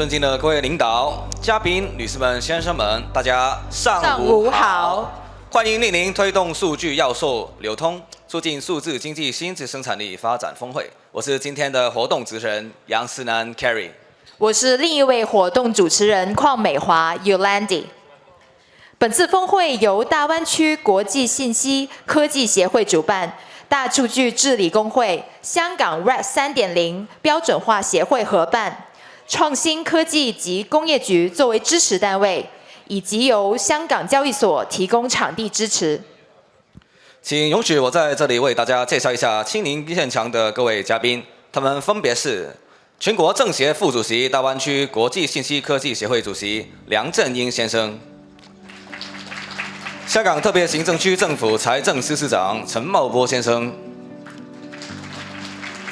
尊敬的各位领导、嘉宾、女士们、先生们，大家上午好！欢迎莅临推动数据要素流通，促进数字经济新质生产力发展峰会。我是今天的活动主持人杨思南 Carrie， 我是另一位活动主持人邝美华 Yolandi。本次峰会由大湾区国际信息科技协会主办，大数据治理工会、香港 Web 3.0标准化协会合办，创新科技及工业局作为支持单位，以及由香港交易所提供场地支持。请容许我在这里为大家介绍一下亲临现场的各位嘉宾，他们分别是全国政协副主席、大湾区国际信息科技协会主席梁振英先生，香港特别行政区政府财政司司长陈茂波先生，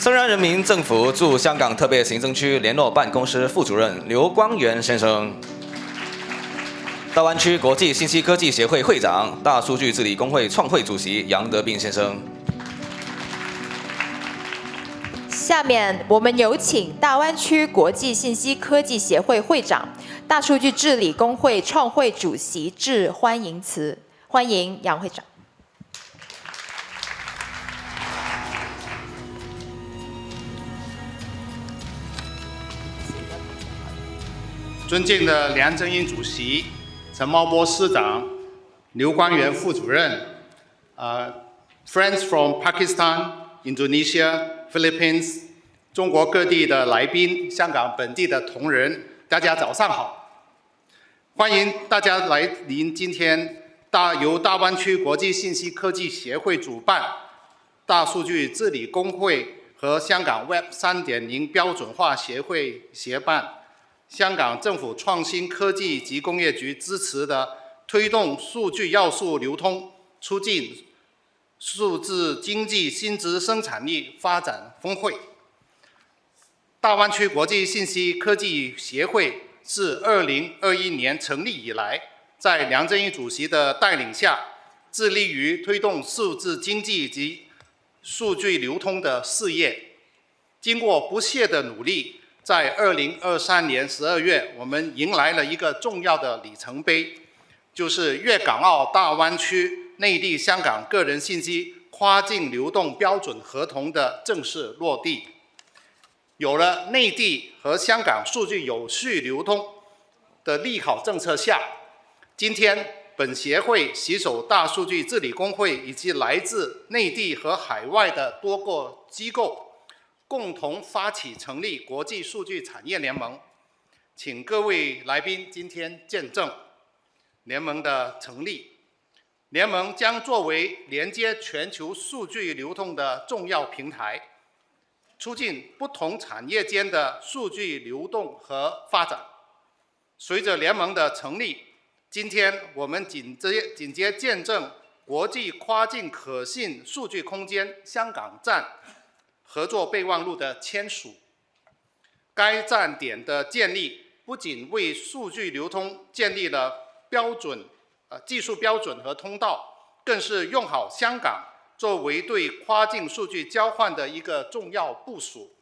深圳人民政府驻香港特别行政区联络办公室副主任刘光源先生，大湾区国际信息科技协会会长、大数据治理工会创会主席杨德斌先生。下面我们有请大湾区国际信息科技协会会长、大数据治理工会创会主席致欢迎词，欢迎杨会长。尊敬的梁振英主席、陈茂波司长、刘光源副主任、Friends from Pakistan、Indonesia、Philippines， 中国各地的来宾、香港本地的同仁，大家早上好！欢迎大家来临今天由大湾区国际信息科技协会主办、大数据治理工会和香港 Web 3.0标准化协会协办，香港政府创新科技及工业局支持的推动数据要素流通，促进数字经济新质生产力发展峰会。大湾区国际信息科技协会自2021年成立以来，在梁振英主席的带领下，致力于推动数字经济及数据流通的事业。经过不懈的努力，在2023年12月，我们迎来了一个重要的里程碑，就是粤港澳大湾区内地香港个人信息跨境流动标准合同的正式落地。有了内地和香港数据有序流通的利好政策下，今天本协会携手大数据治理工会以及来自内地和海外的多个机构，共同发起成立国际数据产业联盟。请各位来宾今天见证联盟的成立。联盟将作为连接全球数据流通的重要平台，促进不同产业间的数据流动和发展。随着联盟的成立，今天我们紧接见证国际跨境可信数据空间香港站合作备忘录的签署。该站点的建立不仅为数据流通建立了技术标准和通道，更是用好香港作为对跨境数据交换的一个重要部署。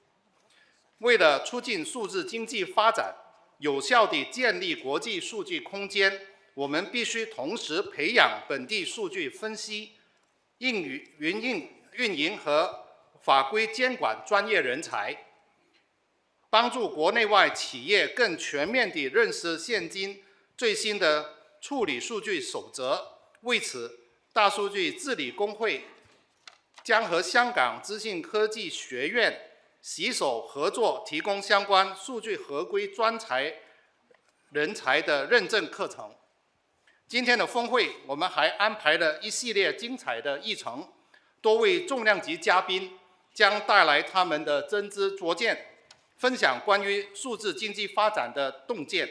为了促进数字经济发展，有效地建立国际数据空间，我们必须同时培养本地数据分析、运营和法规监管专业人才，帮助国内外企业更全面地认识现今最新的处理数据守则。为此，大数据治理工会将和香港资讯科技学院携手合作，提供相关数据合规专才人才的认证课程。今天的峰会，我们还安排了一系列精彩的议程，多位重量级嘉宾将带来他们的真知灼见，分享关于数字经济发展的洞见。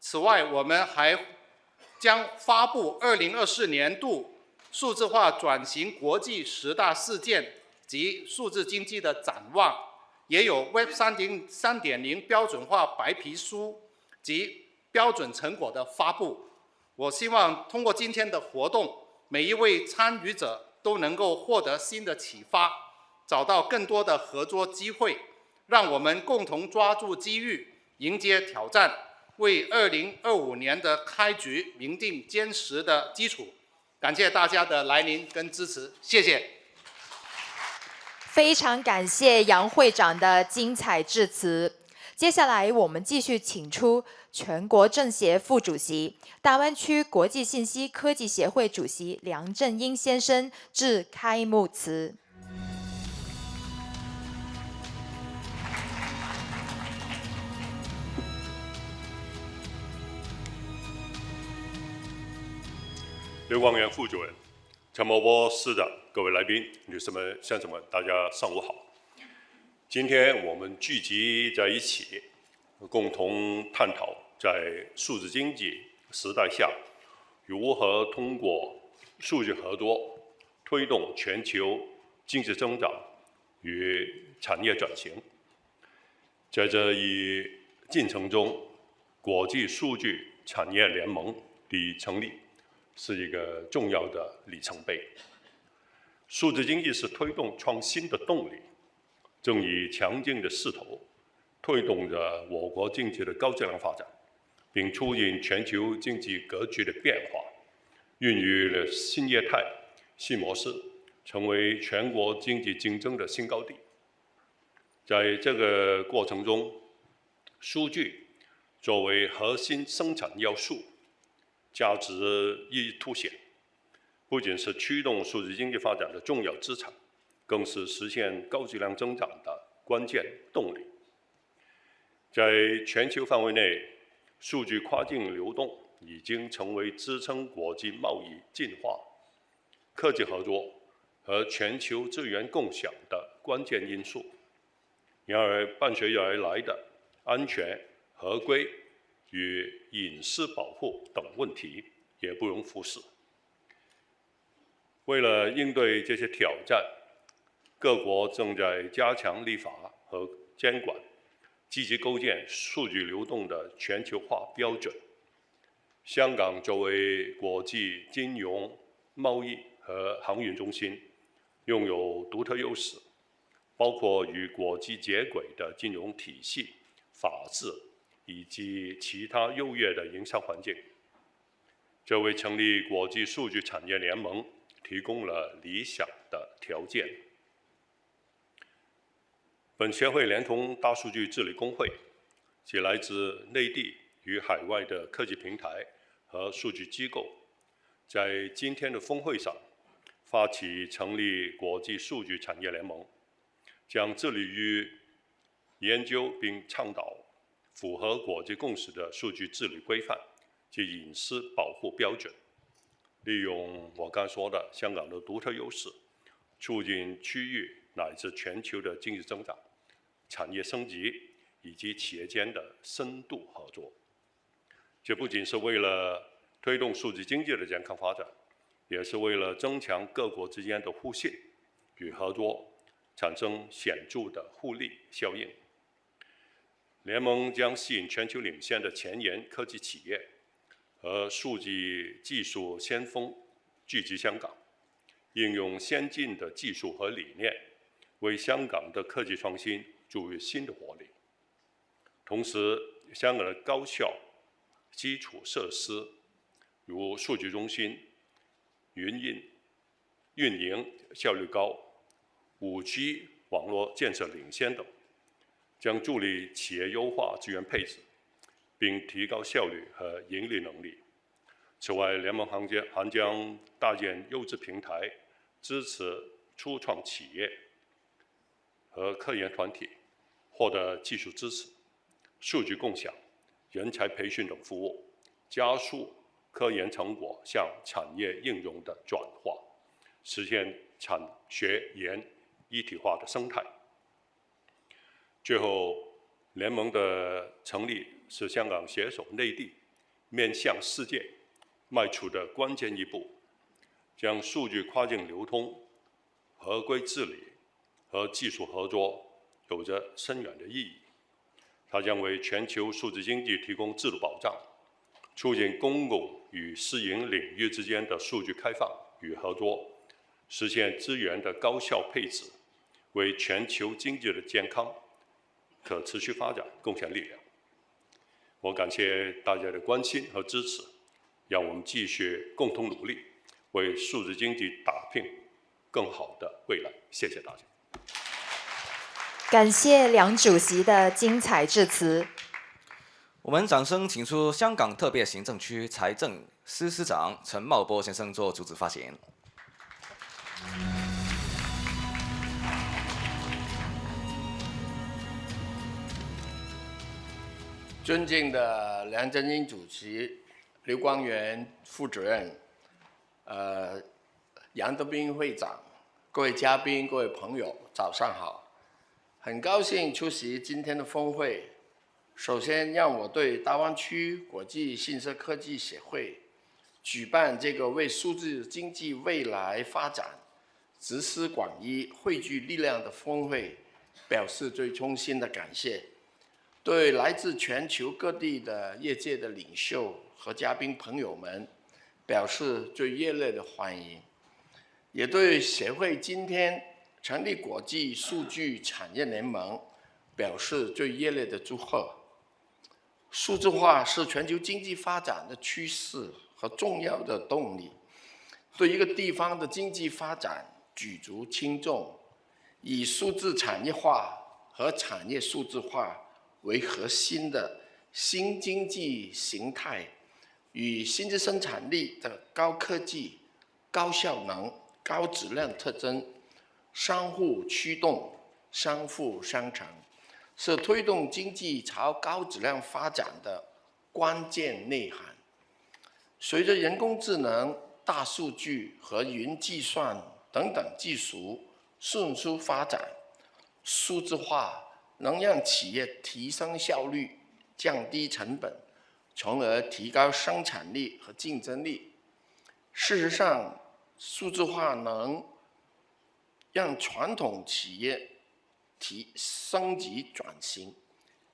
此外，我们还将发布2024年度数字化转型国际10大事件及数字经济的展望，也有 Web 3.0标准化白皮书及标准成果的发布。我希望通过今天的活动，每一位参与者都能够获得新的启发，找到更多的合作机会，让我们共同抓住机遇，迎接挑战，为2025年的开局明定坚实的基础。感谢大家的来临跟支持，谢谢。非常感谢杨会长的精彩致辞。接下来，我们继续请出全国政协副主席、大湾区国际信息科技协会主席梁振英先生致开幕词。刘光源副主任、陈茂波司长、各位来宾、女士们、先生们，大家上午好。今天我们聚集在一起，共同探讨在数字经济时代下，如何通过数据合作推动全球经济增长与产业转型。在这一进程中，国际数据产业联盟的成立是一个重要的里程碑。数字经济是推动创新的动力，正以强劲的势头推动着我国经济的高质量发展，并促进全球经济格局的变化，孕育了新业态、新模式，成为全国经济竞争的新高地。在这个过程中，数据作为核心生产要素，价值日益凸显，不仅是驱动数字经济发展的重要资产，更是实现高质量增长的关键动力。在全球范围内，数据跨境流动已经成为支撑国际贸易进化、科技合作和全球资源共享的关键因素。然而，伴随而来的安全、合规与隐私保护等问题也不容忽视。为了应对这些挑战，各国正在加强立法和监管，积极构建数据流动的全球化标准。香港作为国际金融、贸易和航运中心，拥有独特优势，包括与国际接轨的金融体系、法治以及其他优越的营商环境，这为成立国际数据产业联盟提供了理想的条件。本协会连同大数据治理工会及来自内地与海外的科技平台和数据机构，在今天的峰会上发起成立国际数据产业联盟，将致力于研究并倡导符合国际共识的数据治理规范及隐私保护标准，利用我刚说的香港的独特优势，促进区域乃至全球的经济增长、产业升级以及企业间的深度合作。这不仅是为了推动数字经济的健康发展，也是为了增强各国之间的互信与合作，产生显著的互利效应。联盟将吸引全球领先的前沿科技企业和数据技术先锋聚集香港，应用先进的技术和理念，为香港的科技创新注入新的活力。同时，香港的高效基础设施，如数据中心、运营效率高、5G 网络建设领先等，将助力企业优化资源配置，并提高效率和盈利能力。此外，联盟还将搭建优质平台，支持初创企业和科研团体获得技术支持、数据共享、人才培训等服务，加速科研成果向产业应用的转化，实现产学研一体化的生态。最后，联盟的成立是香港携手内地面向世界迈出的关键一步，将数据跨境流通、合规治理和技术合作有着深远的意义。它将为全球数字经济提供制度保障，促进公共与私营领域之间的数据开放与合作，实现资源的高效配置，为全球经济的健康、可持续发展贡献力量。我感谢大家的关心和支持，让我们继续共同努力，为数字经济打拼更好的未来。谢谢大家。感谢梁主席的精彩致辞。我们掌声请出香港特别行政区财政司司长陈茂波先生做主旨发言。尊敬的梁振英主席、刘光源副主任、杨德斌会长、各位嘉宾、各位朋友，早上好！很高兴出席今天的峰会。首先，让我对大湾区国际信息科技协会举办这个为数字经济未来发展集思广益、汇聚力量的峰会表示最衷心的感谢。对来自全球各地的业界的领袖和嘉宾朋友们表示最热烈的欢迎，也对协会今天成立国际数据产业联盟表示最热烈的祝贺。数字化是全球经济发展的趋势和重要的动力，对一个地方的经济发展举足轻重。以数字产业化和产业数字化为核心的新经济形态，与新质生产力的高科技、高效能、高质量特征相互驱动、相辅相成，是推动经济朝高质量发展的关键内涵。随着人工智能、大数据和云计算等等技术迅速发展，数字化能让企业提升效率、降低成本，从而提高生产力和竞争力。事实上，数字化能让传统企业升级转型，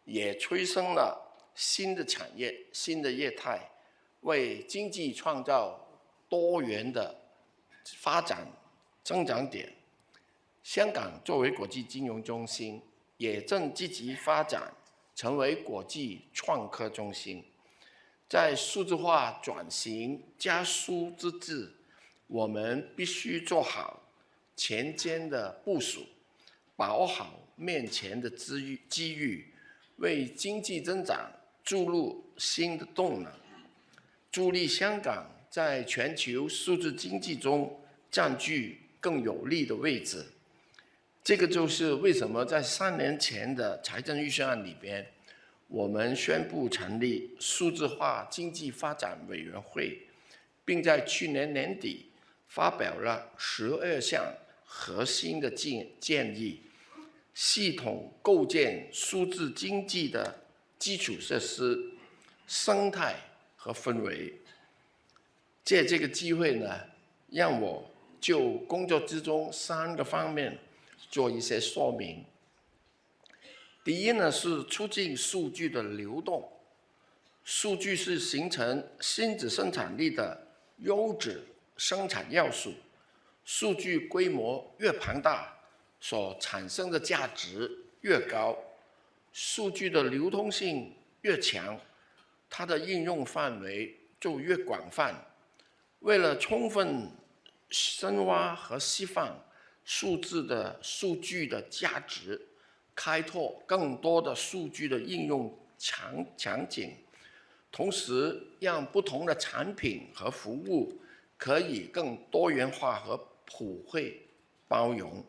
也催生了新的产业、新的业态，为经济创造多元的发展增长点。香港作为国际金融中心，也正积极发展成为国际创科中心。在数字化转型加速之际，我们必须做好前瞻的部署，把握好面前的机遇，为经济增长注入新的动能，助力香港在全球数字经济中占据更有利的位置。这个就是为什么在3年前的财政预算案里边，我们宣布成立数字化经济发展委员会，并在去年年底发表了12项核心的建议，系统构建数字经济的基础设施、生态和氛围。借这个机会呢，让我就工作之中3个方面做一些说明。第一呢，是促进数据的流动。数据是形成新质生产力的优质生产要素，数据规模越庞大，所产生的价值越高，数据的流通性越强，它的应用范围就越广泛。为了充分深挖和释放数据的价值，开拓更多的数据的应用场景，同时让不同的产品和服务可以更多元化和普惠包容。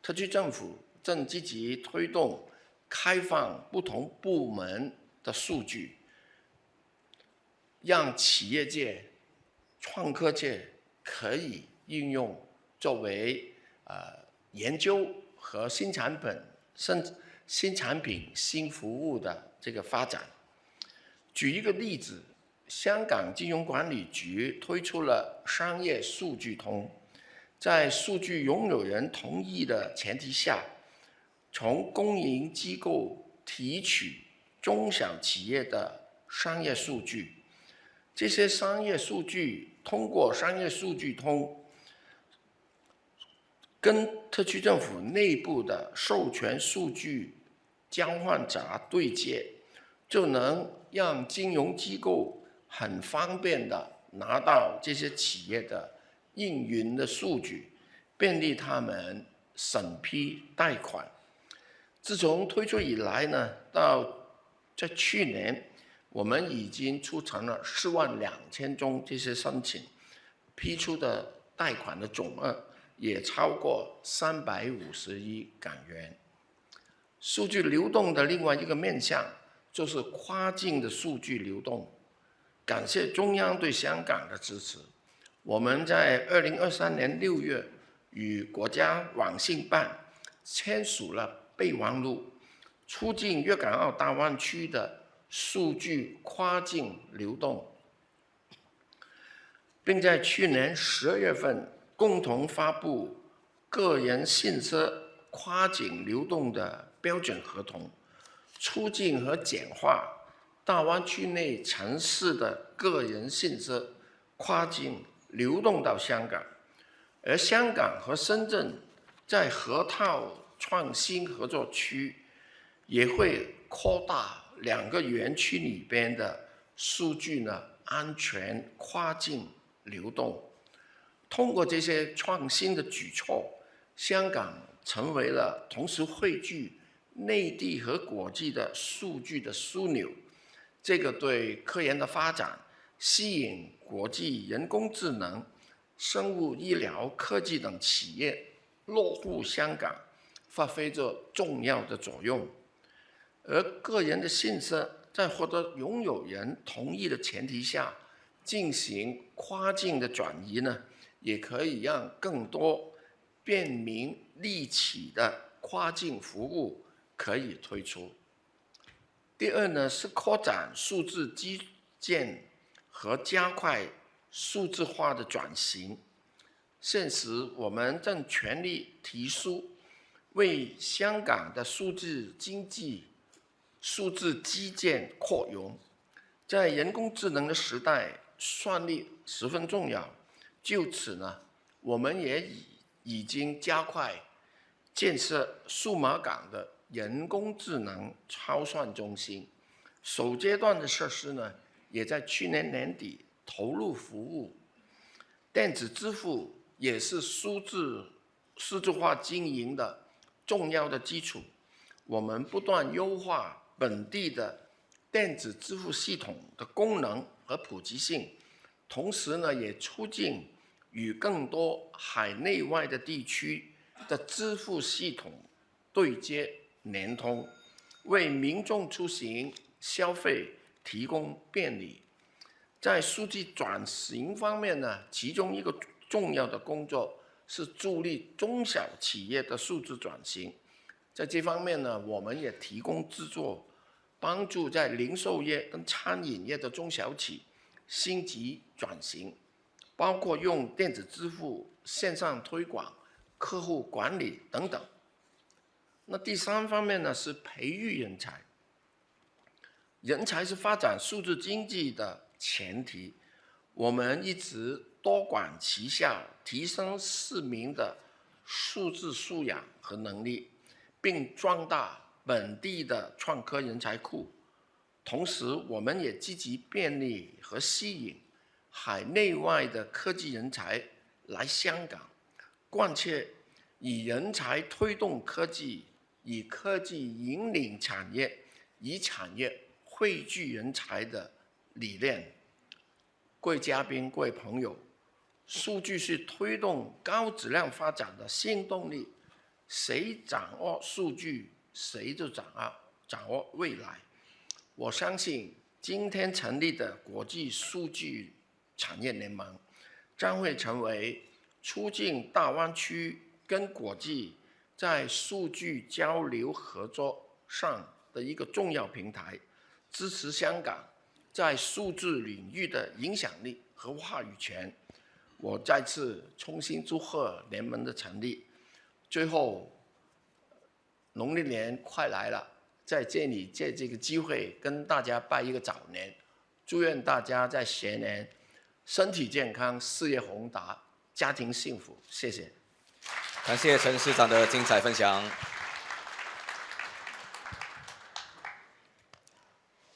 特区政府正积极推动开放不同部门的数据，让企业界、创科界可以应用作为研究和新产品、新服务的这个发展。举一个例子，香港金融管理局推出了商业数据通，在数据拥有人同意的前提下，从公营机构提取中小企业的商业数据。这些商业数据通过商业数据通跟特区政府内部的授权数据交换闸对接，就能让金融机构很方便的拿到这些企业的运营的数据，便利他们审批贷款。自从推出以来呢，在去年，我们已经促成了42000宗这些申请，批出的贷款的总额也超过350亿港元。数据流动的另外一个面向就是跨境的数据流动。感谢中央对香港的支持，我们在2023年6月与国家网信办签署了备忘录，促进粤港澳大湾区的数据跨境流动，并在去年12月份共同发布个人信息跨境流动的标准合同，促进和简化大湾区内城市的个人信息跨境流动到香港，而香港和深圳在河套创新合作区也会扩大2个园区里边的数据安全跨境流动。通过这些创新的举措，香港成为了同时汇聚内地和国际的数据的枢纽。这个对科研的发展、吸引国际人工智能、生物医疗科技等企业落户香港，发挥着重要的作用。而个人的信息在获得拥有人同意的前提下进行跨境的转移也可以让更多便民利企的跨境服务可以推出。第二是扩展数字基建和加快数字化的转型。现时我们正全力提速，为香港的数字经济、数字基建扩容。在人工智能的时代，算力十分重要。就此我们也已经加快建设数码港的人工智能超算中心，首阶段的设施也在去年年底投入服务。电子支付也是数字化经营的重要的基础。我们不断优化本地的电子支付系统的功能和普及性，同时也促进与更多海内外的地区的支付系统对接联通，为民众出行消费提供便利。在数据转型方面其中一个重要的工作是助力中小企业的数字转型。在这方面我们也提供资助，帮助在零售业跟餐饮业的中小企升级转型，包括用电子支付、线上推广、客户管理等等。那第三方面是培育人才。人才是发展数字经济的前提，我们一直多管齐下，提升市民的数字素养和能力，并壮大本地的创科人才库。同时，我们也积极便利和吸引海内外的科技人才来香港，贯彻以人才推动科技，以科技引领产业，以产业汇聚人才的理念。各位嘉宾、各位朋友，数据是推动高质量发展的新动力，谁掌握数据，谁就掌握未来。我相信今天成立的国际数据产业联盟将会成为促进大湾区跟国际在数据交流合作上的一个重要平台，支持香港在数字领域的影响力和话语权。我再次衷心祝贺联盟的成立。最后，农历年快来了，在这里借这个机会跟大家拜一个早年，祝愿大家在蛇年身体健康，事业宏达，家庭幸福。谢谢。感谢陈市长的精彩分享。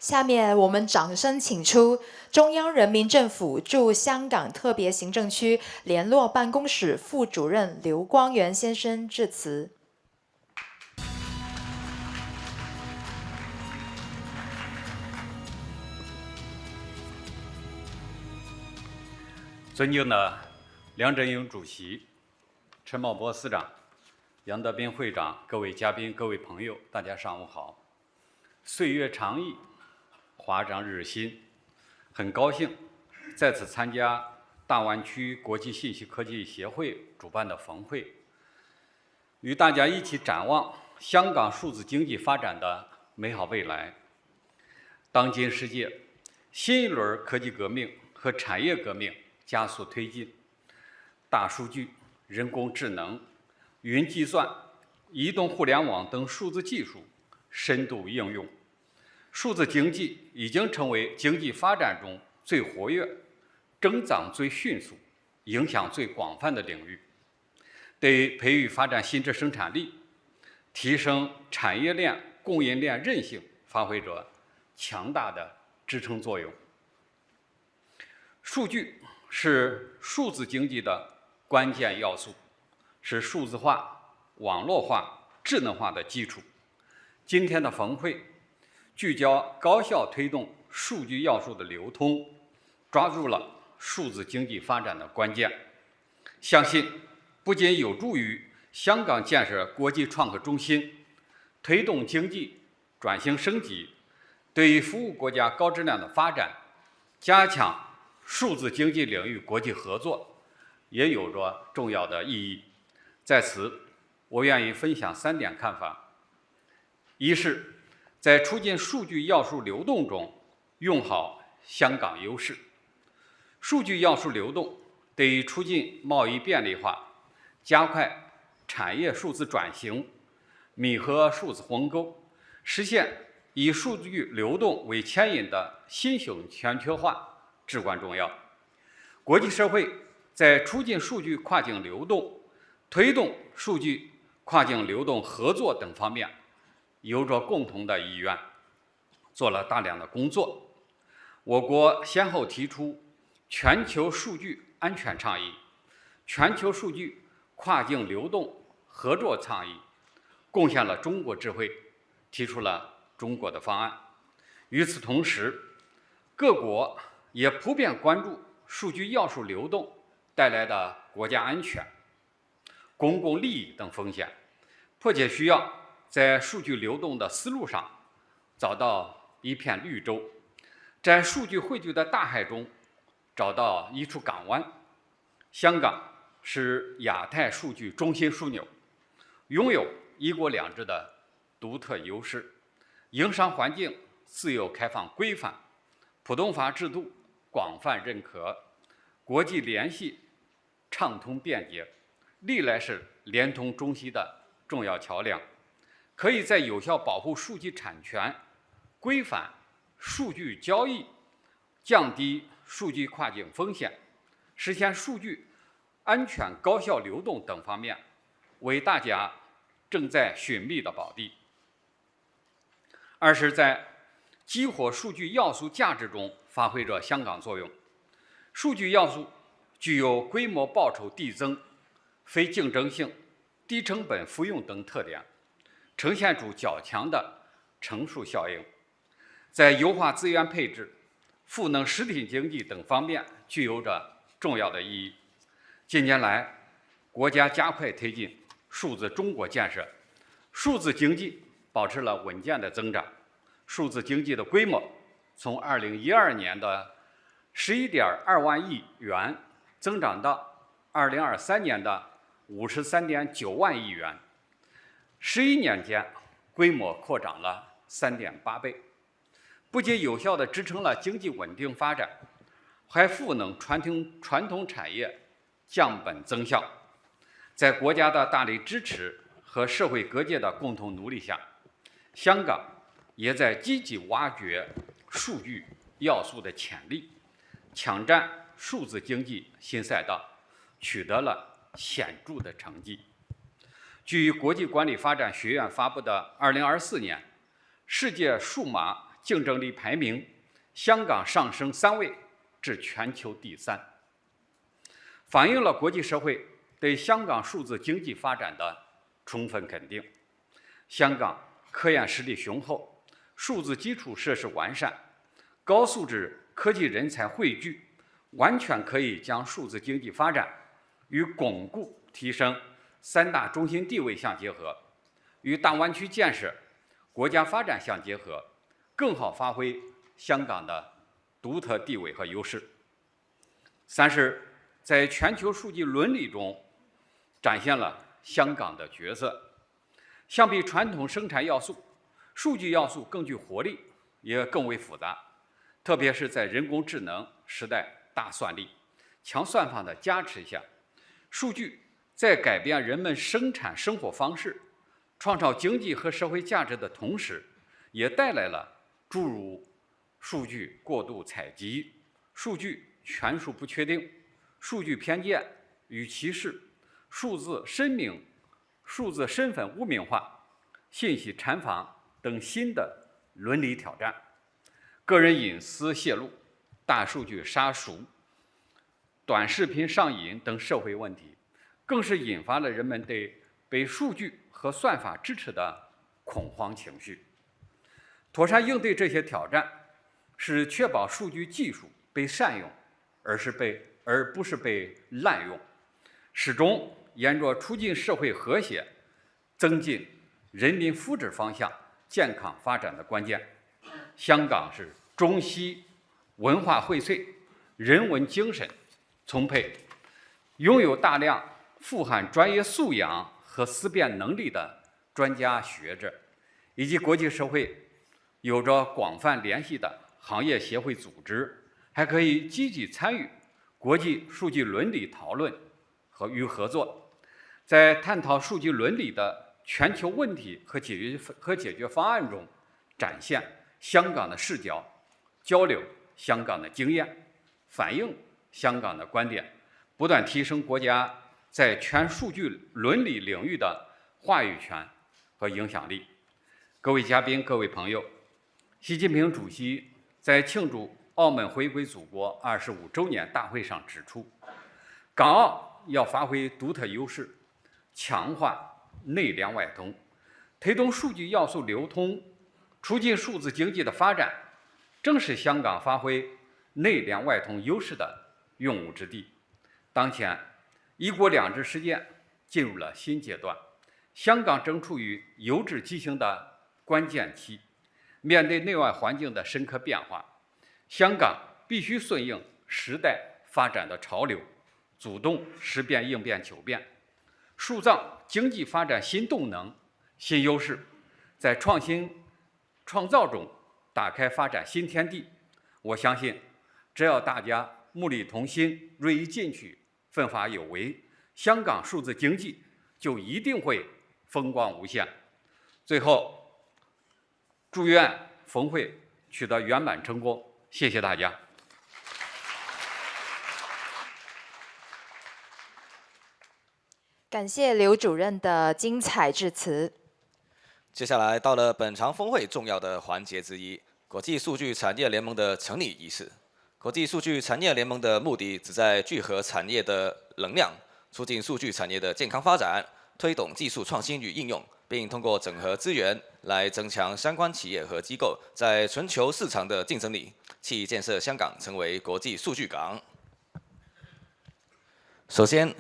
下面我们掌声请出中央人民政府驻香港特别行政区联络办公室副主任刘光源先生致辞。尊敬的梁振英主席、陈茂波司长、杨德斌会长、各位嘉宾、各位朋友，大家上午好。岁月长逸，华章日新，很高兴再次参加大湾区国际信息科技协会主办的峰会，与大家一起展望香港数字经济发展的美好未来。当今世界，新一轮科技革命和产业革命加速推进，大数据、人工智能、云计算、移动互联网等数字技术深度应用，数字经济已经成为经济发展中最活跃、增长最迅速、影响最广泛的领域，对培育发展新质生产力、提升产业链、供应链韧性发挥着强大的支撑作用。数据是数字经济的关键要素，是数字化、网络化、智能化的基础。今天的峰会聚焦高效推动数据要素的流通，抓住了数字经济发展的关键，相信不仅有助于香港建设国际创客中心，推动经济转型升级，对于服务国家高质量的发展，加强数字经济领域国际合作也有着重要的意义。在此，我愿意分享3点看法：一是在促进数据要素流动中用好香港优势。数据要素流动对于促进贸易便利化、加快产业数字转型、弥合数字鸿沟、实现以数据流动为牵引的新型全球化至关重要。国际社会在促进数据跨境流动、推动数据跨境流动合作等方面有着共同的意愿，做了大量的工作。我国先后提出全球数据安全倡议、全球数据跨境流动合作倡议，贡献了中国智慧，提出了中国的方案。与此同时，各国也普遍关注数据要素流动带来的国家安全、公共利益等风险，迫切需要在数据流动的思路上找到一片绿洲，在数据汇聚的大海中找到一处港湾。香港是亚太数据中心枢纽，拥有一国两制的独特优势，营商环境自由开放规范，普通法制度广泛认可，国际联系畅通便捷，历来是联通中西的重要桥梁，可以在有效保护数据产权、规范数据交易、降低数据跨境风险、实现数据安全高效流动等方面，为大家正在寻觅的宝地。二是在激活数据要素价值中发挥着香港作用。数据要素具有规模报酬递增、非竞争性、低成本复用等特点，呈现出较强的乘数效应，在优化资源配置、赋能实体经济等方面具有着重要的意义。近年来，国家加快推进数字中国建设，数字经济保持了稳健的增长。数字经济的规模从2012年的11.2万亿元增长到2023年的53.9万亿元，11年间规模扩张了3.8倍，不仅有效地支撑了经济稳定发展，还赋能传统产业降本增效。在国家的大力支持和社会各界的共同努力下，香港也在积极挖掘数据要素的潜力，抢占数字经济新赛道，取得了显著的成绩。据国际管理发展学院发布的2024年世界数码竞争力排名，香港上升3位至全球第3，反映了国际社会对香港数字经济发展的充分肯定。香港科研实力雄厚，数字基础设施完善，高素质科技人才汇聚，完全可以将数字经济发展与巩固提升3大中心地位相结合，与大湾区建设、国家发展相结合，更好发挥香港的独特地位和优势。3是在全球数据伦理中展现了香港的角色。相比传统生产要素，数据要素更具活力，也更为复杂，特别是在人工智能时代大算力、强算法的加持下，数据在改变人们生产生活方式、创造经济和社会价值的同时，也带来了诸如数据过度采集、数据权属不确定、数据偏见与歧视、数字身份污名化、信息茧房等新的伦理挑战。个人隐私泄露、大数据杀熟、短视频上瘾等社会问题，更是引发了人们对被数据和算法支持的恐慌情绪。妥善应对这些挑战，是确保数据技术被善用，而不是被滥用，始终沿着促进社会和谐、增进人民福祉方向健康发展的关键。香港是中西文化荟萃、人文精神充沛，拥有大量富含专业素养和思辨能力的专家学者，以及国际社会有着广泛联系的行业协会组织，还可以积极参与国际数据伦理讨论与合作，在探讨数据伦理的全球问题和解决方案中，展现香港的视角，交流香港的经验，反映香港的观点，不断提升国家在全数据伦理领域的话语权和影响力。各位嘉宾、各位朋友，习近平主席在庆祝澳门回归祖国25周年大会上指出，港澳要发挥独特优势，强化内联外通，推动数据要素流通，促进数字经济的发展，正是香港发挥内联外通优势的用武之地。当前，一国两制实践进入了新阶段，香港正处于由治及兴的关键期。面对内外环境的深刻变化，香港必须顺应时代发展的潮流，主动识变应变求变，塑造经济发展新动能、新优势，在创新创造中打开发展新天地。我相信，只要大家目力同心、锐意进取、奋发有为，香港数字经济就一定会风光无限。最后，祝愿峰会取得圆满成功，谢谢大家。感谢刘主任的精彩致辞。接下来到了本场峰会重要的环节之一——国际数据产业联盟的成立仪式。国际数据产业联盟的目的旨在聚合产业的能量，促进数据产业的健康发展，推动技术创新与应用，并通过整合资源来增强相关企业和机构在全球市场的竞争力，冀建设香港成为国际数据港。首先，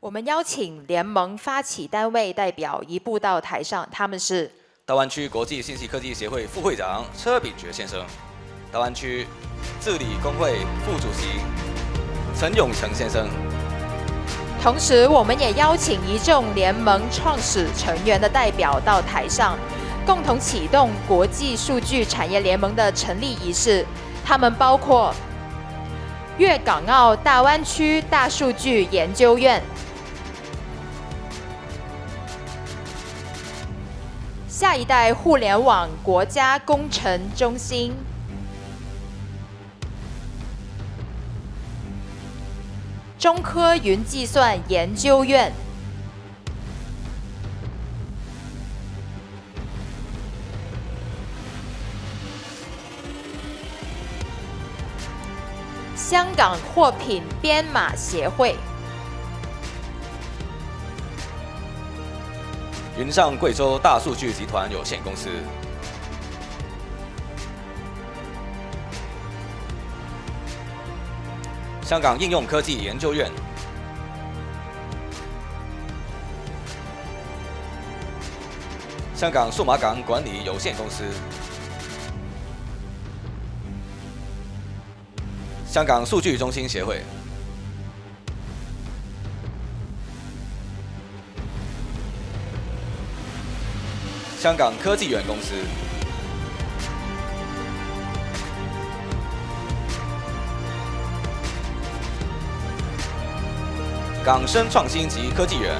我们邀请联盟发起单位代表移步到台上，他们是大湾区国际信息科技协会副会长车秉觉先生，大湾区治理工会副主席陈永成先生。同时，我们也邀请一众联盟创始成员的代表到台上，共同启动国际数据产业联盟的成立仪式。他们包括粤港澳大湾区大数据研究院、下一代互联网国家工程中心、中科云计算研究院、香港货品编码协会、云上贵州大数据集团有限公司、香港应用科技研究院、香港数码港管理有限公司、香港数据中心协会、香港科技园公司、港深创新及科技园、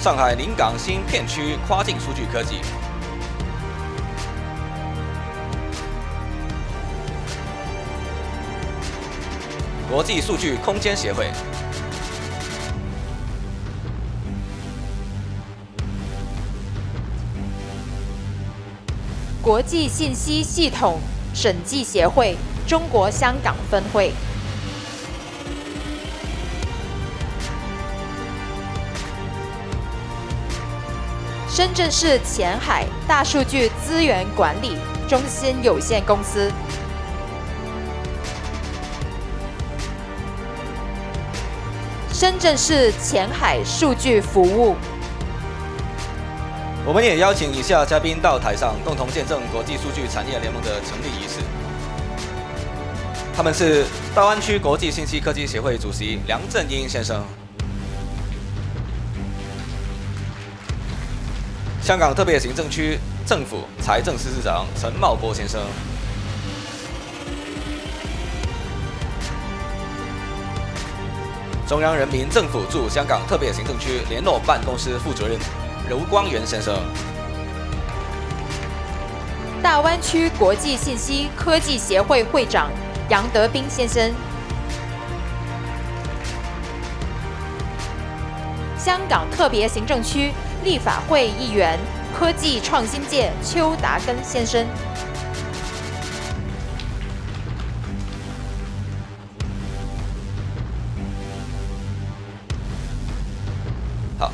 上海临港新片区跨境数据科技、国际数据空间协会、国际信息系统审计协会中国香港分会、深圳市前海大数据资源管理中心有限公司、深圳市前海数据服务。我们也邀请以下嘉宾到台上，共同见证国际数据产业联盟的成立仪式。他们是大湾区国际信息科技协会主席梁振英先生，香港特别行政区政府财政司司长陈茂波先生，中央人民政府驻香港特别行政区联络办公室副主任刘光源先生，大湾区国际信息科技协会会长杨德斌先生，香港特别行政区立法会议员、科技创新界邱达根先生，好，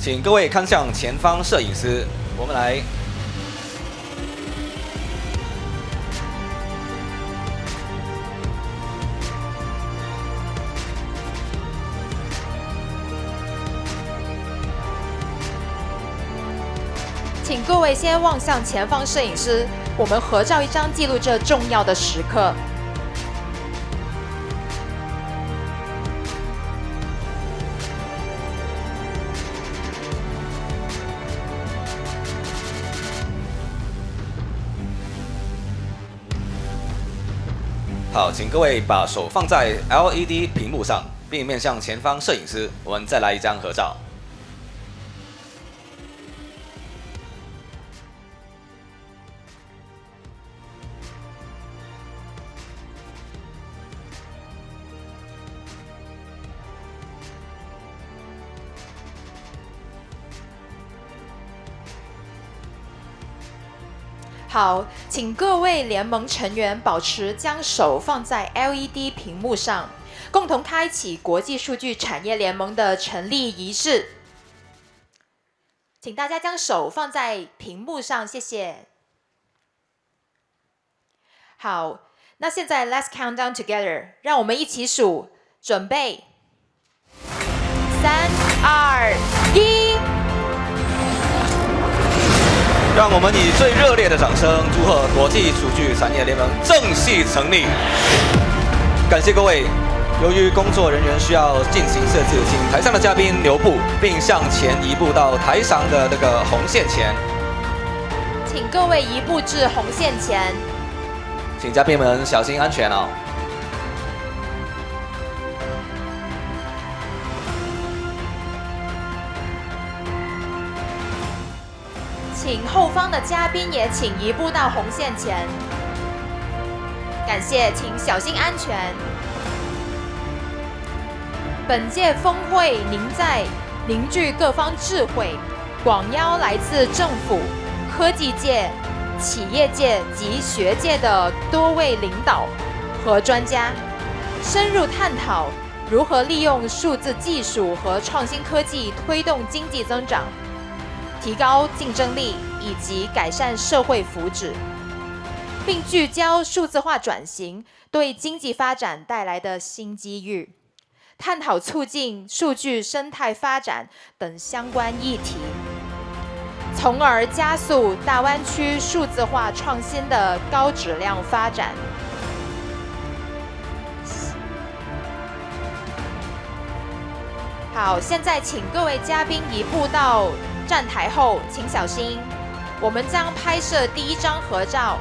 请各位看向前方摄影师，我们来请各位先望向前方摄影师，我们合照一张，记录这重要的时刻。好，请各位把手放在 LED 屏幕上，并面向前方摄影师，我们再来一张合照。好，请各位联盟成员保持将手放在 LED 屏幕上，共同开启国际数据产业联盟的成立仪式。请大家将手放在屏幕上，谢谢。好，那现在 Let's count down together， 让我们一起数，准备，3、2、1。让我们以最热烈的掌声祝贺国际数据产业联盟正式成立。感谢各位。由于工作人员需要进行设置，请台上的嘉宾留步，并向前移步到台上的那个红线前。请各位移步至红线前。请嘉宾们小心安全哦。请后方的嘉宾也请移步到红线前。感谢，请小心安全。本届峰会凝聚各方智慧，广邀来自政府、科技界、企业界及学界的多位领导和专家，深入探讨如何利用数字技术和创新科技推动经济增长，提高竞争力以及改善社会福祉，并聚焦数字化转型对经济发展带来的新机遇，探讨促进数据生态发展等相关议题，从而加速大湾区数字化创新的高质量发展。好，现在请各位嘉宾移步到站台后，请小心，我们将拍摄第一张合照。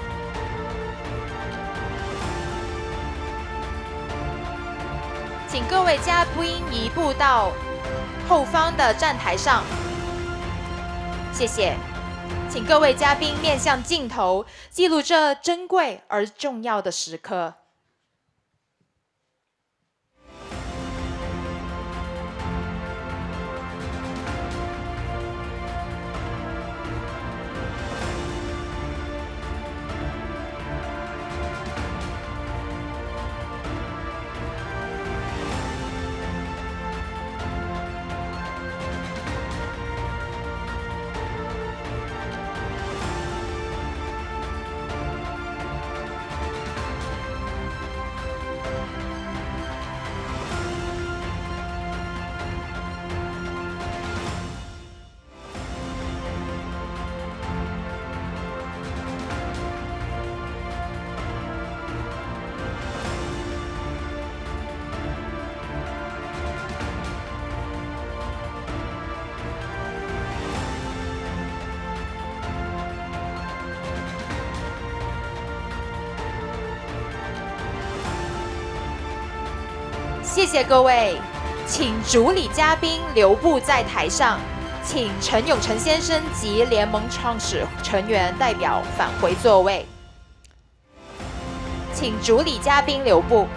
请各位嘉宾移步到后方的站台上，谢谢。请各位嘉宾面向镜头，记录这珍贵而重要的时刻。谢谢各位，请主礼嘉宾留步在台上，请陈永成先生及联盟创始成员代表返回座位。请主礼嘉宾留步。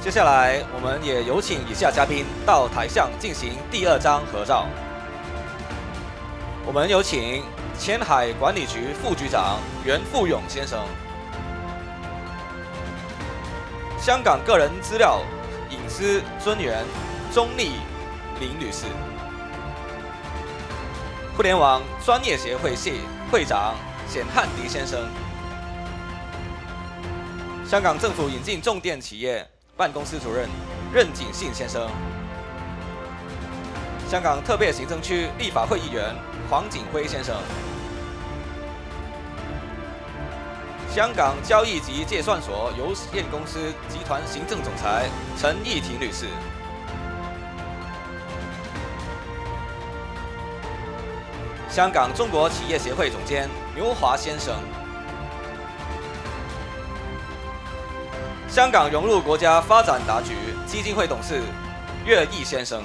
接下来，我们也有请以下嘉宾到台上进行第二张合照。我们有请前海管理局副局长袁富勇先生。香港个人资料隐私专员钟丽玲女士，互联网专业协会系会长冼汉迪先生，香港政府引进重点企业办公室主任任景信先生，香港特别行政区立法会议员黄景辉先生，香港交易及结算所有限公司集团行政总裁陈义婷女士，香港中国企业协会总监刘华先生，香港融入国家发展大局基金会董事岳毅先生，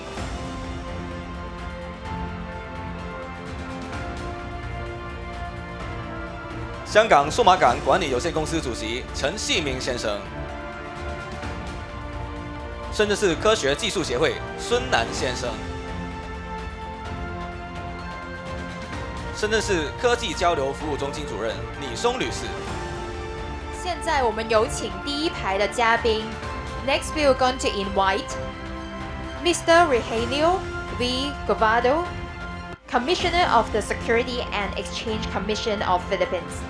香港数码港管理有限公司主席陈锡明先生，深圳市科学技术协会孙楠先生，深圳市科技交流服务中心主任李松女士。现在我们有请第一排的嘉宾。Next, we are going to invite Mr. Rogelio V. Govado, Commissioner of the Security and Exchange Commission of Philippines.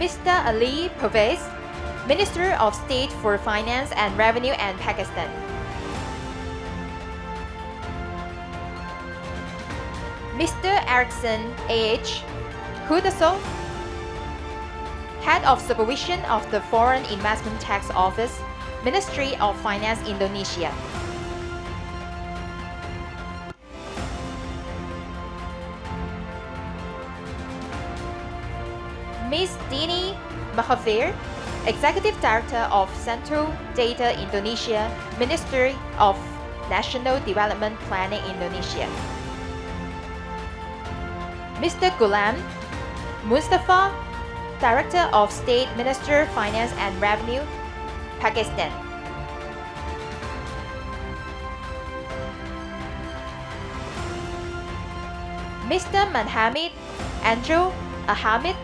Mr. Ali Pervez, Minister of State for Finance and Revenue and Pakistan. Mr. Erickson A.H. Hudaso, Head of Supervision of the Foreign Investment Tax Office, Ministry of Finance, Indonesia. Ms. Dini Mahathir, Executive Director of Central Data Indonesia, Ministry of National Development Planning, Indonesia. Mr. Gulam Mustafa, Director of State Minister Finance and Revenue, Pakistan. Mr. Manhamid Andrew Ahmed,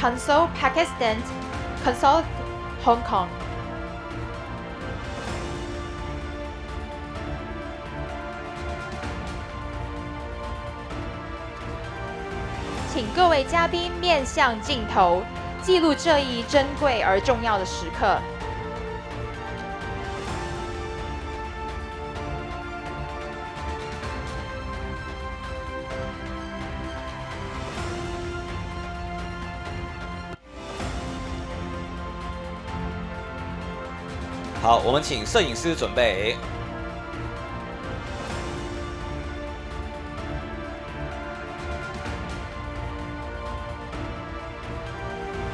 Consul Pakistan, Consul Hong Kong。请各位嘉宾面向镜头，记录这一珍贵而重要的时刻。好，我们请摄影师准备。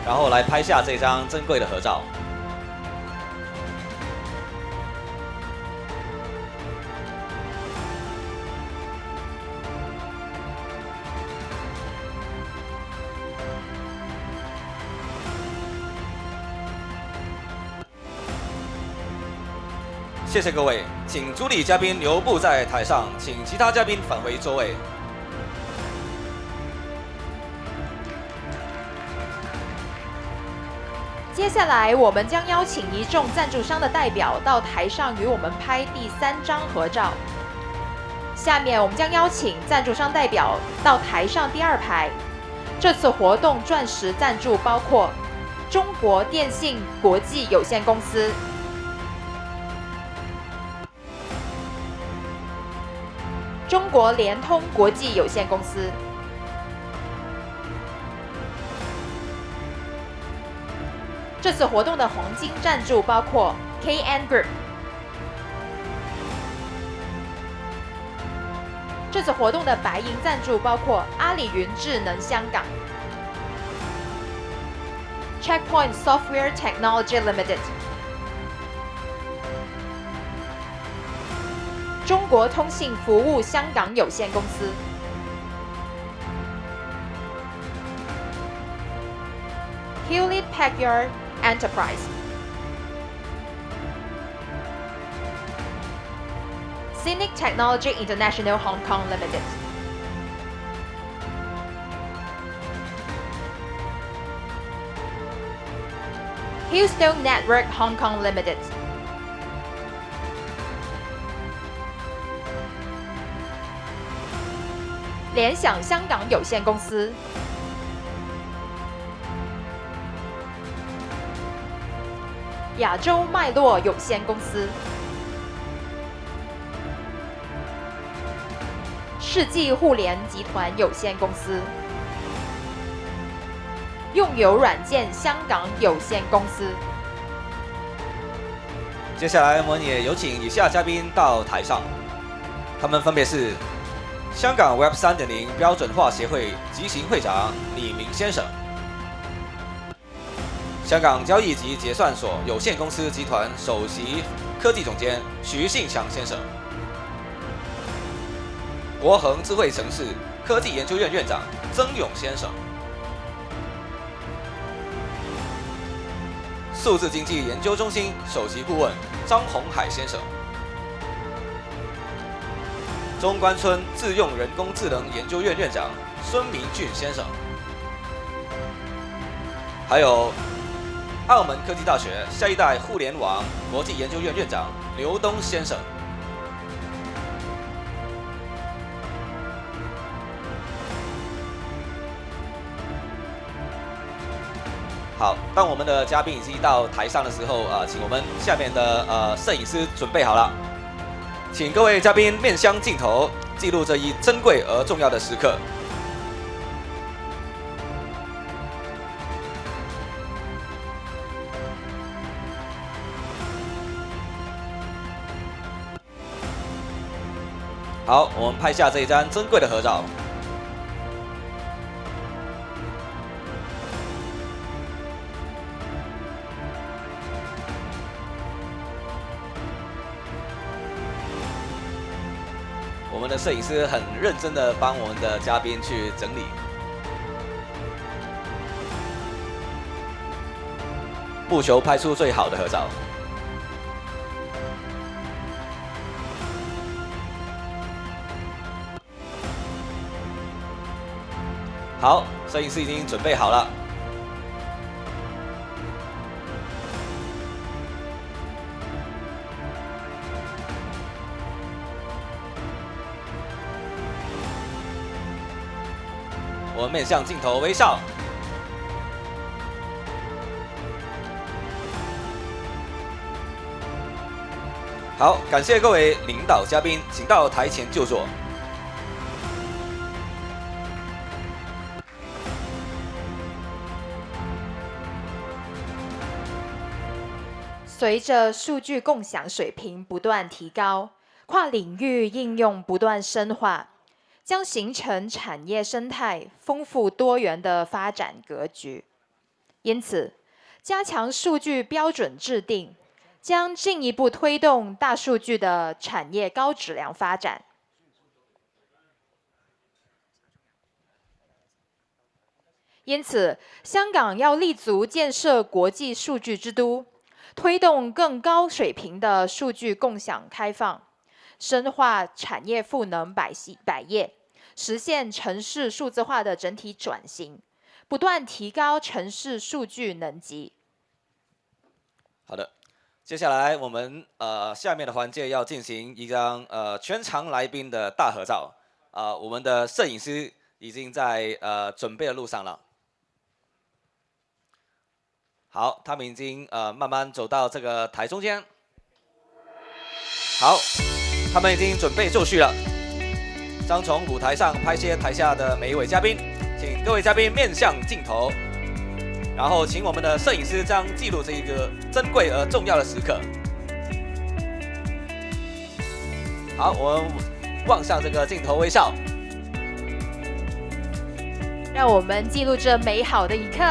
然后来拍下这张珍贵的合照。谢谢各位，请主礼嘉宾留步在台上，请其他嘉宾返回座位。接下来，我们将邀请一众赞助商的代表到台上与我们拍第3张合照。下面，我们将邀请赞助商代表到台上第2排。这次活动钻石赞助包括中国电信国际有限公司、中国联通国际有限公司、这次活动的黄金赞助包括 KN Group。这次活动的白银赞助包括阿里云智能香港、Checkpoint Software Technology Limited、中国通信服务香港有限公司、Hewlett Packard Enterprise、Cynic Technology International Hong Kong Limited、Hillstone Network Hong Kong Limited、联想香港有限公司、亚洲脉络有限公司、世纪互联集团有限公司、用友软件香港有限公司。接下来，我们也有请以下嘉宾到台上，他们分别是香港 Web 3.0标准化协会执行会长李明先生，香港交易及结算所有限公司集团首席科技总监徐信强先生，国恒智慧城市科技研究院院长曾勇先生，数字经济研究中心首席顾问张宏海先生，中关村自用人工智能研究院院长孙明俊先生，还有澳门科技大学下一代互联网国际研究院院长刘东先生。好，当我们的嘉宾已经到台上的时候，请我们下面的摄影师准备好了，请各位嘉宾面向镜头，记录这一珍贵而重要的时刻。好，我们拍下这一张珍贵的合照。我们的摄影师很认真的帮我们的嘉宾去整理，务求拍出最好的合照。好，摄影师已经准备好了。我们面向镜头微笑。好，感谢各位领导嘉宾，请到台前就座。随着数据共享水平不断提高，跨领域应用不断深化，将形成产业生态丰富多元的发展格局。因此，加强数据标准制定，将进一步推动大数据的产业高质量发展。因此，香港要立足建设国际数据之都，推动更高水平的数据共享开放，深化产业赋能百业，实现城市数字化的整体转型，不断提高城市数据能级。好的，接下来我们下面的环节要进行一张全场来宾的大合照。我们的摄影师已经在准备的路上了。好，他们已经慢慢走到这个台中间。好，他们已经准备就绪了，将从舞台上拍摄台下的每一位嘉宾，请各位嘉宾面向镜头，然后请我们的摄影师将记录这一个珍贵而重要的时刻。好，我们望向这个镜头微笑，让我们记录这美好的一刻。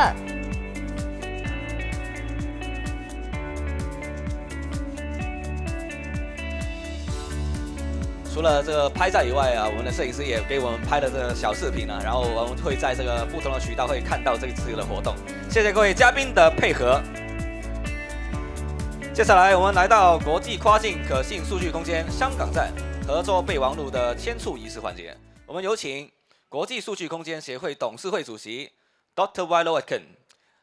除了这个拍照以外我们的摄影师也给我们拍了这个小视频然后我们会在这个不同的渠道会看到这次的活动。谢谢各位嘉宾的配合。接下来我们来到国际跨境可信数据空间香港站合作备忘录的签署仪式环节。我们有请国际数据空间协会董事会主席 Dr. Wilo Atkin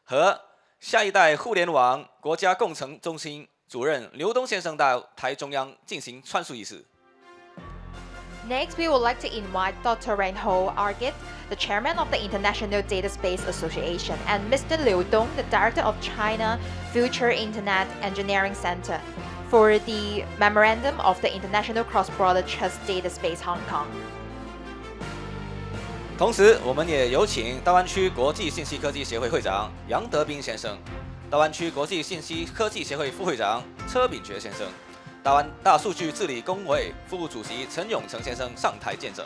和下一代互联网国家工程中心主任刘东先生到台中央进行串述仪式。Next, we would like to invite Dr. Reinhold Argit, the chairman of the International Data Space Association, and Mr. Liu Dong, the director of China Future Internet Engineering Center, for the memorandum of the International Cross-Border Trust Data Space Hong Kong. 同时，我们也有请大湾区国际信息科技协会会长杨德斌先生、大湾区国际信息科技协会副会长车秉觉先生、大数据治理工会副主席陈永成先生上台见证。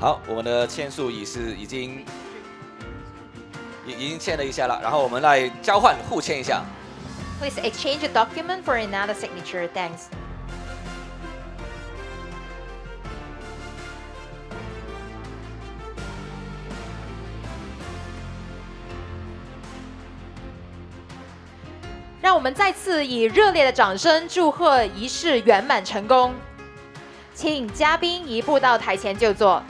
好，我们的签署仪式已经签了一下了，然后我们来交换互签一下。Please exchange a document for another signature. Thanks. 让我们再次以热烈的掌声祝贺仪式圆满成功。请嘉宾移步到台前就座。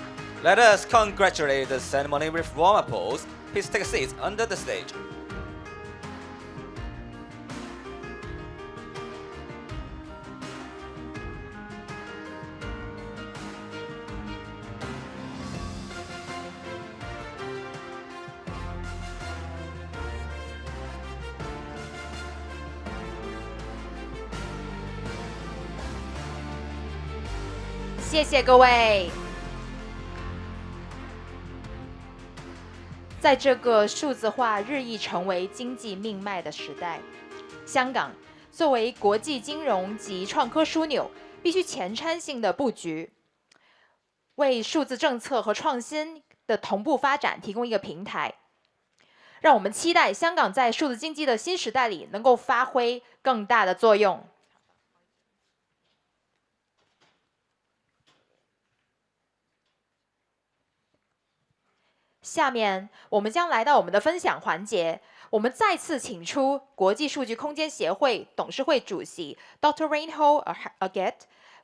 Let us congratulate the ceremony with warm applause. Please take a seat under the stage. 谢谢各位。在这个数字化日益成为经济命脉的时代，香港作为国际金融及创科枢纽，必须前瞻性的布局，为数字政策和创新的同步发展提供一个平台。让我们期待香港在数字经济的新时代里能够发挥更大的作用。下面我们将来到我们的分享环节，我们再次请出国际数据空间协会董事会主席 Dr. Reinhold Aget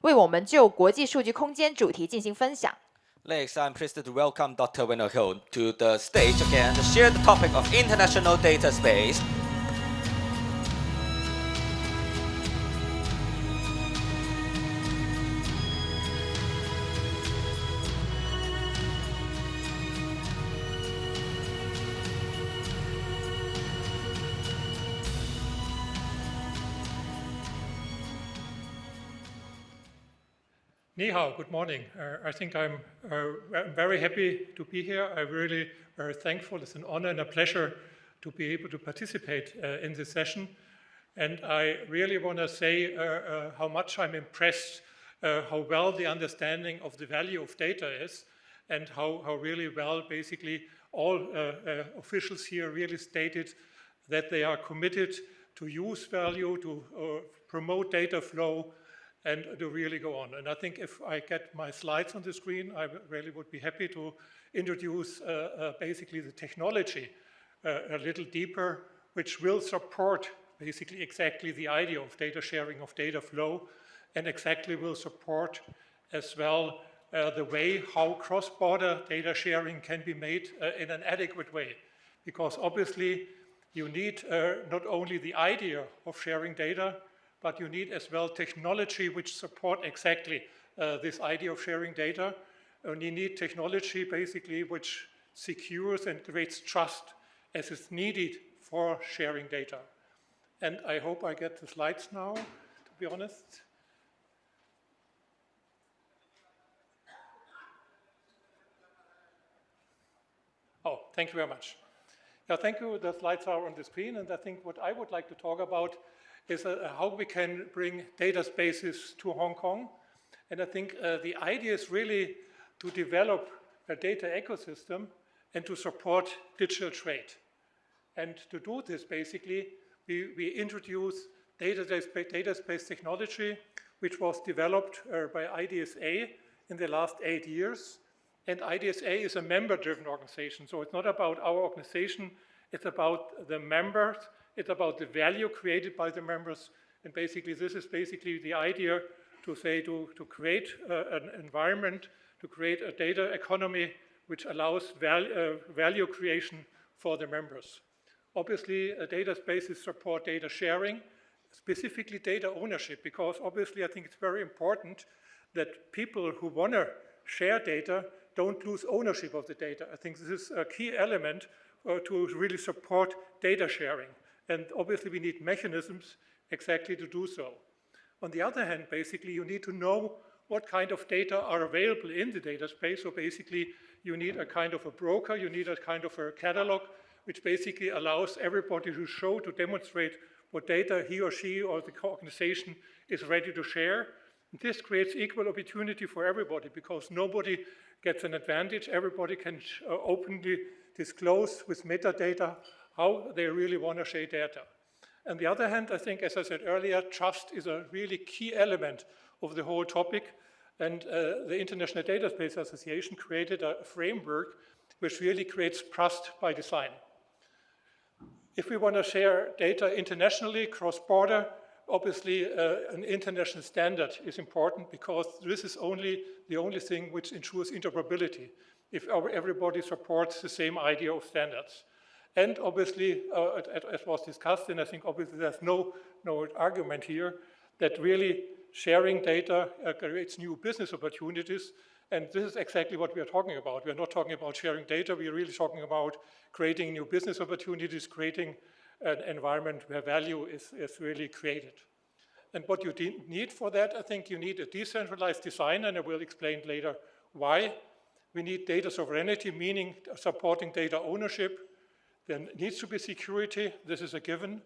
为我们就国际数据空间主题进行分享。Next, I'm pleased to welcome Dr. Reinhold to the stage again to share the topic of international data space. Ni hao, good morning. I think I'm very happy to be here. I'm really thankful. It's an honor and a pleasure to be able to participate in this session. And I really want to say how much I'm impressed how well the understanding of the value of data is, and how really well basically all officials here really stated that they are committed to use value, to promote data flow, and to really go on. And I think if I get my slides on the screen, I really would be happy to introduce basically the technology a little deeper, which will support basically exactly the idea of data sharing, of data flow, and exactly will support as well the way how cross-border data sharing can be made in an adequate way. Because obviously you need not only the idea of sharing data, but you need as well technology which support exactly this idea of sharing data. And you need technology basically which secures and creates trust as is needed for sharing data. And I hope I get the slides now, to be honest. Oh, thank you very much. Yeah, thank you. The slides are on the screen, and I think what I would like to talk about is how we can bring data spaces to Hong Kong. And I think the idea is really to develop a data ecosystem and to support digital trade. And to do this, basically, we introduce data space technology, which was developed by IDSA in the last 8 years. And IDSA is a member-driven organization, so it's not about our organization, it's about the members, it's about the value created by the members, and basically this is basically the idea to say to create an environment, to create a data economy which allows value creation for the members. Obviously, data spaces support data sharing, specifically data ownership, because obviously I think it's very important that people who want to share data don't lose ownership of the data. I think this is a key element to really support data sharing. And obviously we need mechanisms exactly to do so. On the other hand, basically you need to know what kind of data are available in the data space. So basically you need a kind of a broker, you need a kind of a catalog, which basically allows everybody to show, to demonstrate what data he or she or the organization is ready to share. And this creates equal opportunity for everybody, because nobody gets an advantage. Everybody can openly disclose with metadata how they really want to share data. On the other hand, I think, as I said earlier, trust is a really key element of the whole topic. And the International Data Space Association created a framework which really creates trust by design. If we want to share data internationally, cross-border, obviously an international standard is important, because this is the only thing which ensures interoperability, if everybody supports the same idea of standards. And obviously, as was discussed, and I think obviously there's no argument here, that really sharing data creates new business opportunities. And this is exactly what we are talking about. We are not talking about sharing data, we are really talking about creating new business opportunities, creating an environment where value is really created. And what you need for that, I think you need a decentralized design, and I will explain later why. We need data sovereignty, meaning supporting data ownership. There needs to be security, this is a given.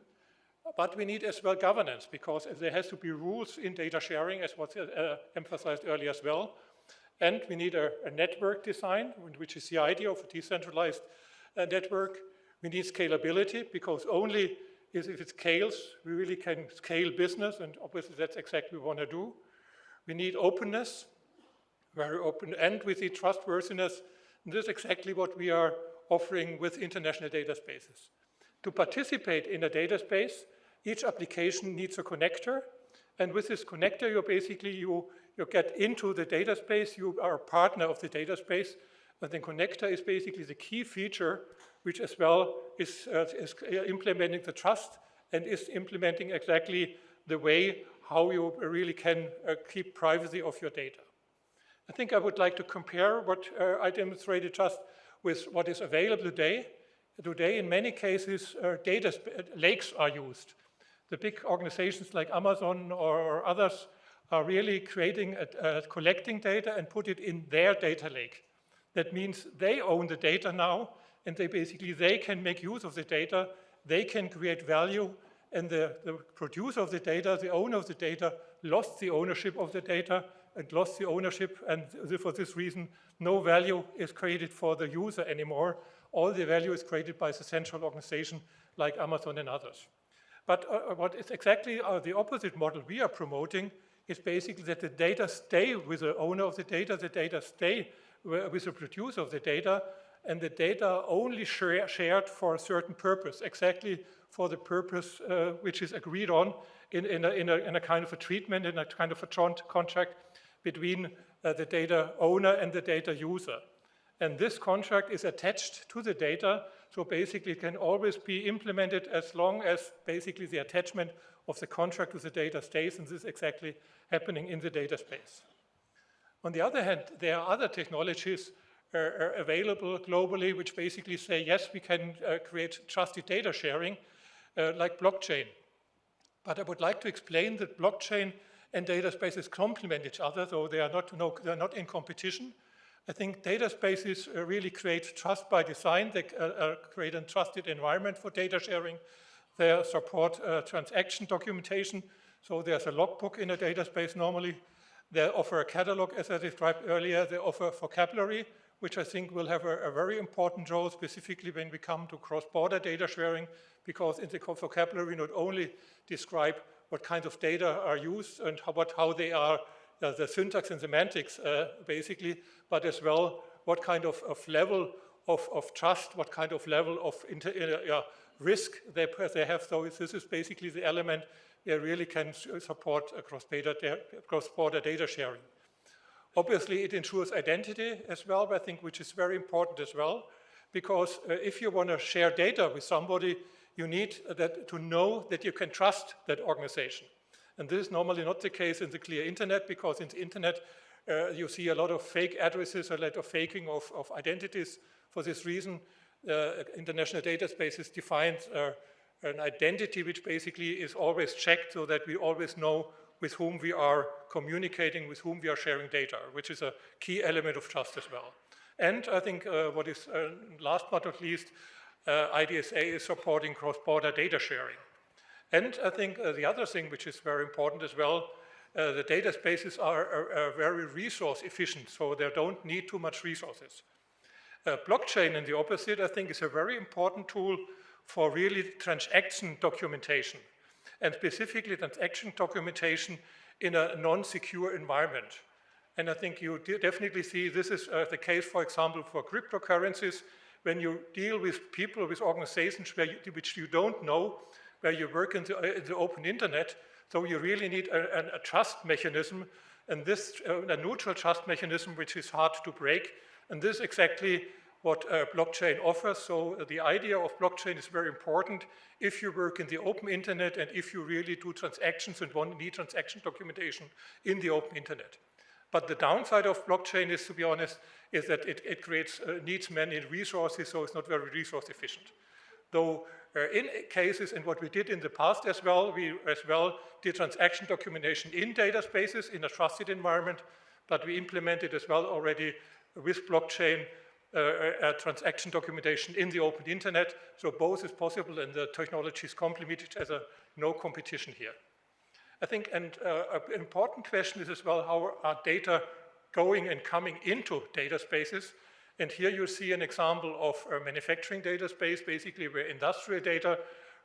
But we need as well governance, because there has to be rules in data sharing, as was emphasized earlier as well. And we need a network design, which is the idea of a decentralized network. We need scalability, because only if it scales, we really can scale business, and obviously that's exactly what we want to do. We need openness, very open, and we need trustworthiness, And this is exactly what we are offering with international data spaces. To participate in a data space, each application needs a connector. And with this connector, you get into the data space. You are a partner of the data space. And the connector is basically the key feature, which as well is implementing the trust and is implementing exactly the way how you really can keep privacy of your data. I think I would like to compare what I demonstrated just with what is available today. Today, in many cases, data lakes are used. The big organizations like Amazon or others are really collecting data and put it in their data lake. That means they own the data now, and they can make use of the data, they can create value, and the producer of the data, the owner of the data, lost the ownership of the data and lost the ownership, and for this reason, no value is created for the user anymore. All the value is created by the central organization like Amazon and others. But what is exactly the opposite model we are promoting is basically that the data stay with the owner of the data stay with the producer of the data, and the data only shared for a certain purpose, exactly for the purpose which is agreed on in a kind of a treatment, in a kind of a contract between the data owner and the data user. And this contract is attached to the data, so basically it can always be implemented as long as basically the attachment of the contract with the data stays, and this is exactly happening in the data space. On the other hand, there are other technologies available globally which basically say, yes, we can create trusted data sharing, like blockchain. But I would like to explain that blockchain and data spaces complement each other, so they are not in competition. I think data spaces really create trust by design. They create a trusted environment for data sharing. They support transaction documentation. So there's a logbook in a data space normally. They offer a catalog, as I described earlier. They offer vocabulary, which I think will have a very important role, specifically when we come to cross-border data sharing, because in the vocabulary not only describe what kinds of data are used and how they are, the syntax and semantics, basically, but as well what kind of level of trust, what kind of level of risk they have. So this is basically the element that really can support cross-border data sharing. Obviously, it ensures identity as well, I think, which is very important as well, because if you want to share data with somebody, you need to know that you can trust that organization. And this is normally not the case in the clear internet, because in the internet you see a lot of fake addresses, a lot of faking of identities. For this reason, international data spaces defines an identity which basically is always checked so that we always know with whom we are communicating, with whom we are sharing data, which is a key element of trust as well. And I think what is last but not least, IDSA is supporting cross-border data sharing. And I think the other thing which is very important as well, the data spaces are very resource efficient, so they don't need too much resources. Blockchain, in the opposite, I think is a very important tool for really transaction documentation, and specifically transaction documentation in a non-secure environment. And I think you definitely see this is the case, for example, for cryptocurrencies, when you deal with people, with organizations which you don't know, where you work in the open internet. So you really need a trust mechanism, and this a neutral trust mechanism which is hard to break. And this is exactly what blockchain offers. So the idea of blockchain is very important if you work in the open internet and if you really do transactions and need transaction documentation in the open internet. But the downside of blockchain is, to be honest, is that it needs many resources, so it's not very resource efficient. Though in cases, and what we did in the past as well, we did transaction documentation in data spaces in a trusted environment, but we implemented as well already with blockchain transaction documentation in the open internet. So both is possible, and the technologies complement each other, no competition here. I think, and an important question is as well, how are data going and coming into data spaces? And here you see an example of a manufacturing data space, basically where industrial data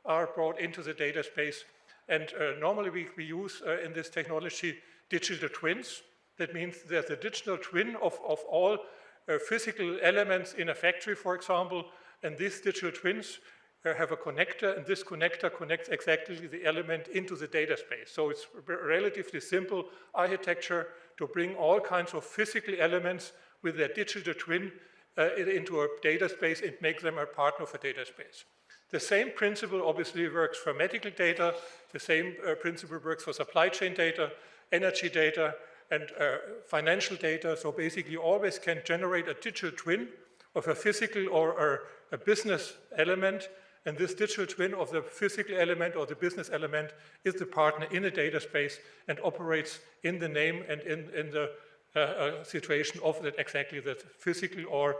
are brought into the data space. And normally we use in this technology digital twins. That means there's a digital twin of all physical elements in a factory, for example, and these digital twins have a connector, and this connector connects exactly the element into the data space. So it's a relatively simple architecture to bring all kinds of physical elements with their digital twin into a data space and make them a partner of a data space. The same principle obviously works for medical data, the same principle works for supply chain data, energy data, and financial data. So basically you always can generate a digital twin of a physical or a business element, and this digital twin of the physical element or the business element is the partner in a data space and operates in the name and in the situation of that exactly that physical or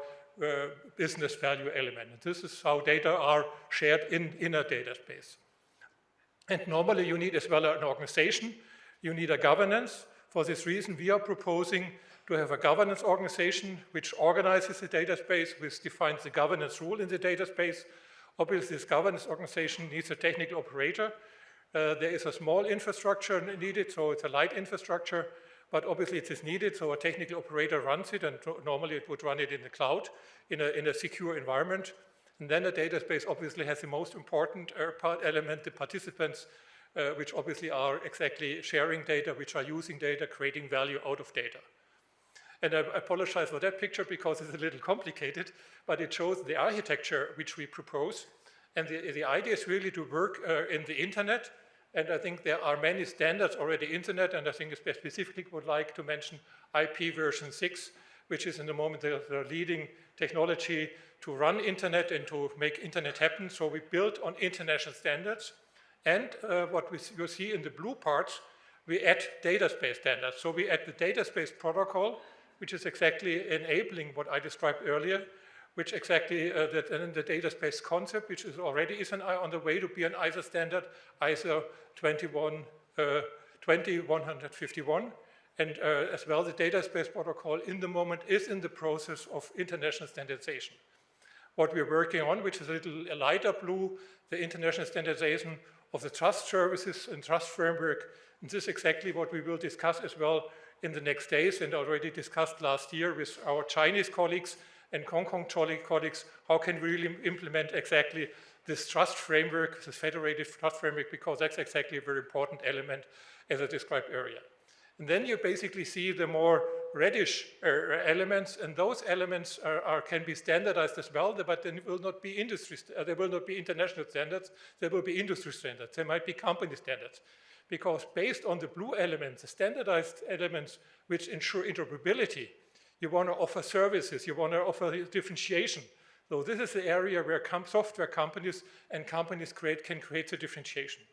business value element. And this is how data are shared in a data space. And normally you need as well an organization, you need a governance. For this reason, we are proposing to have a governance organization which organizes the data space, which defines the governance rule in the data space. Obviously, this governance organization needs a technical operator. There is a small infrastructure needed, so it's a light infrastructure, but obviously it is needed, so a technical operator runs it, and normally it would run it in the cloud in a secure environment. And then the database obviously has the most important element, the participants, which obviously are exactly sharing data, which are using data, creating value out of data. And I apologize for that picture because it's a little complicated, but it shows the architecture which we propose. And the idea is really to work in the internet. And I think there are many standards already in the internet, and I think I specifically would like to mention IP version 6, which is in the moment the leading technology to run internet and to make internet happen. So we build on international standards. And what you see in the blue parts, we add data space standards. So we add the data space protocol, which is exactly enabling what I described earlier, which exactly and the data space concept, which is already on the way to be an ISO standard, ISO 20151. And as well, the data space protocol in the moment is in the process of international standardization. What we're working on, which is a little lighter blue, the international standardization of the trust services and trust framework. And this is exactly what we will discuss as well in the next days, and already discussed last year with our Chinese colleagues and Hong Kong colleagues, how can we really implement exactly this trust framework, this federated trust framework, because that's exactly a very important element as I described earlier. And then you basically see the more reddish elements, and those elements can be standardized as well, but then will not be there will not be international standards, there will be industry standards, there might be company standards. Because based on the blue elements, the standardized elements which ensure interoperability, you want to offer services, you want to offer differentiation. So this is the area where software companies and companies can create the differentiation.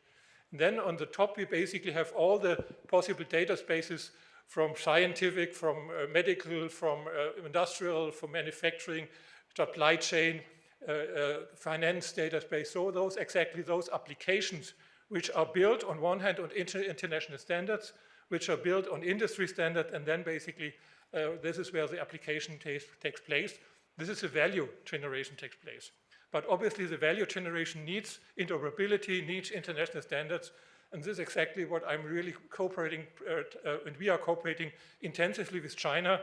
And then on the top, we basically have all the possible data spaces from scientific, from medical, from industrial, from manufacturing, supply chain, finance data space. So those applications which are built on one hand on international standards, which are built on industry standards, and then basically this is where the application takes place. This is the value generation takes place. But obviously the value generation needs interoperability, needs international standards, and this is exactly what I'm really cooperating, and we are cooperating intensively with China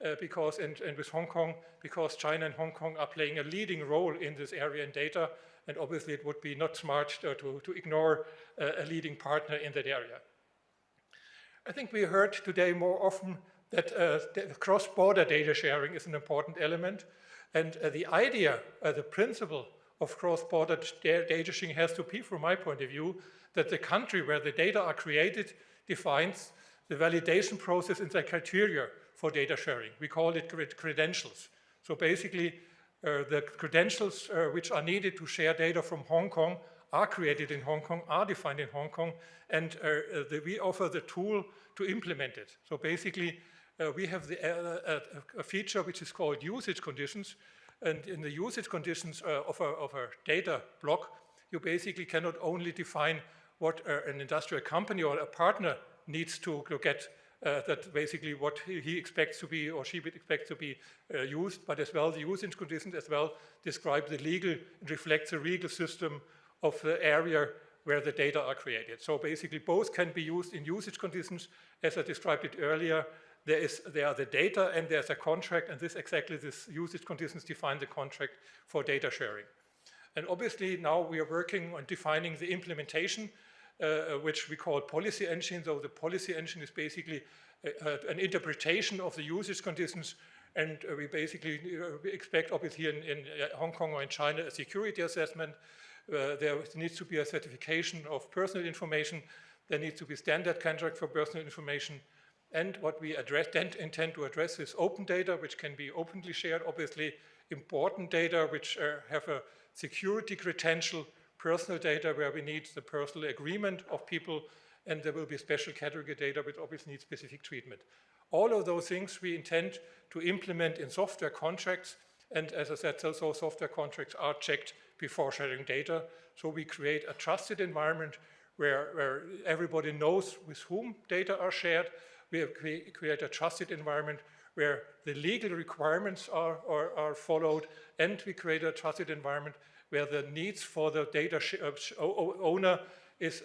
and with Hong Kong, because China and Hong Kong are playing a leading role in this area in data, and obviously it would be not smart to ignore a leading partner in that area. I think we heard today more often that cross-border data sharing is an important element, and the idea, the principle of cross-border data sharing has to be, from my point of view, that the country where the data are created defines the validation process and the criteria for data sharing. We call it credentials. So basically, the credentials which are needed to share data from Hong Kong are created in Hong Kong, are defined in Hong Kong, and we offer the tool to implement it. So basically, we have a feature which is called usage conditions, and in the usage conditions of a data block, you basically cannot only define what an industrial company or a partner needs to get, that basically what he expects to be or she would expect to be used, but as well the usage conditions as well describe the legal, reflect the legal system of the area where the data are created. So basically both can be used in usage conditions, as I described it earlier. there are the data and there's a contract, and this usage conditions define the contract for data sharing. And obviously now we are working on defining the implementation, which we call policy engine. So the policy engine is basically an interpretation of the usage conditions, and we basically we expect obviously in Hong Kong or in China a security assessment. There needs to be a certification of personal information. There needs to be standard contract for personal information. And what we intend to address is open data, which can be openly shared, obviously important data, which have a security credential, personal data where we need the personal agreement of people, and there will be special category data which obviously needs specific treatment. All of those things we intend to implement in software contracts, and as I said, so software contracts are checked before sharing data. So we create a trusted environment where everybody knows with whom data are shared. We create a trusted environment where the legal requirements are followed, and we create a trusted environment where the needs for the data owner is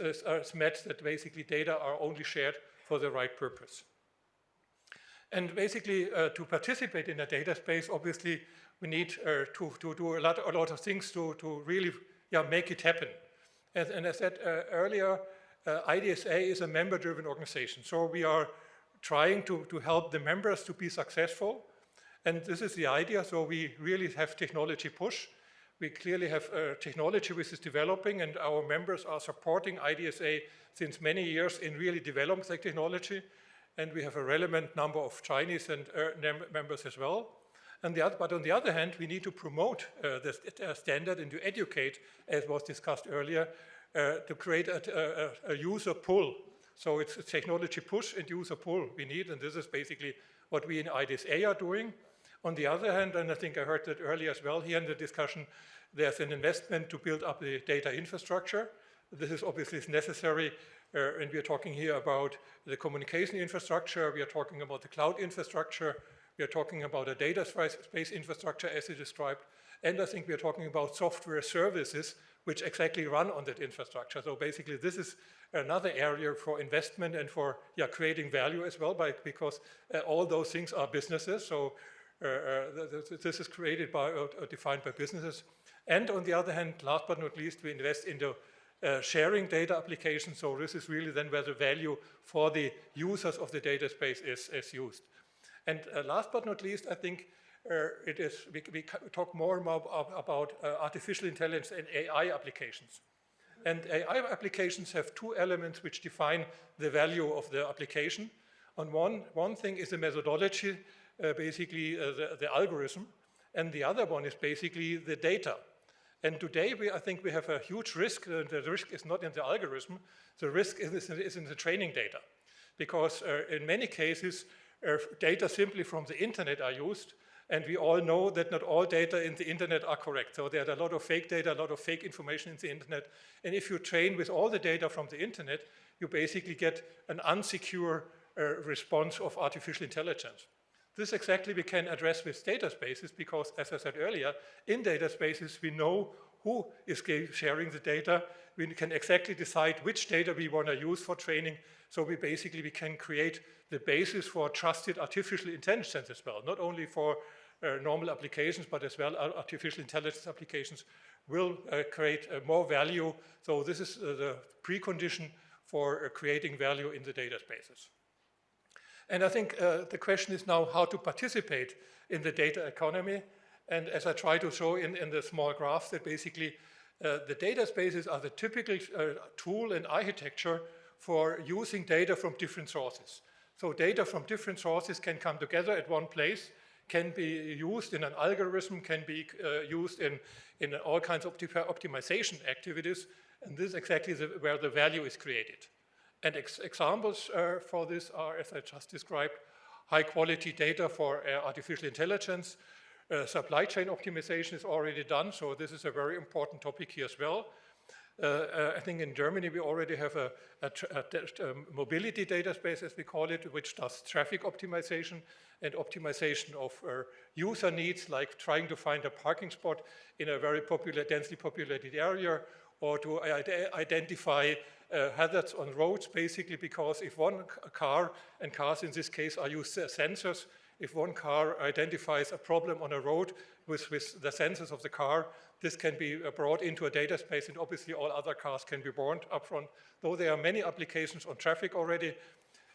met, that basically data are only shared for the right purpose. And basically, to participate in a data space, obviously, we need to do a lot of things to really make it happen. And as I said earlier, IDSA is a member-driven organization. So we are trying to help the members to be successful. And this is the idea. So we really have technology push. We clearly have technology which is developing, and our members are supporting IDSA since many years in really developing the technology. And we have a relevant number of Chinese and members as well. But on the other hand, we need to promote the standard and to educate, as was discussed earlier, to create a user pull. So it's a technology push and user pull we need, and this is basically what we in IDSA are doing. On the other hand, and I think I heard that earlier as well here in the discussion, there's an investment to build up the data infrastructure. This is obviously necessary, and we are talking here about the communication infrastructure, we are talking about the cloud infrastructure, we are talking about a data space infrastructure as you described, and I think we are talking about software services which exactly run on that infrastructure. So basically this is another area for investment and for creating value as well, because all those things are businesses. So this is created by or defined by businesses. And on the other hand, last but not least, we invest into sharing data applications. So this is really then where the value for the users of the data space is used. And last but not least, I think we talk more and more about artificial intelligence and AI applications. And AI applications have two elements which define the value of the application. On one thing is the methodology, basically the algorithm, and the other one is basically the data. And today I think we have a huge risk. The risk is not in the algorithm, the risk is in the training data. Because in many cases, data simply from the internet are used, and we all know that not all data in the internet are correct. So there's a lot of fake data, a lot of fake information in the internet. And if you train with all the data from the internet, you basically get an unsecure response of artificial intelligence. This exactly we can address with data spaces because, as I said earlier, in data spaces we know who is sharing the data. We can exactly decide which data we want to use for training. So we can create the basis for trusted artificial intelligence as well, not only for normal applications, but as well artificial intelligence applications will create more value. So this is the precondition for creating value in the data spaces. And I think the question is now how to participate in the data economy. And as I try to show in the small graph, that basically the data spaces are the typical tool and architecture for using data from different sources. So data from different sources can come together at one place, can be used in an algorithm, can be used in all kinds of optimization activities, and this is exactly where the value is created. And examples for this are, as I just described, high quality data for artificial intelligence. Supply chain optimization is already done, so this is a very important topic here as well. I think in Germany we already have a mobility data space, as we call it, which does traffic optimization and optimization of user needs, like trying to find a parking spot in a very densely populated area, or to identify hazards on roads, basically because if one car, and cars in this case are used sensors, if one car identifies a problem on a road with the sensors of the car, this can be brought into a data space, and obviously all other cars can be warned upfront. Though there are many applications on traffic already,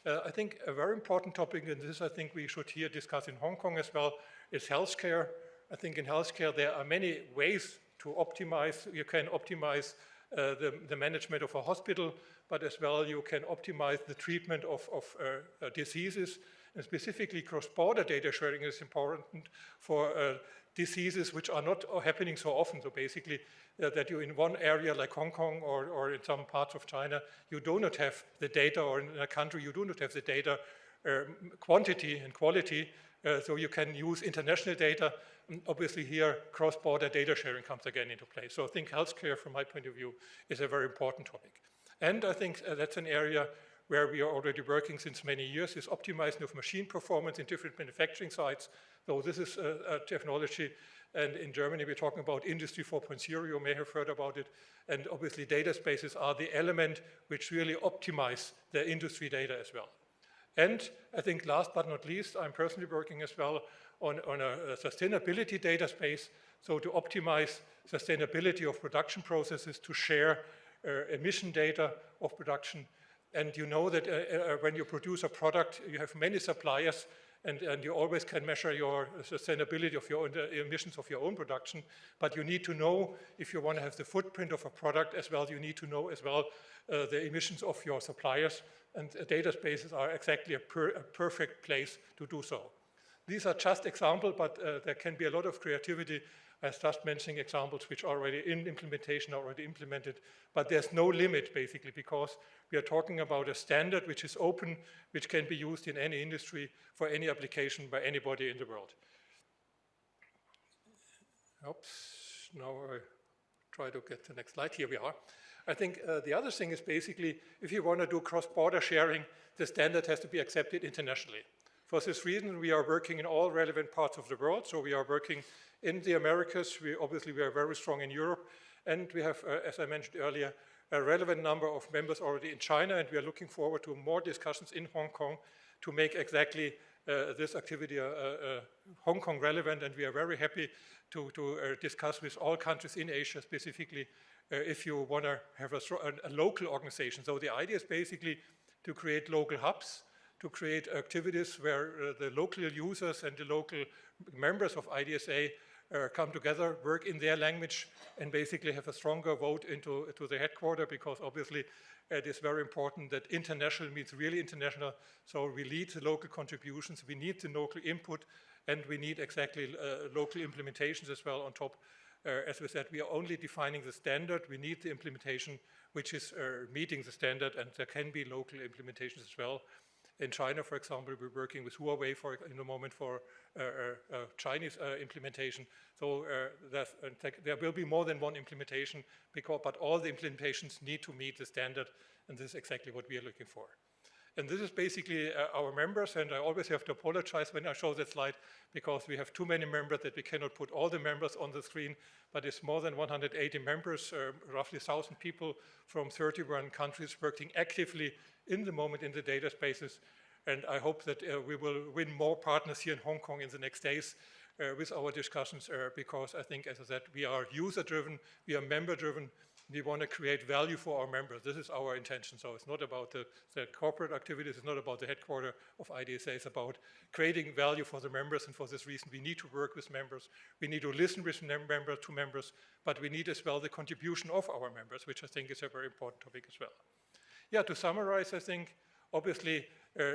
I think a very important topic, and this I think we should here discuss in Hong Kong as well, is healthcare. I think in healthcare there are many ways to optimize. You can optimize the management of a hospital, but as well you can optimize the treatment of diseases. And specifically cross-border data sharing is important for diseases which are not happening so often. So basically that you in one area like Hong Kong or in some parts of China, you do not have the data, or in a country you do not have the data quantity and quality, so you can use international data. And obviously here cross-border data sharing comes again into play. So I think healthcare from my point of view is a very important topic. And I think that's an area where we are already working since many years, is optimizing of machine performance in different manufacturing sites. So this is a technology, and in Germany we're talking about Industry 4.0, you may have heard about it, and obviously data spaces are the element which really optimize the industry data as well. And I think last but not least, I'm personally working as well on a sustainability data space, so to optimize sustainability of production processes, to share emission data of production. And you know that when you produce a product, you have many suppliers, and you always can measure your sustainability of your own, emissions of your own production. But you need to know, if you want to have the footprint of a product as well, you need to know as well the emissions of your suppliers. And data spaces are exactly a perfect place to do so. These are just examples, but there can be a lot of creativity. I was just mentioning examples which are already in implementation, already implemented, but there's no limit basically, because we are talking about a standard which is open, which can be used in any industry for any application by anybody in the world. Oops, now I try to get the next slide. Here we are. I think the other thing is basically, if you want to do cross-border sharing, the standard has to be accepted internationally. For this reason, we are working in all relevant parts of the world. So we are working in the Americas. Obviously, we are very strong in Europe. And we have, as I mentioned earlier, a relevant number of members already in China. And we are looking forward to more discussions in Hong Kong to make exactly this activity Hong Kong relevant. And we are very happy to discuss with all countries in Asia, specifically if you want to have a local organization. So the idea is basically to create local hubs, to create activities where the local users and the local members of IDSA come together, work in their language, and basically have a stronger vote into the headquarters, because obviously it is very important that international means really international. So we need the local contributions, we need the local input, and we need exactly local implementations as well on top. As we said, we are only defining the standard. We need the implementation which is meeting the standard, and there can be local implementations as well. In China, for example, we're working with Huawei in the moment for Chinese implementation. So there will be more than one implementation, but all the implementations need to meet the standard, and this is exactly what we are looking for. And this is basically our members, and I always have to apologize when I show that slide, because we have too many members that we cannot put all the members on the screen, but it's more than 180 members, roughly 1,000 people from 31 countries working actively in the moment in the data spaces. And I hope that we will win more partners here in Hong Kong in the next days with our discussions, because I think, as I said, we are user-driven, we are member-driven. We want to create value for our members. This is our intention. So it's not about the corporate activities, it's not about the headquarters of IDSA, it's about creating value for the members, and for this reason we need to work with members. We need to listen with members, but we need as well the contribution of our members, which I think is a very important topic as well. Yeah, to summarize, I think, obviously,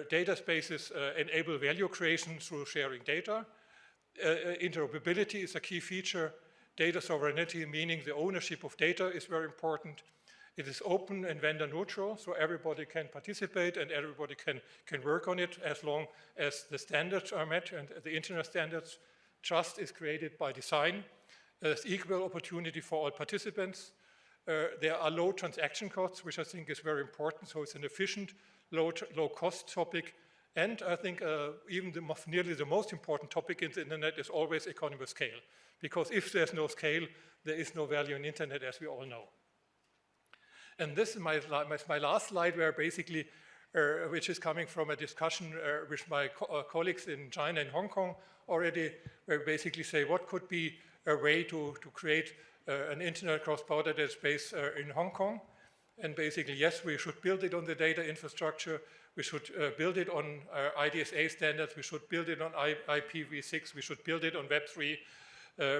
data spaces enable value creation through sharing data. Interoperability is a key feature. Data sovereignty, meaning the ownership of data, is very important. It is open and vendor neutral, so everybody can participate and everybody can work on it as long as the standards are met and the internal standards. Trust is created by design. There's equal opportunity for all participants. There are low transaction costs, which I think is very important, so it's an efficient, low cost topic. And I think even nearly the most important topic in the internet is always economy of scale. Because if there's no scale, there is no value in internet, as we all know. And this is my last slide, where basically, which is coming from a discussion with my colleagues in China and Hong Kong already, where we basically say what could be a way to create an internet cross-border data space in Hong Kong. And basically, yes, we should build it on the data infrastructure. We should build it on IDSA standards. We should buiv it on IPv6. We should build it on Web3.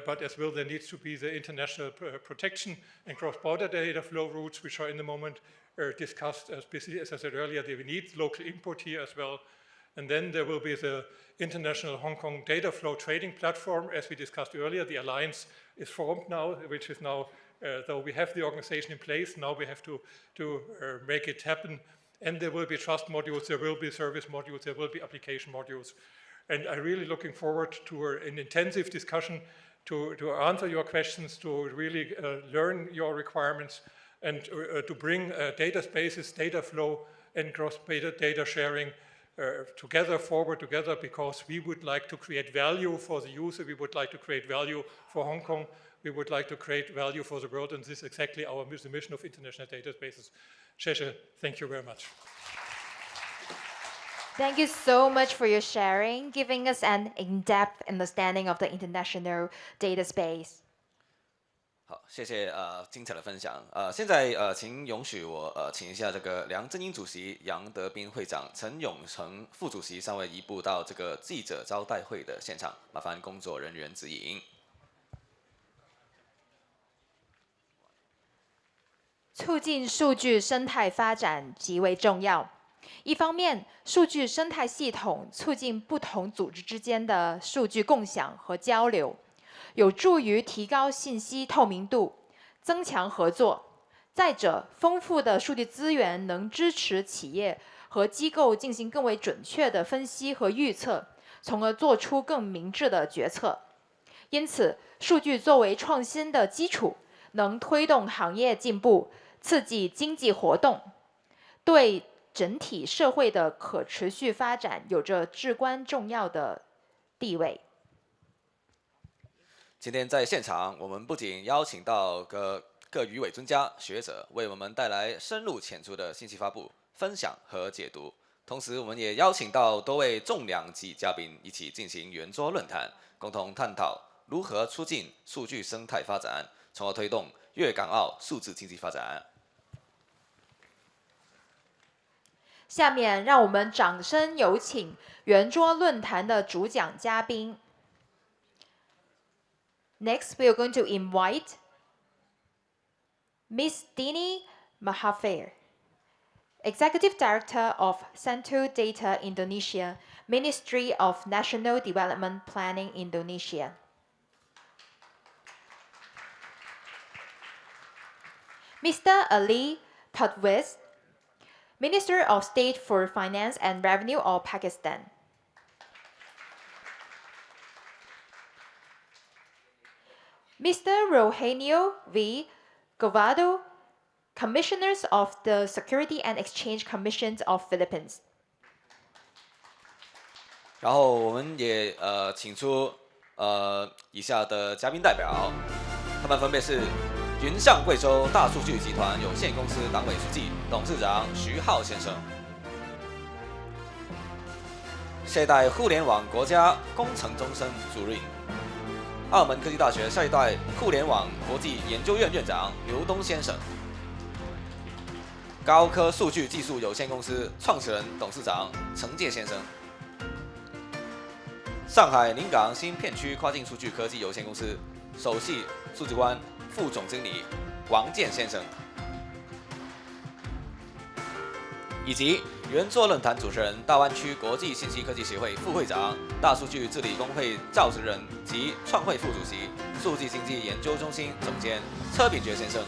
But as well, there needs to be the international protection and cross-border data flow routes, which are in the moment discussed. As I said earlier, we need local input here as well. And then there will be the International Hong Kong Data Flow Trading Platform. As we discussed earlier, the alliance is formed now, which is now, though we have the organization in place, now we have to make it happen. And there will be trust modules, there will be service modules, there will be application modules. And I'm really looking forward to an intensive discussion to answer your questions, to really learn your requirements, and to bring data spaces, data flow, and cross-border data sharing forward together, because we would like to create value for the user, we would like to create value for Hong Kong, we would like to create value for the world, and this is exactly the mission of international databases. Sheshe, thank you very much. Thank you so much for your sharing, giving us an in-depth understanding of the international data space. 好，谢谢精彩的分享。现在请容许我请一下这个梁振英主席、杨德斌会长、陈永成副主席三位移步到这个记者招待会的现场，麻烦工作人员指引。促进数据生态发展极为重要。一方面，数据生态系统促进不同组织之间的数据共享和交流，有助于提高信息透明度，增强合作。再者，丰富的数据资源能支持企业和机构进行更为准确的分析和预测，从而做出更明智的决策。因此，数据作为创新的基础，能推动行业进步，刺激经济活动，对整体社会的可持续发展有着至关重要的地位。今天在现场，我们不仅邀请到各与会专家学者，为我们带来深入浅出的信息发布、分享和解读。同时，我们也邀请到多位重量级嘉宾一起进行圆桌论坛，共同探讨如何促进数据生态发展，从而推动粤港澳数字经济发展。下面让我们掌声有请圆桌论坛的主讲嘉宾。Next, we are going to invite Ms. Dini Mahathir, Executive Director of Central Data Indonesia, Ministry of National Development Planning Indonesia. Mr. Ali Padwis, Minister of State for Finance and Revenue of Pakistan. Mr. Rogelio V. Govado, Commissioners of the Security and Exchange Commissions of Philippines. 然后我们也请出以下的嘉宾代表，他们分别是云象贵州大数据集团有限公司党委书记、董事长徐浩先生，现代互联网国家工程中心主任，澳门科技大学下一代互联网国际研究院院长刘东先生，高科数据技术有限公司创始人、董事长陈介先生，上海临港新片区跨境数据科技有限公司首席数据官、副总经理王健先生，以及圆桌论坛主持人、大湾区国际信息科技协会副会长、大数据治理工会召集人及创会副主席、数据经济研究中心总监车秉觉先生。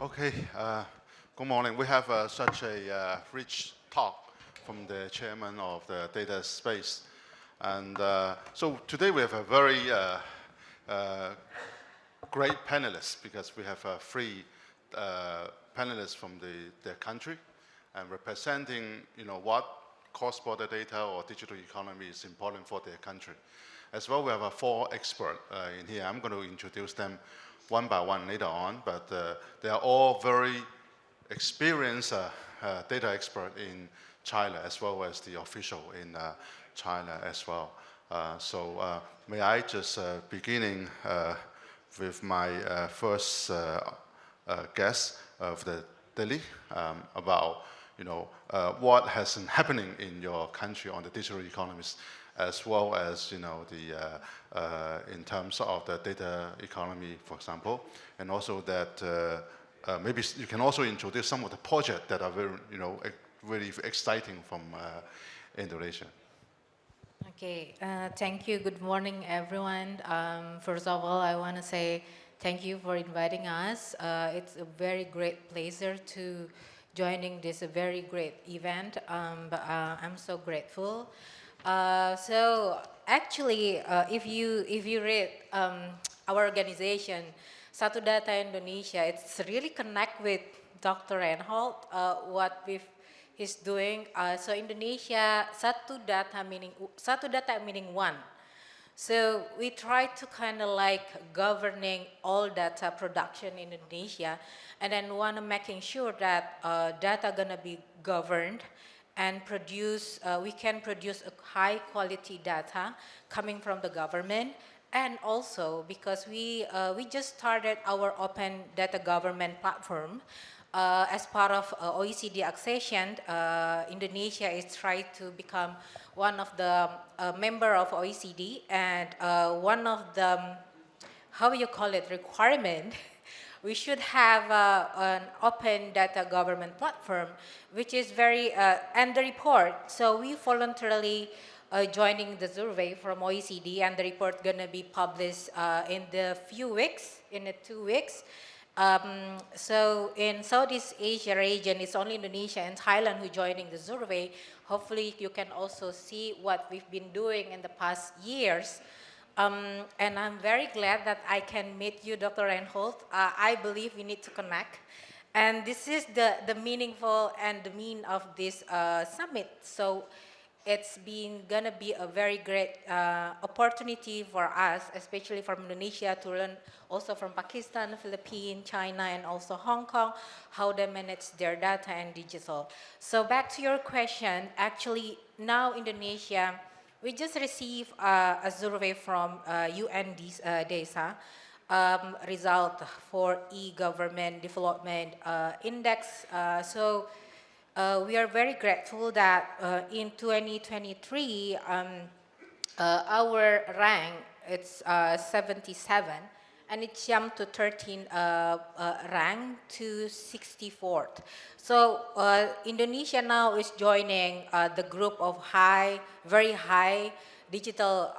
Okay, good morning. We have such a rich talk from the chairman of the data space. And so today we have a very great panelists because we have three panelists from their country and representing, what cross-border data or digital economy is important for their country. As well, we have 4 experts in here. I'm going to introduce them one by one later on, but they are all very experienced data experts in China, as well as the official in China as well. So may I just beginning with my first guest of the Delhi about what has been happening in your country on the digital economies, as well as in terms of the data economy, for example, and also that maybe you can also introduce some of the projects that are very really exciting from Indonesia. Okay, thank you. Good morning, everyone. First of all, I want to say thank you for inviting us. It's a very great pleasure to joining this very great event. I'm so grateful. So actually, if you read our organization, Satu Data Indonesia, it's really connect with Dr. Reinhold, what he's doing. So Indonesia, Satu Data meaning one. So we try to kind of like governing all data production in Indonesia, and then want to making sure that data gonna be governed and produce. We can produce a high quality data coming from the government, and also because we just started our open data government platform. As part of OECD accession, Indonesia is trying to become one of the member of OECD, and one of the, how you call it, requirement, we should have an open data government platform, which is very, and the report, so we voluntarily joining the survey from OECD, and the report gonna be published in the few weeks, in the 2 weeks. So in Southeast Asia region, it's only Indonesia and Thailand who joining the survey. Hopefully you can also see what we've been doing in the past years. And I'm very glad that I can meet you, Dr. Reinhold. I believe we need to connect. And this is the meaningful and the mean of this summit. So it's gonna be a very great opportunity for us, especially from Indonesia, to learn also from Pakistan, Philippines, China, and also Hong Kong, how they manage their data and digital. So back to your question, actually now Indonesia, we just received a survey from UNDESA result for e-government development index. So we are very grateful that in 2023, our rank, it's 77, and it jumped to 13 rank to 64th. So Indonesia now is joining the group of very high digital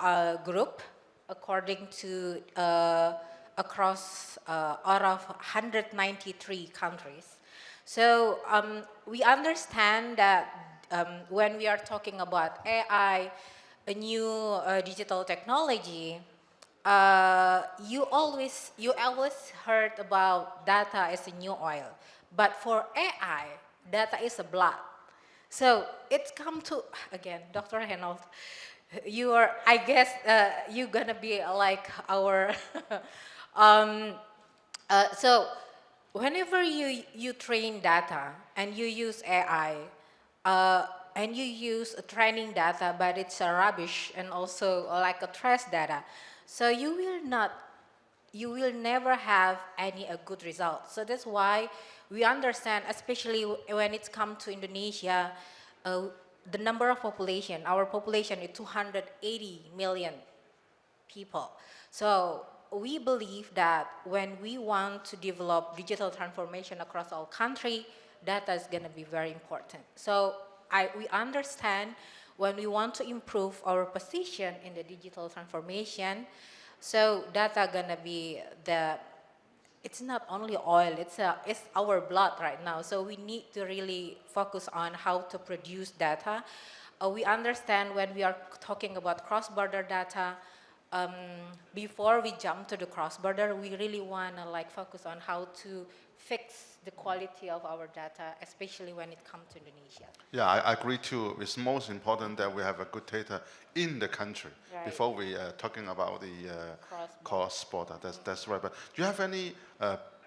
group, according to across out of 193 countries. So we understand that when we are talking about AI, a new digital technology, you always heard about data as a new oil, but for AI, data is a blood. So it's come to, again, Dr. Reinhold, you are, I guess, you're gonna be like our, so whenever you train data and you use AI, and you use training data, but it's rubbish and also like a trash data, so you will never have any good result. So that's why we understand, especially when it's come to Indonesia, the number of population, our population is 280 million people. So we believe that when we want to develop digital transformation across our country, data is going to be very important. So we understand when we want to improve our position in the digital transformation, so data going to be it's not only oil, it's our blood right now. So we need to really focus on how to produce data. We understand when we are talking about cross-border data, before we jump to the cross-border, we really want to like focus on how to fix the quality of our data, especially when it comes to Indonesia. Yeah, I agree too. It's most important that we have a good data in the country before we talking about the cross-border. That's right. But do you have any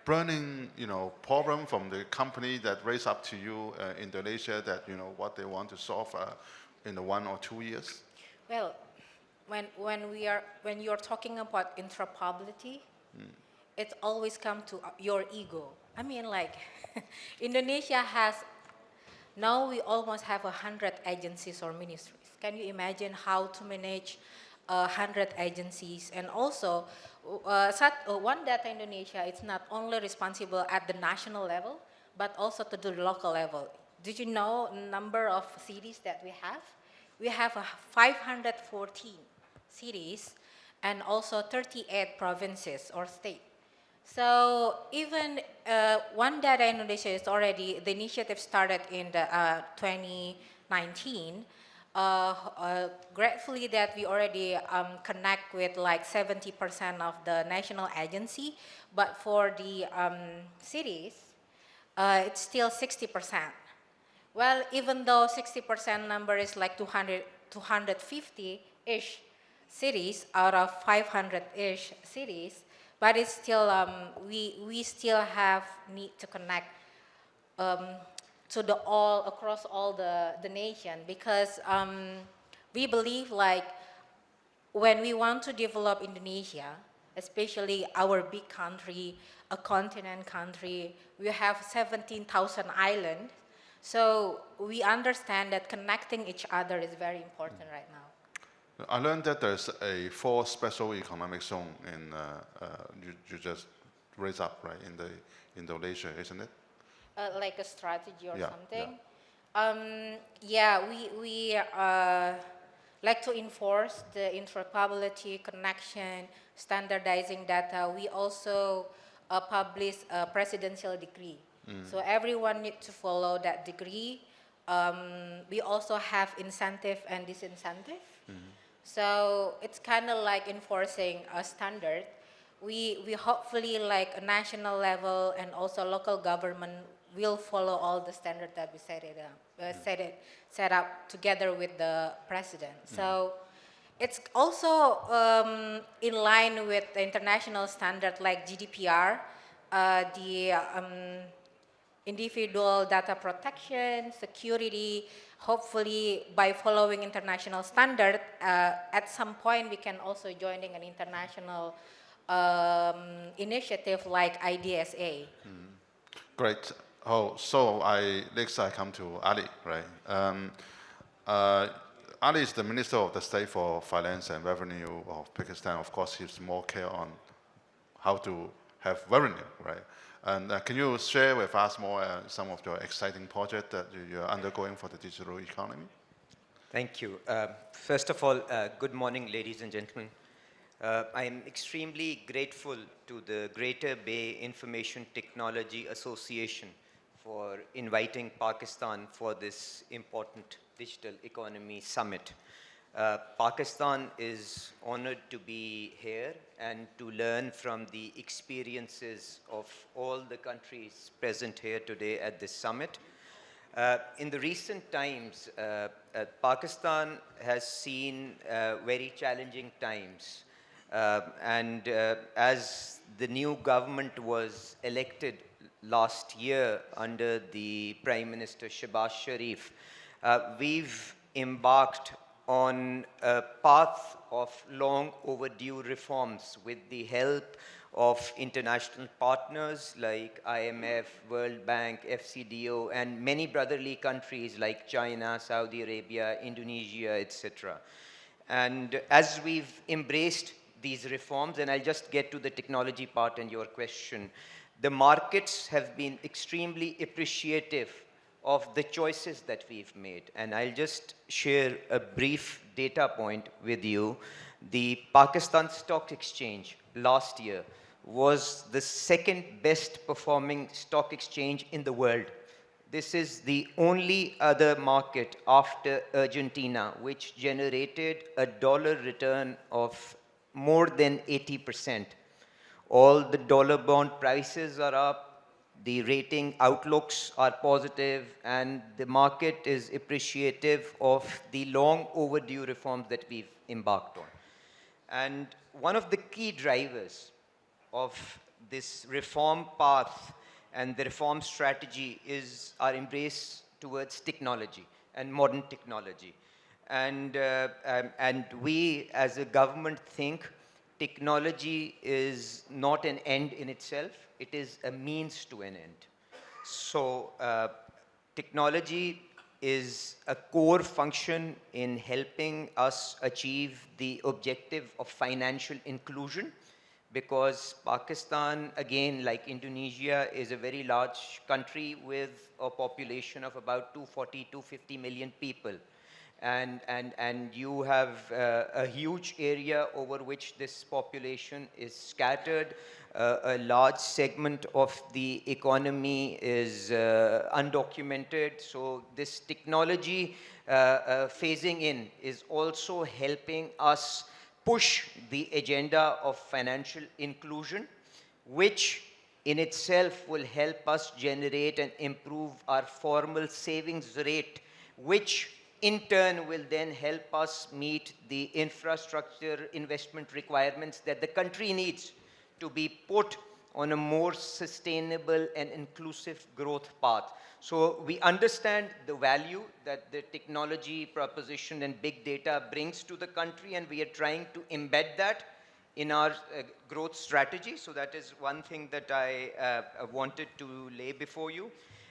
burning, problem from the company that raised up to you, Indonesia, that what they want to solve in the 1 or 2 years? Well, when you're talking about interoperability, it always comes to your ego. I mean, like, Indonesia has, now we almost have 100 agencies or ministries. Can you imagine how to manage 100 agencies? And also, One Data Indonesia is not only responsible at the national level, but also to the local level. Did you know the number of cities that we have? We have 514 cities and also 38 provinces or states. So even One Data Indonesia is already, the initiative started in the 2019. Gratefully that we already connect with like 70% of the national agency, but for the cities, it's still 60%. Well, even though 60% number is like 250-ish cities out of 500-ish cities, but it's still, we still have need to connect to across all the nation, because we believe like when we want to develop Indonesia, especially our big country, a continent country, we have 17,000 islands. So we understand that connecting each other is very important right now. I learned that there's a 4 special economic zone in you just raised up, right, in the Indonesia, isn't it? Like a strategy or something. Yeah. We like to enforce the interoperability, connection, standardizing data. We also publish a presidential decree. So everyone needs to follow that decree. We also have incentive and disincentive. So it's kind of like enforcing a standard. We hopefully like a national level and also local government will follow all the standards that we set up together with the president. So it's also in line with the international standard like GDPR, the individual data protection, security. Hopefully, by following international standard, at some point we can also join in an international initiative like IDSA. Great. Oh, so next I come to Ali, right? Ali is the Minister of the State for Finance and Revenue of Pakistan. Of course, he's more care on how to have revenue, right? And can you share with us more some of your exciting projects that you're undergoing for the digital economy? Thank you. First of all, good morning, ladies and gentlemen. I am extremely grateful to the Greater Bay Information Technology Association for inviting Pakistan for this important digital economy summit. Pakistan is honored to be here and to learn from the experiences of all the countries present here today at this summit. In the recent times, Pakistan has seen very challenging times. And as the new government was elected last year under the Prime Minister Shehbaz Sharif, we've embarked on a path of long overdue reforms with the help of international partners like IMF, World Bank, FCDO, and many brotherly countries like China, Saudi Arabia, Indonesia, etc. And as we've embraced these reforms, and I'll just get to the technology part and your question, the markets have been extremely appreciative of the choices that we've made. And I'll just share a brief data point with you. The Pakistan Stock Exchange last year was the second best performing stock exchange in the world. This is the only other market after Argentina which generated a dollar return of more than 80%. All the dollar bond prices are up, the rating outlooks are positive, and the market is appreciative of the long overdue reforms that we've embarked on. And one of the key drivers of this reform path and the reform strategy is our embrace towards technology and modern technology. And we as a government think technology is not an end in itself, it is a means to an end. So technology is a core function in helping us achieve the objective of financial inclusion, because Pakistan, again, like Indonesia, is a very large country with a population of about 240, 250 million people. And you have a huge area over which this population is scattered. A large segment of the economy is undocumented. So this technology phasing in is also helping us push the agenda of financial inclusion, which in itself will help us generate and improve our formal savings rate, which in turn will then help us meet the infrastructure investment requirements that the country needs to be put on a more sustainable and inclusive growth path. So we understand the value that the technology proposition and big data brings to the country, and we are trying to embed that in our growth strategy. So that is one thing that I wanted to lay before you.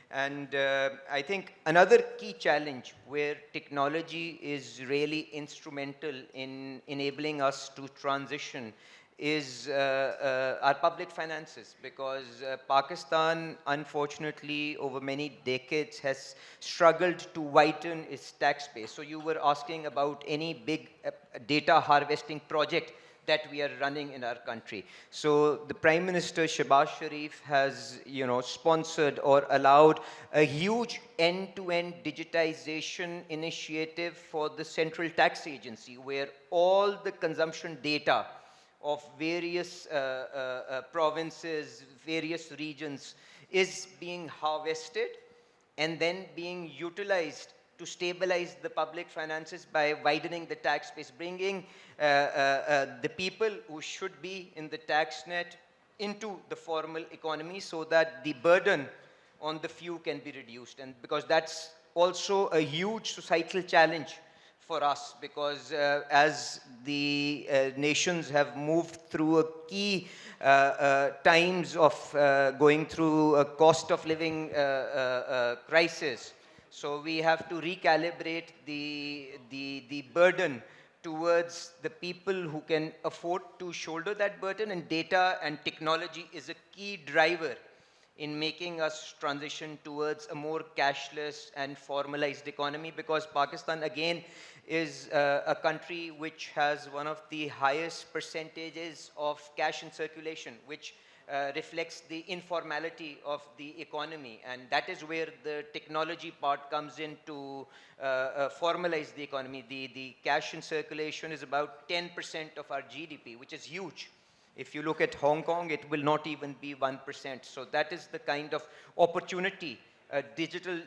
And I think another key challenge where technology is really instrumental in enabling us to transition is our public finances, because Pakistan, unfortunately, over many decades has struggled to widen its tax base. So you were asking about any big data harvesting project that we are running in our country. So the Prime Minister Shehbaz Sharif has, sponsored or allowed a huge end-to-end digitization initiative for the Central Tax Agency, where all the consumption data of various provinces, various regions is being harvested and then being utilized to stabilize the public finances by widening the tax base, bringing the people who should be in the tax net into the formal economy so that the burden on the few can be reduced. And because that's also a huge societal challenge for us, because as the nations have moved through a key times of going through a cost of living crisis, so we have to recalibrate the burden towards the people who can afford to shoulder that burden, and data and technology is a key driver in making us transition towards a more cashless and formalized economy, because Pakistan, again, is a country which has one of the highest percentages of cash in circulation, which reflects the informality of the economy. And that is where the technology part comes in to formalize the economy. The cash in circulation is about 10% of our GDP, which is huge. If you look at Hong Kong, it will not even be 1%. So that is the kind of opportunity digital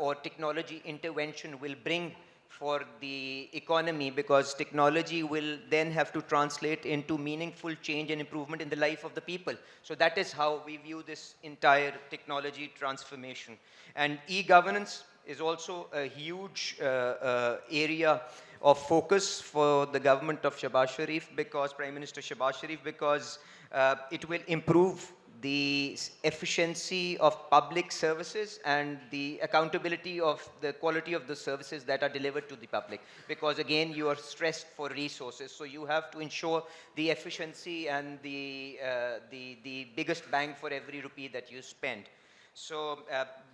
or technology intervention will bring for the economy, because technology will then have to translate into meaningful change and improvement in the life of the people. So that is how we view this entire technology transformation. And e-governance is also a huge area of focus for the government of Shehbaz Sharif, because Prime Minister Shehbaz Sharif, because it will improve the efficiency of public services and the accountability of the quality of the services that are delivered to the public. Because again, you are stressed for resources, so you have to ensure the efficiency and the biggest bang for every rupee that you spend. So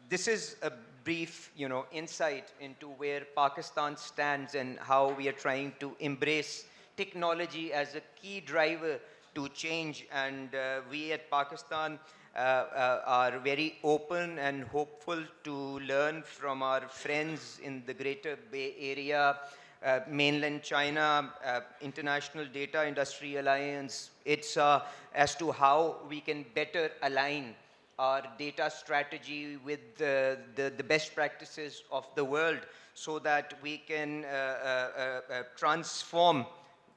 this is a brief, insight into where Pakistan stands and how we are trying to embrace technology as a key driver to change. And we at Pakistan are very open and hopeful to learn from our friends in the Greater Bay Area mainland China, International Data Industry Alliance. It's as to how we can better align our data strategy with the best practices of the world so that we can transform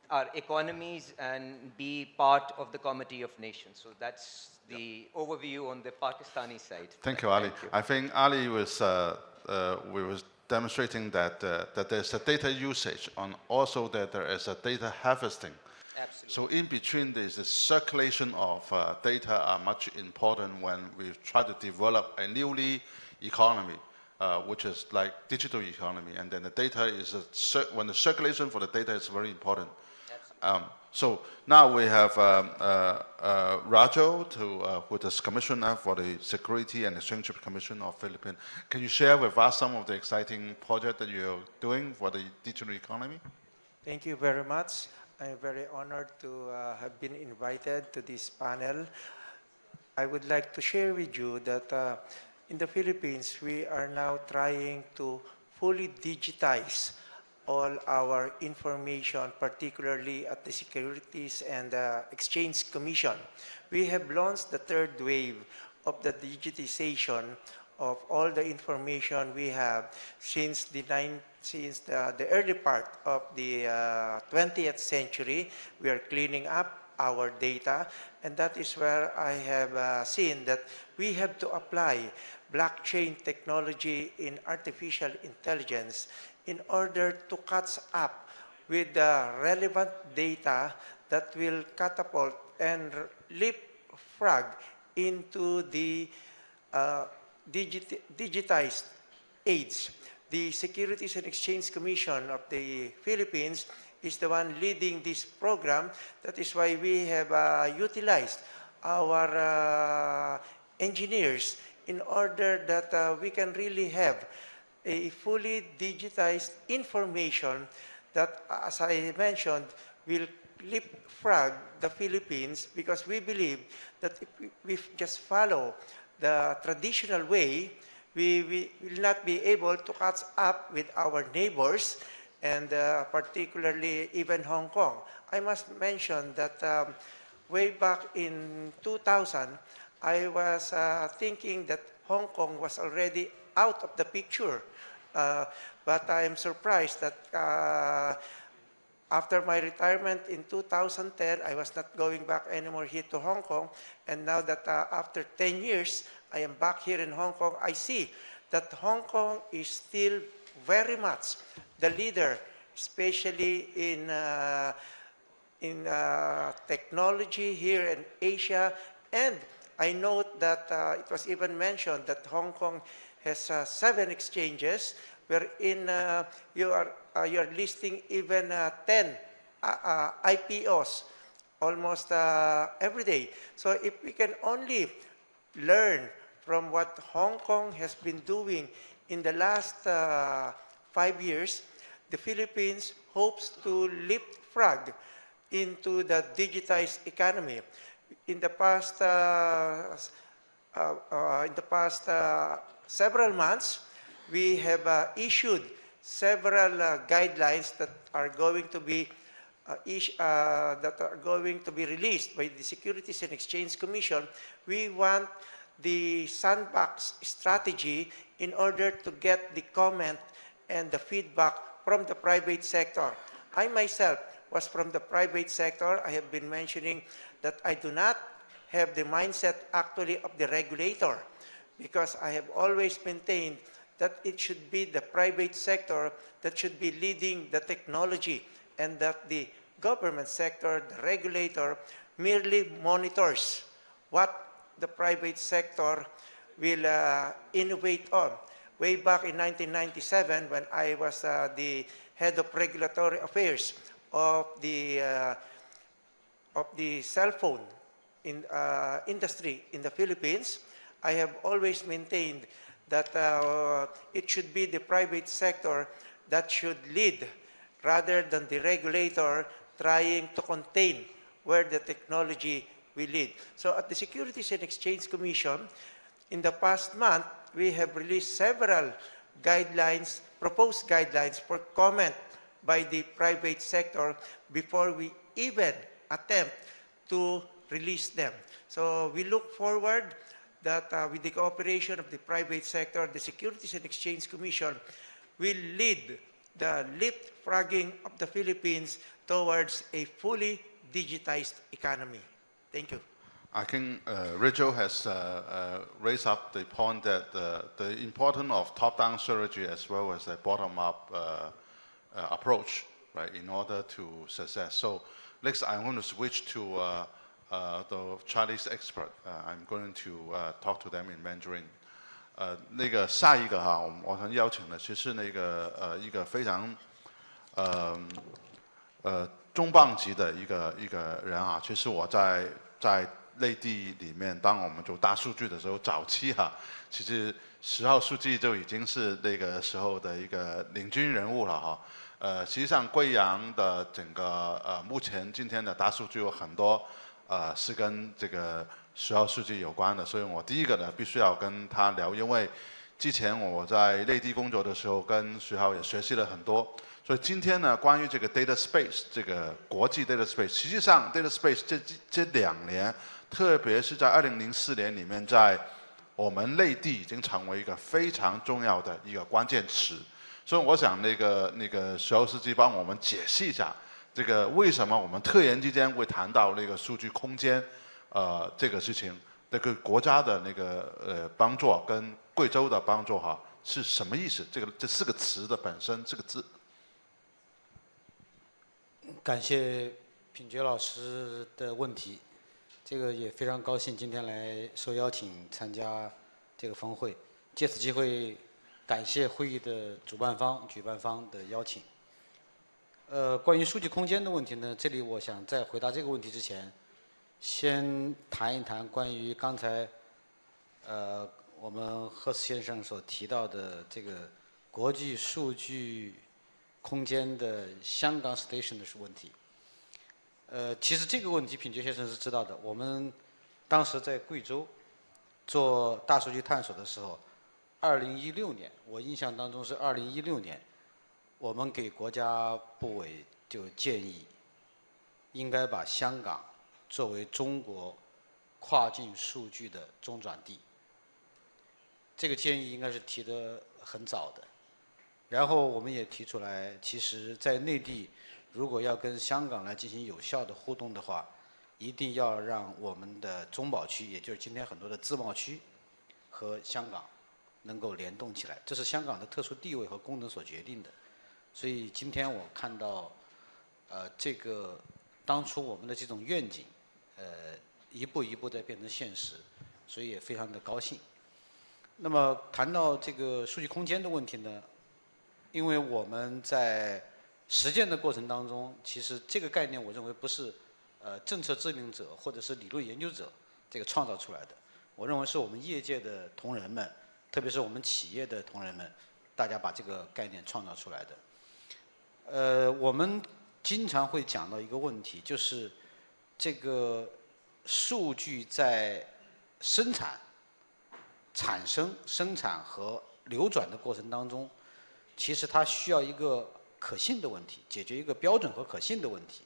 our economies and be part of the Committee of Nations. So that's the overview on the Pakistani side. Thank you, Ali. I think Ali was demonstrating that that there's a data usage and also that there is a data harvesting. Absolutely. So in between, there's the circulation of data are much important when we try to develop a newly economy, which is like digital economy, and then the data is when the circulation for the data is very important. So now we have Rajo, who is Commissioner for the Security and Exchange Commission of Philippines. Can you share with us some of the exciting projects that you're doing for the digital economy? Thank you very much. I'm very honored to have been invited to this panel. I would like to share with you that in the Philippines, we are now trying to fully digitize all our information, particularly at the Securities and Exchange Commission. We have launched the third wave of the digitization of all the information we have since the early part of the 20th century. We are cleaning up our data, and that is where I have seen that we have to apply blockchain technology in artificial intelligence in order to catch up with the relevant data that will catapult and leapfrog into the digitized age. The Securities and Exchange Commission of the Philippines is the one leading this program. That is why we have utilized our engineers in order that we can really have a fully digitized information that, as I mentioned, will leapfrog the Philippines, because we believe that if we just follow the traditional way, we will not be able to catch up with our neighbors, and particularly even Hong Kong. I must mention that way back in 2000, I was thinking that Hong Kong was already out of the picture. But I am surprised that after my retirement in 2010, I was not going back anymore here to Hong Kong. And now that after 10 years, I am back here in Hong Kong, I see that Hong Kong is still very much the leader, especially in technology here in Asia. And I note that it was even mentioned that Hong Kong has 7 exchanges, wherein you are listing even 10 IPOs almost every day. So if we can only learn from what Hong Kong has been doing in the last 5 years, the Philippines hopes to leapfrog into the digitized economy. In the past several months, we have issued several guidelines that are going to be released by the Securities and Exchange Commission. We want the sandbox strategy in order to get the comment and the feedback from the private sector. I myself was from the private sector. I have been mentioning that I do not have the mindset actually of the regulator, because I have always maintained that it should be the private sector that should be leading the technology, and that the government sector, the regulator, merely monitors what the private sector will innovate on. Way back in 1997, when I was the head of regulatory affairs of the cell phone industry in the Philippines, I have always maintained that it should be the private sector that should lead, rather than the regulator trying to contain where the technology will lead. So at the Securities and Exchange Commission, in the past month, we have released several guidelines, proposed guidelines for comment by the private sector before we even attempt to release them. So we look forward that with the cooperation of the private sector, the Securities and Exchange Commission will lead the leapfrogging of the Philippines towards a fully digitized economy. Thank you. I think Rachel has raised up the point that the importance of top-down strategy as well as the bottom-up approach, right, in order to success. So next, I'm going to switch to the Chinese expert. I'm going to talk to them in Mandarin. 那个下一个哈，我想邀请的其实那个一个非常重磅级的一个人啊，其实我在内地里面，当我们做大数据的时候，早期哈，其实10号书记就已经是那个时候的一个领军人物了哈。实际上贵阳的整个目前今天的大数据有很多是跟这个10号书记有关的，所以我第一个呢必须要跟他聊，因为之前我在内地工作的时候跟10号也学习了很多。所以今天呢，关于这个 data space 这个国际 data space， 实际上 data space 这2年，特别是在2004年里面，在我们内地已经成为一个非常重要的一个关键词。所以我想那个10号书记帮我们解释一下，这个为什么我们突然之间会谈到那个数据空间，这个事情，这个国家的那个帮助跟贵州的帮助哈是什么意思？这4个词的本身这个字。感谢品觉老师的问题，这个也非常高兴今天来受邀请参加这个峰会，借此机会感谢会议的主办方、举办方的邀请。关于数据空间的问题呢，这里我想在回答这个问题之前，先谈一谈关于刚才我们赫斯先生所提到的这个国际数据空间的香港 station 的问题。其实这个问题品觉先生是知道的。我们当时在贵州做大数据探索的时候，2016年，我印象当中是2016年，我们给国家部委就建议，应该把香港作为中国跨境数据的中转地。这个建议应该是提得很早的。然后我们也提出来，其实在内地如果要跟香港来进行有效的互动的话，一定要让我们的中保区，也就是今天很多的自贸区和香港能够联动起来，这是香港的特殊地位和功能所决定的。所以今天我看到这个当初我们的这种愿景一步一步在变成现实，所以也非常的高兴。那么谈到这个数据空间的问题呢，因为我们在实践的过程当中，其实这个概念我认为不是政策制定者或者是理论研究者这个创造出来的，我认为是我们业界的同仁们，特别是我们企业的同仁们，大家把这个概念创造出来的。我们经常会讲到一个问题，就是这个数据在生产、产生、生产和流转的过程当中，其实它需要一个可信的问题，解决一个标准和可信的问题。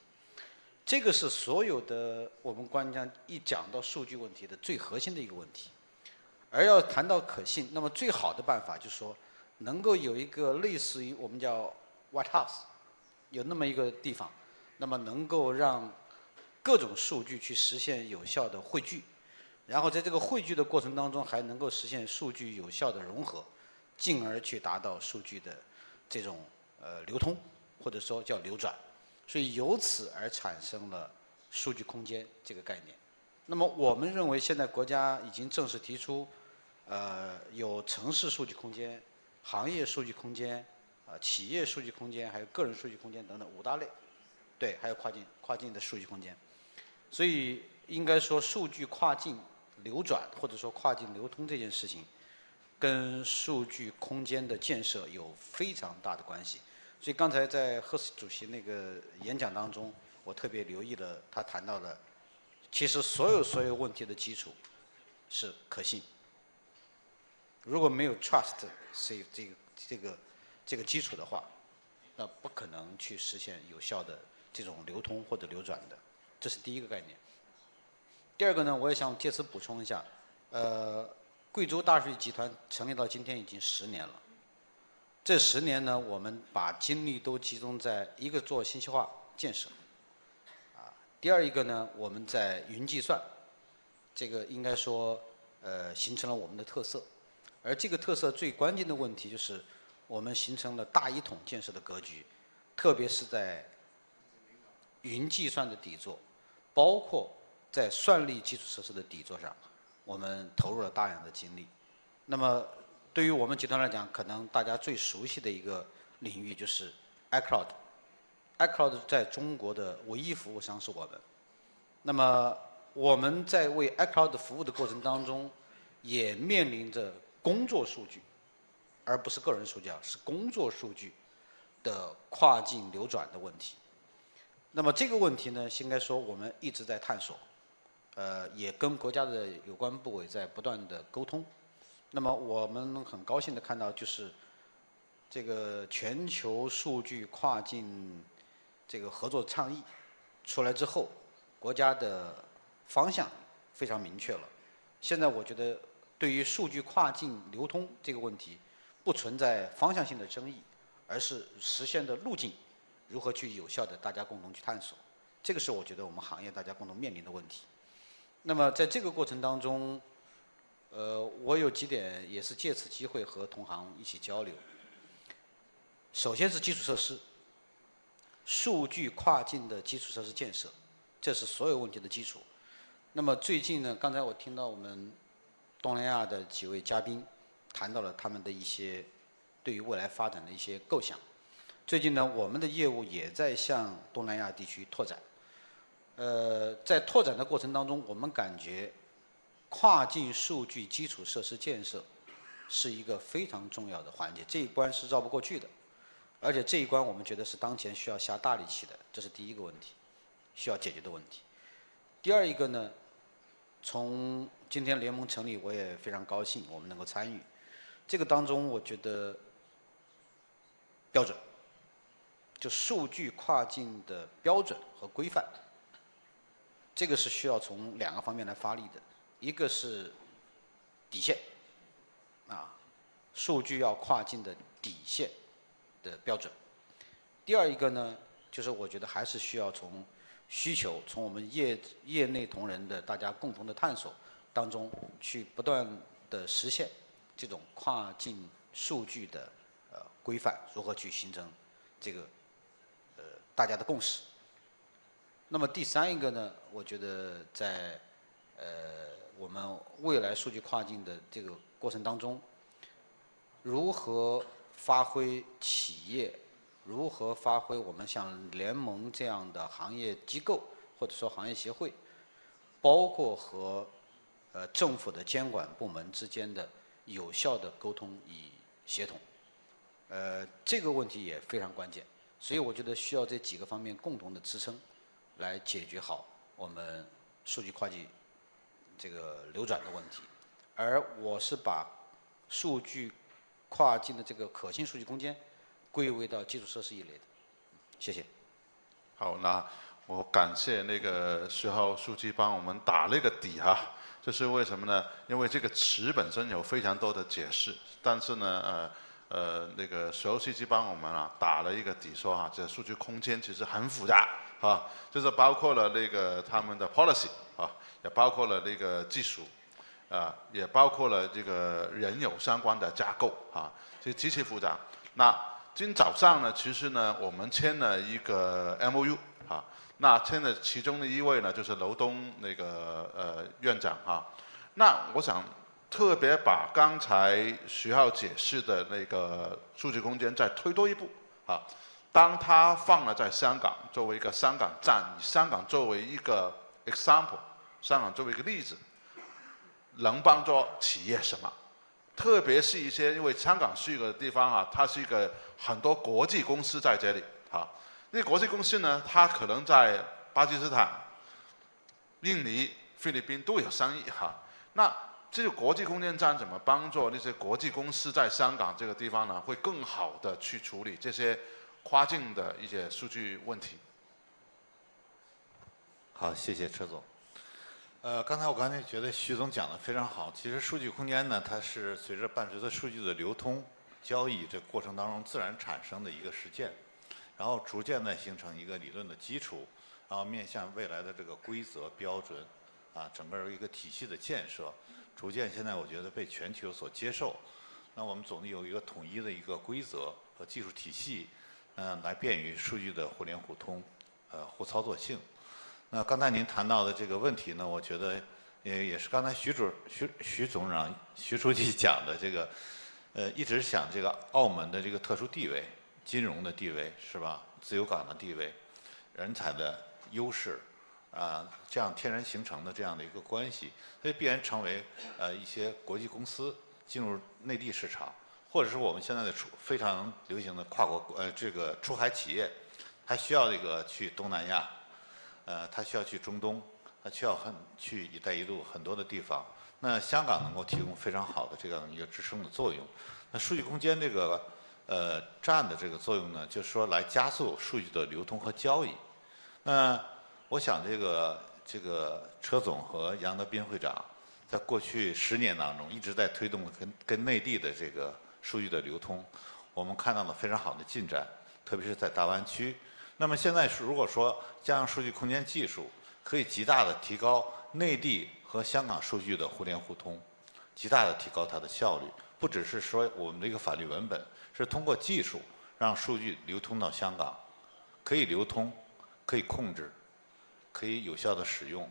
这个是所有的我们官家一讲到数据问题的最核心的一个问题。而要谈到可信，那么最好的办法就是说，能够有一个类似于我们叫 White House， 有那么一个地方，那么能够让各种数据去实现有效的汇聚，然后在这个汇聚的过程当中，还能够实现数据有效的融合，进而去达到数据的这种流通，或者说叫流转。所以由此而产生了数据空间这个概念。那么我们认为现在国家已经正式提出，有城市数据空间、行业数据空间、企业数据空间，还有个人数据空间等等5大类，对，还有跨境的数据空间。所以应该说，数据跨境流转或者说跨境流通这件事情，跟数据空间的建设有非常大的关系。所以刚才在赫斯主席那个演讲当中，我特别留意了他谈到的，其实所有问题的基础是可信。如果没有 trust 是这个基础的话，那不可能去实现有效的这种流通或者流转的，这是第一个概念。第二个呢，我也想借此补充一下，贵州大数据集团成立到今天已经10年了。这10年呢，我们把精力都集中在一个做信息化建设，第二一个呢，我们在云计算，这个应该说形成了我们的特色，而这个特色最关键的问题就是我们形成了大一统建设的格局，特别是在云计算的底座，包括在算力基础设施的底座上，我们投入了大量的精力。那么对于我们集团来讲，可能大家最熟悉的一个领域就是 iCloud。iCloud 在中国的唯一服务商是我们。那么我们在为 iCloud 服务的过程当中，也面临着工作数据，而不是个人数据是工作数据的跨境流转的问题。那么这个问题呢，应该说我们一直在探索，也跟国家的有关部委在不断的沟通。那么我们很高兴的看到，就是这个全球数据跨境这个合作倡议出来之后，国家的方向非常明确了。现在我觉得对于数据跨境流通这个问题，不存在方向性的争议，而是实现的路径如何去有效的大家共同去探索，这个是我觉得我们行业大家共同面临的问题。那么在这个过程当中，我有几点也是借此机会和同行一起交流。首先是基础设施，数据跨境的基础设施建设，这是所有问题的基础。那么最近呢，刚才我听到我们东南亚的几位嘉宾谈到了他们的一些对于未来发展的一些构想。最近呢，我们的业务也在向东南亚地区拓展。在拓展的过程当中，我们感觉跨境数据基础设施建设是一个非常重要的环节，这一关是绕不过去的。而且这一关我们觉得是当前需要下大力气的，这是第一个问题，需要解决的问题。第二一个呢，从今天联盟成立，我也非常高兴我们能够参与。这个当中，我觉得标准，就数据跨境的标准和规范，这个是需要从2个方面来发力的。一个是底线，数据要跨境的底线的标准。第二一个呢，就是我觉得还是需要从需求，从我们业内同仁的大家共同的探索当中，去不断的实现这种跨境数据的规范，如何去形成这个大家的共识。那么第三一个呢，我觉得在我们未来数据跨境的这个过程当中，如何发挥企业，如何发挥我们像联盟这样的行业机构或者说行业协会，包括和政府的监管部门之间的有效的沟通与协同，这个问题也非常关键。所以我觉得需要这几个方面共同的支撑，来解决好我们数据跨境这个流转的问题。而我是把数据跨境的这个可信数据空间归为到基础设施一类的。谢谢。好，那我感谢那个10号书记帮我们打了个底哈。这是为什么呢？因为这个词本身有非常多的解释，但是呢，那个10号书记帮我们打了一个底，说这数据空间其实很复杂就是包括了那个他们的 policy 也包括了那个技术也包括了这个人有相关的架构其实极其复杂。那今天早上呢，其实呢我们签了一个 MOU 那签的其中的一位呢就是楼东那个院长那我想特别把刚才10号解释的那个数据空间再推多一步当他放了在香港作为一个香港站，以香港作为一个 example， 香港作为一个例子，能帮助企业什么？特别是一些因为香港是一个地方它是一个很多国际公司在这里那国际公司呢，它可能在巴基斯坦、印尼、菲律宾都有生意那这个国际空间站怎么帮助那些国际公司在香港这个地方呢，会更好的去处理这些跨境的一些数据问题。好，谢谢车总。刚才觉得徐总讲的非常好。其实数据空间呢，它是伴随着数据的流通、交易这个过程当中自然产生的一个实践，然后逐渐的形成一个理论的基础，然后面向未来的这个规则标准，整个一个体系的建设，逐渐现在我觉得被全球所接受。那我们总得有一个统一的一个规则和技术体系，来便于数据的互联互通，互操作性。那刚才您谈到的这个问题呢，我觉得也是刚才徐总长、徐书记讲的这个，一直想这个澳门的这个特殊地位、金融的地位是吧？自由港的地位、人才的优势，这样天然形成的这样的一个关系，所以必然成为一些国际公司进入内地市场，或者是我们现在的非常流行的跨国这个出海企业，它需要这个去东南亚。它需要去中东，它需要去“一带一路”很多的地方。那香港能够提供非常好的这样一个支撑的作用。那数据空间这个占的这个作用呢，就是说来加速数据的流通和交易。那我想这个车总和杨德斌会长在过去10年当中一直在推动跟内地的这个数据的流通，我们看到了非常好的进展，特别是在大湾区。那么现在如果说加上数据空间技术，可以极大的提高内地和香港数据的互联互通，极大的提高它的效率。不只是说我们的一个法律文本，是通过技术让数据流通到香港，可以流通，可以控制，可以有效的使用，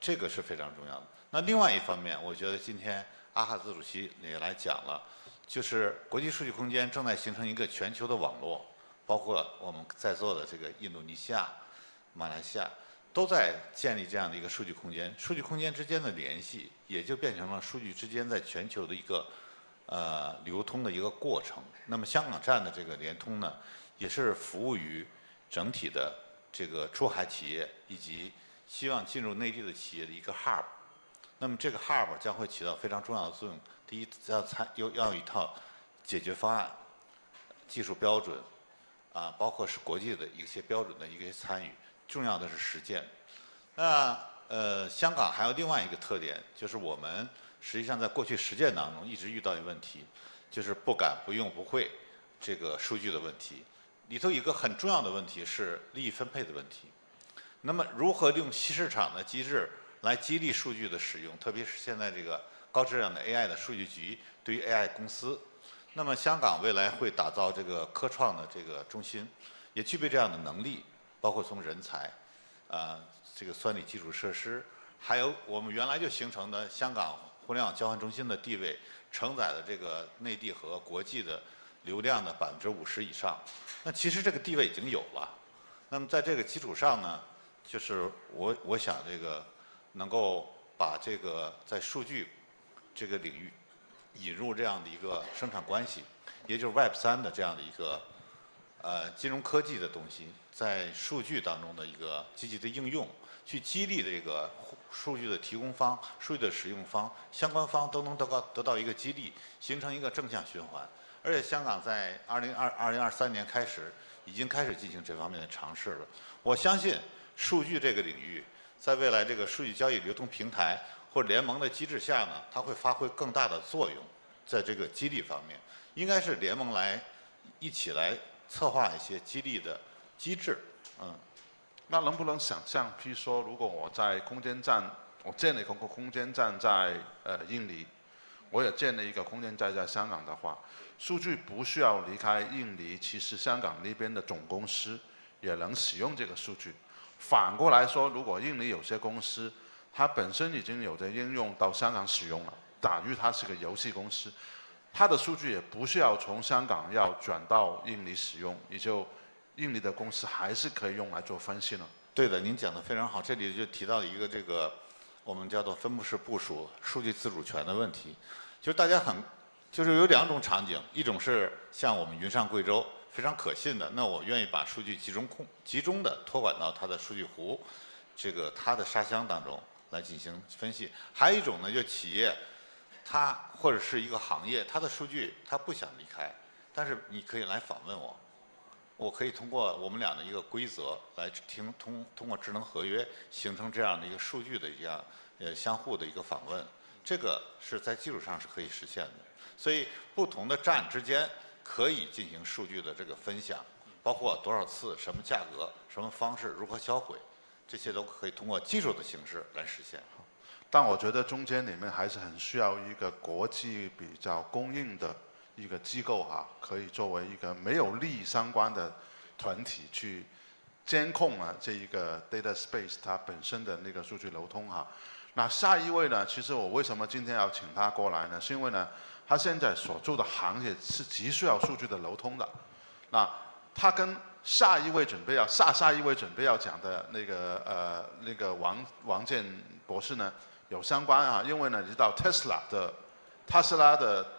这个是非常重要的。那另外一方面，我觉得今天阿哈兹主席也来讲了，就是国际数据空间正在形成一个全球的网络。包括我们在座的这个印度尼西亚、马来西亚，都在建立这样的一个数据空间。数据空间之间的联系，也就变成了数据之间在全球的一个流通的一个过程。那么香港站的这个联通呢，也是服务于整体的这个出海企业以及希望进入内地的企业的一个 hub。那么这个 hub 将会起到非常重要的作用。第一，要有一套解决方案、技术标准。包括是国际的一些标准的一个参与，重要的是实践。那香港还有另外一个特点，就是我们实际上在过去实践当中一直遇到的问题，就是不敢、不用、不会这个数据的问题。里头一个很重要的问题是利益分配的问题。那么如何用新市场的机制来激励数据的使用，特别是现在这个高质量的 AI 的数据集对于 AI 公司。那么香港未来会打造这个科创的这个中心，也具备这样的能力，包括从人才，这个算力基础设施，还有我们原来就形成的香港互联网交换中心的地位，承载的这个内地和国际的流量的50%以上。那其实这个地位已经有了。那么在这个基础上呢，就是我想这个能够把这个在数据这个领域。引入这样的一个生产关系，也就是 Web3的这样的一个金融科技的东西，在数据当中的一个积极的应用，去激励这个数据的提供方、数据的使用方、相关方都能得到一个激励，形成一个正向循环。而且香港在2023年已经开始进行这方面的尝试了。我相信数据这个领域，在未来这个数据交易流通平台。或联盟的机制下呢，它会发挥更大的作用，在这个激励方面，应该是联盟一起来策划一些激励的机制。那能不能想象，譬如说，如果我在空间站，我建了一个空间站在印尼，我也建了一个空间站在香港的话，数据不需要离开印尼，其实香港那边的总公司也能使用这个数据。反过来说，如果印尼有些公司，它本身已经有的应用到香港使用了，等于它是个游戏公司，它的数据也不需要从香港要转到印尼使用，也就印尼的公司还是可以用来做分析呢。对的，您讲的非常好，这里就提到一个这个我们叫做分布式部署、数据自主权的问题，就是大家就是有2种场景，一种是像我们云上贵州非常可信的，那我愿意把数据集中的托管到它的数据湖，这个它的沙箱当中。来进行分析，还有一种呢，就企业，它或者是一个行业，它的数据它不想离开，但是你可以来访问我，我可以通过我们俩的一个规则来通过智能合约形成这样的一个数据的这样相互的一个访问，这个是在技术上是可以实现的。所以不同的站之间可以进行数据的这个分享，包括多少次、什么价格、什么方式、如何销毁，这些都可以通过技术的形式来实现。但我觉得中间里面还是很需要一个国际比较公认的一个机构哈，可以作为一个没有利益相关的团体去监控这一个 data space 它本身的那个数据流通哈。那下一位呢，其实我为什么今天要请他过来呢？是因为呢，他现在所做的行业是急需要数据的流通的。那他跟下一位准备要讲的那个王健博士呢有相关啊，因为呢，你知道 Tesla 的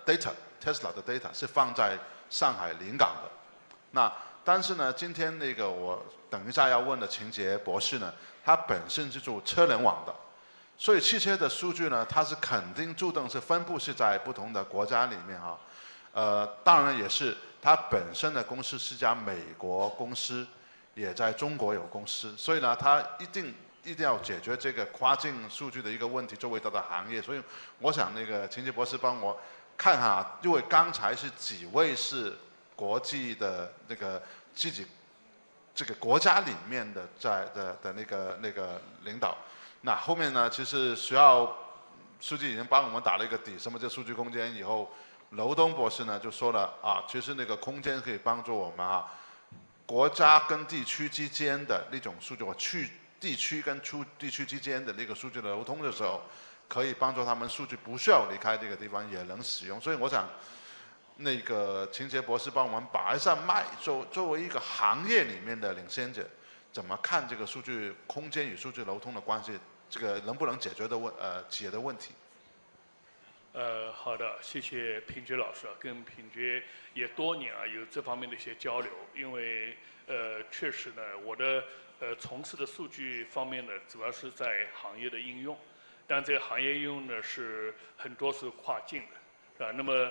data 是放在上海临港的。那但是呢，今天那个我等一下要问的秦杰博士呢，他本身是做车联网的，所以汽车的数据呢，它是肯定注定是分布是在不同的国家里面哈。当然也是它本身的公司是家美国公司，也在中国有公司，所以呢，它一定要解决这个跨境数据的一个问题，作为它的行业。所以我想那个秦杰博士帮我看哈，因为刚才是几位是国际的那个自己这个国家里面的那个领导，那后面呢，其实需要书记已经帮我们打了一个底，什么叫数据空间以后。楼东博士呢就说了啊，其实那个空间可以帮助我们国家跟地区之间的那种数据，我去地区跟出地区之间的那个数据的流通的时候，可以帮助他们数据不需要离开这个地方也能使用。所以我想，那个秦杰博士帮我们把一下脉，作为一个行业里面的领先者，怎么看这个数据空间与数据流通的关系？这个能不能解决企业的问题？好的，谢谢品觉老师，跟品觉也多年有这方面的一些交流，因为确实呢，我的从事的数据方面呢，主要是在行业的应用，但这个行业应用呢是很多是跨境的，是吧？那么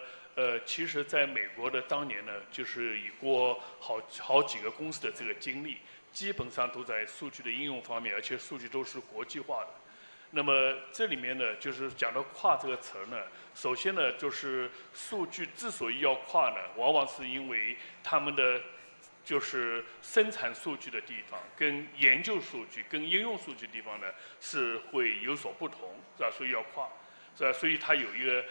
其实在美国的当年呢，就是以过好几个公司的这个经历，基本上都在数据的应用方面，而且数据都是国际化的。那么这里面呢，就是讲到跨这个词呢，首先呢，就是数据之所以要跨呢，往往是因为他们的就是生产数据的地方跟研究数据跟应用数据地方呢是会有所不同，是吧？所以要跨，是吧？所以它有一个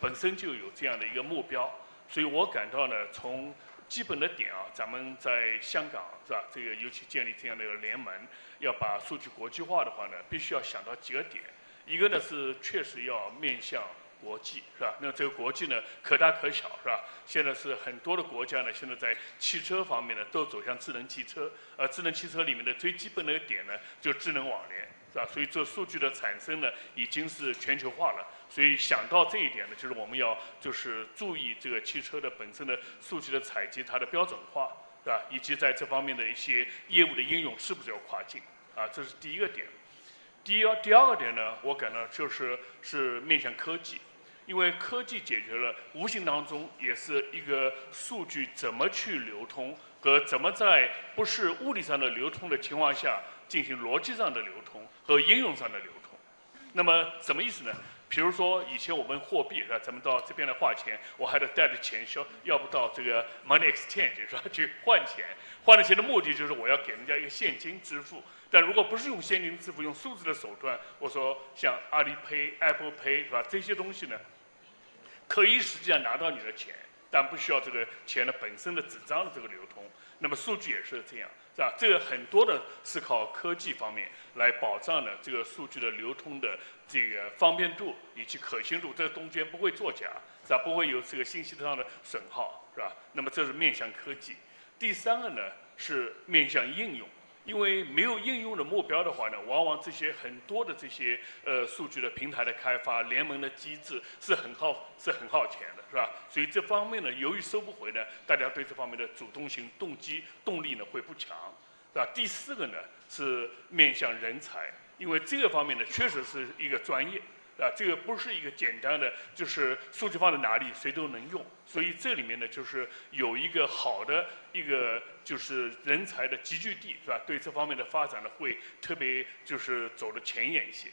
本身就有这样的一个目标，所以我感到呢，从基本的点咱们在香港是吧？这个尤其建立这样的一个联盟，要把数据国际化的话呢，必须要想到几个点。一个呢是确实要面向国际，是吧？那这个国际呢可大可小，是吧？现在是很多的国家呢，现在在汽车方面呢都走向智能汽车，智能汽车里面的最基本的一个点呢，就智能网联，是吧？所以这数据的产生呢，已经是全球化了。所以想到这一点呢，就是我们要就是注意这个汽车的本身的数据的采集，它的标准化，是吧？以及在这方面的一些业务的应用是不是要跨境这是第一个点。第二个点呢，我感到是面向科技，因为科技解决了无形当中也是一个数据怎么去流通和怎么在不是物理上的流通的情况下进行逻辑上的流通和应用上的流通。那么什么意思呢？比如说以前我们货币咱们到这边来花钱，我还得带着钱要不到这个 money exchange 是吧？去换钱，换了钱的目的就是我要给人家一个现金支付。但如果不是用现金支付，用数字的手段，我说像阿里 Pay、Apple Pay 是吧？这些东西呢，可以实际上拿到你的钱，但不需要这个钱的本身的纸张的这个流通。那么数据也是这样，是吧？这个很多的是靠科技方面来保障呢这个数据的流通的这个方便度以及可信度，这中间不会作假，是吧？不会有这个信息上的损耗，是吧？那么这是面向科技。第三个呢是面向应用。因为没有应用的目标的话呢，往往这些很多的这些数据的平台的开发、联盟的机制是很耗钱的，是吧？所以这方面呢，由于收不回呢，大家对这方面的主动性、动力呢会不强，是吧？第四个呢是面向人才，因为这个方面呢确实是一个专业，这个不是一个简单的，就是数据放在哪里谁都能用。所以这里面呢，就是有一个好的一个就是人才的集聚地，是吧？对这方面的发展呢，会特别就是走得前沿一些。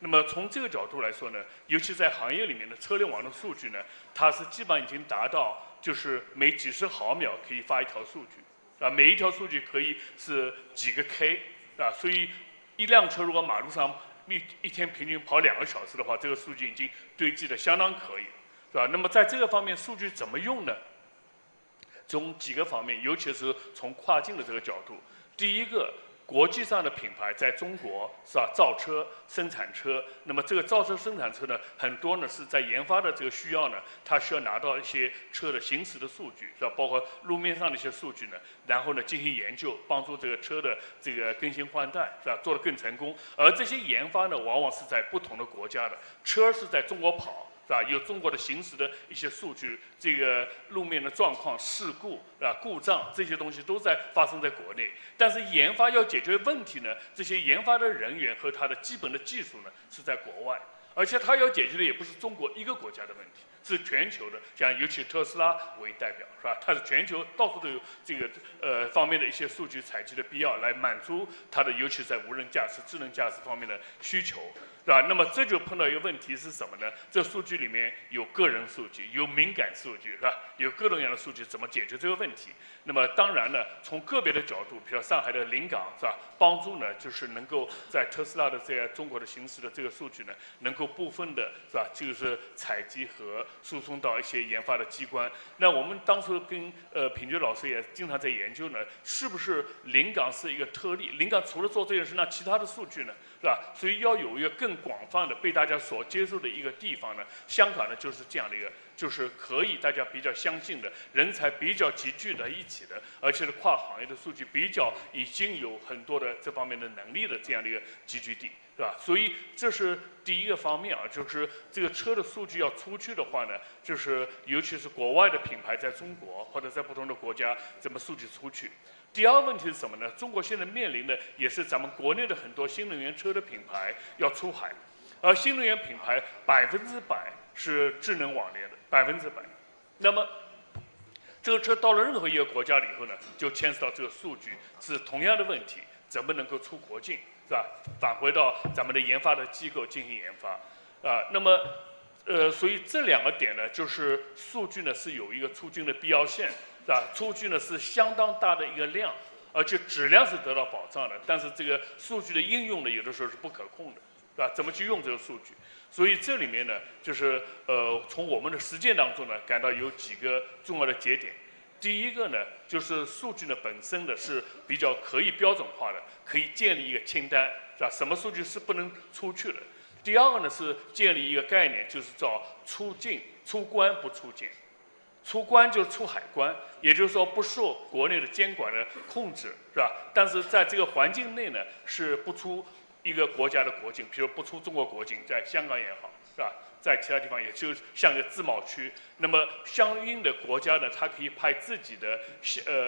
那么从这个角度来说呢，尤其在行业里面的车联网的数据呢，它是基本上已经达到就是每几十毫秒可以发一条数据，每一条数据可以是几个 K， 所以一辆车如果马路上一天平均跑2个小时的话，这个数据已经堆积的相当可以，是吧？那么在这个方面，数据怎么用呢？从几个方面，尤其是从跨境的这个角度，第一个。国际上的品牌在中国是吧？造车、生产车，那么这个造车、生产车呢，很多呢是在研发的这个需要呢，它需要拿到一些车的行驶的数据，是吧？包括路面上的一些数据呢，然后呢进行研究，帮助这个车的这个更新换代，是吧？做得更成功。而这些研发呢，往往是在不同的国家的，车是在中国跑。是吧？有中国的行驶的一些数据，这个路面的状况、事故故障这些东西都发生在国内。但是研发要解决问题呢，这些研发的人员和他的基本的技术呢是在国外，而且他要解决的也不是中国一个国家的问题，是全球的。像尤其特斯拉为代表，是吧？它是全球到处都有这个方面的一些数据采集的必要，来满足它的尤其在无人驾驶、智能驾驶方面的需求。是吧？那么这就碰到一个问题是什么呢？这数据里面有个人数据，有敏感数据，是吧？有各种各样的数据，怎么解决这个问题？那么当然呢，从个别的角度，比如上海的临港，是吧？帮助呢，就是能够在特斯拉的这个中国的行驶的这个数据呢，能够部分的，是吧？就是采集和输送到一些研发的机关。那我们当时跟品菊老师也经常在研究呢，是不是临港是一个特例？临港除了做这件事，那其他的数据呢？是吧？所以要有一个更广泛的被大家所接受的一个地方呢，香港呢就是这样的一个，就是可以大家比较相信的，人才比较集聚在一起的，而且是跨行业的数据比较已经有很多的这方面的能力的这样的一个集聚地，是吧？所以这是第一个方面啊，就是这个车的数据要出去的话呢，就是尤其是国外的品牌在中国或者在不同的国家怎么数据出去。第二个问题是什么呢？中国现在面临的也是咱们国内的很多新能源车的品牌要出海，而新能源品牌100%是智能网联的，100%。那么这个车到了任何一个国家里以后呢，就牵涉到这个数据是同样的问题，怎么能够出国境，是吧？返回到咱们的研发的机构进行研发，那么所以这2个点呢，就是数据呢是有一个出境的必要性。数据呢是相当大的一个量，而且质量是得到保障的，但是这个数据的应用呢，有的时候是不可控的，是吧？怎么去用这个数据？所以这里面呢，就是从我们的实践当中呢，感到有几个重要的节点。第一个呢，就是数据呢本身呢是比较可以标准化的，可以建立一个清单，是吧？什么数据是不能出去的？第二个呢是建立一个概念，就是叫出境、出关不出境。出关就是出海关，也就是说不受国内的监管的控制，是吧？但是在这个环境内呢，是不出一个国家的国境，比如不出中国国境，在香港也好，是吧？在其他地方也就像一个自贸区。那么相应的国家呢，它可以派自己的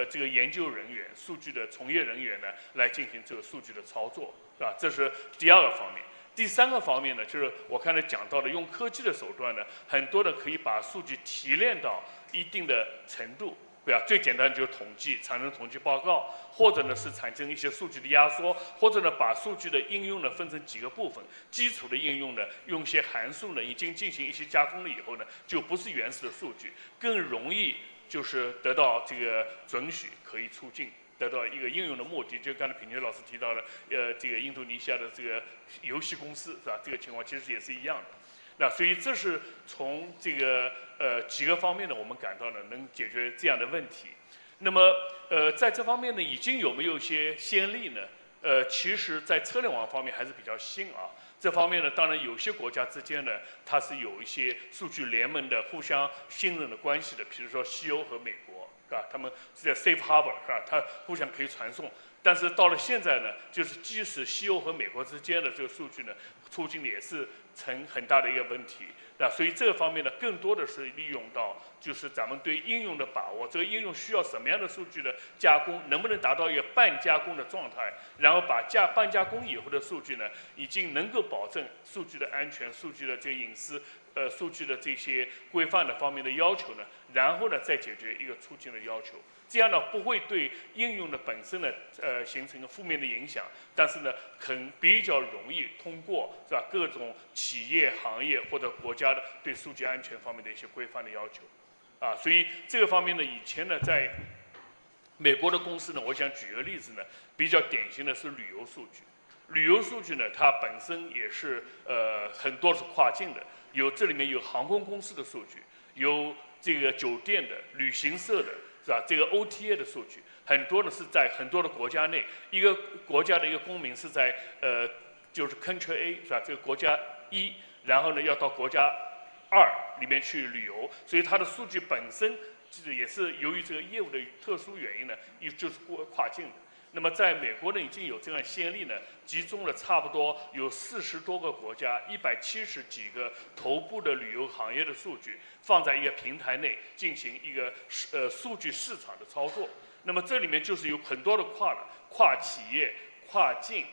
这个研究人员、数据的从业人员呢，来进行这个数据的操作，是吧？这是第二个方面。第三个方面呢，就是我刚才讲到的，用科技的手段呢，很多的可以把数据提炼到一定的程度，对吧？最简单的就是统计，产生统计报告，或者呢是产生一些数据的压缩，或者呢把数据的应用呢分成几个部分，基础的应用呢用一些函数呢已经进行一些加工了以后呢，就不是原始的数据，更容易就是得到这个准许，可以出境。得到一个应用的目的，就刚才品菊老师提到的，这个印度尼西亚的这个游戏公司是吧？这个情况其实也是一样的。那所以这是从这个几个方面呢，我们感到呢能解决这样的问题。那么在这方面呢，已经有没有一些先例呢？其实在车联网方面还是比较新啊。这方面呢，当然有些国家之间呢，它是有一些数据联盟的互相信任的关系的，比如说西欧和美国。是吧？他们是在 safe harbor 是吧？它互相可以传送，但是到了现在呢，就是即使西欧和美国之间的这个数据呢，促进的也是成很大的一个问题。所以这个方面呢，更多的是利用到就是咱们对应用的把握，这个应用需要什么样的数据的加工，能不能达到一个半加工的状态，然后把半加工以后的数据呢，已经能够保证数据的安全、数据的这个隐私、数据的这些规范的方面的要求呢，然后呢再解决一个促进的要求。这样呢不会对应用的本身呢形成负面的影响，但是呢比较容易通过是吧各种企业、行业或者国家的对数据安全方面的一些规范的要求，所以这个方面呢，以前呢在美国的公司呢，我想举个例子呢，比较典型的是旅游数据。旅游数据呢，它本身也是很多是跨境的，这里面有航空公司的数据，有这个酒店的、旅行社的。是吧？这个 OTA 的数据很多呢是在很多的国家内，一个国家的一个公民是在就是 Country A 是吧？这个国家1，然后呢要到国家2里面去旅游，所以它的数据本身也是由于这个业务的特殊原因呢，就是跨境的。那么在美国呢，已经有这样先例呢，集中了差不多有40多个国家，170几个头部的旅游行业的数据，放在一个平台内进行一个数据市场的操作。那么这里面就是有很多的跨企业、跨境、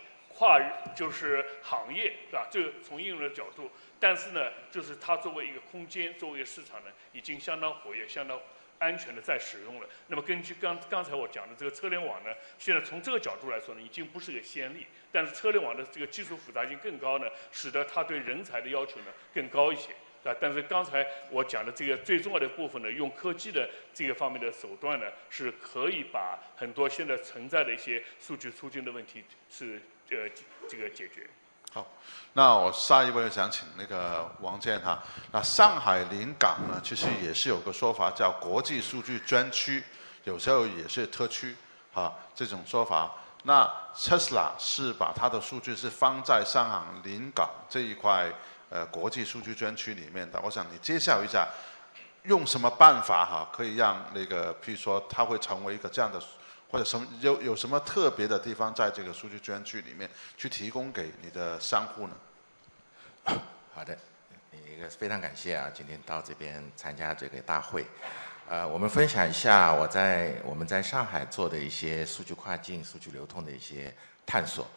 就是行业，是吧？这个从应用的角度，但是呢，就是它作为一个空间，作为一个市场呢，已经相当活跃，相当安全的在使用了。那么根据刚才我讲的这个车联网呢，现在从这个角度来说呢，已经不是个先例。但是车联网的这个技术复杂性更高呢，使得它对人才的要求呢更高一些。但是刚才我讲的这个最重要的部分呢，用科技的这个方面的手段呢，是可以把很多现在存在的一些数据促进的问题是这个解决。好，那我下一位想请那个王健哈。那上海临港呢，其实也是有个说法叫国际数据专区，有时候也是特区，这种说法。那 Tesla 是把它的数据是放在上海临港这一块国际数据专区里面的。我想你介绍一下，用什么办法可以让那个，譬如说它会成为一个这样的。或者有什么特别的地方在这个数据专区里面去提供给你的商户呢？好的，非常感谢啊，今天到这边参加这个大会。我们分享一下我们在上海做的一些数据跨境、数据流通的一些探索。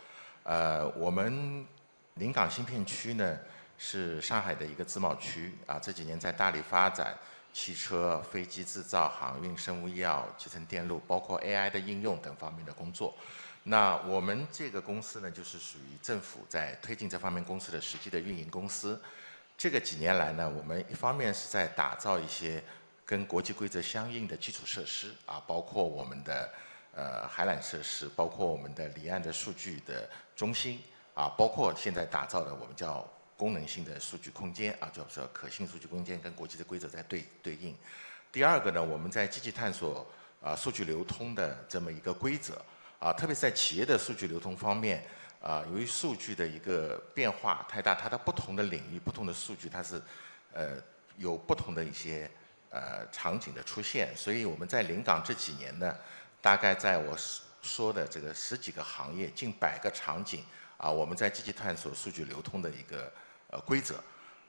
我们临港新片区呢是上海的一个自贸区啊，这几年在大力发展。汽车、飞机制造、航运、生物医药、集成电路，包括 AI 的应用等方面的工作。那我们这个公司呢，就是属于政府在推进这方面公司的实际的运营公司。这个几年来呢，我们一方面是在打造一些跟国际规则相应的基础设施啊，包括我们的海缆设施，包括我们的离岸的数据的中心啊，包括现在打造的我们叫功能性的数据空间啊，叫做可信数据空间，跟国际的规则在对应。第二个呢，我们在积极探索数据流通的这么一个规则啊，特别是在企业的数据流通方面啊，由于数据的一个变化太大，它的不同的领域、不同的数据，它是有不同的一些场景的出现，所以我们在临港这几年呢，大概在我说的这个10几个行业、近100个场景啊，我们在积极探索数据流通的一个规则。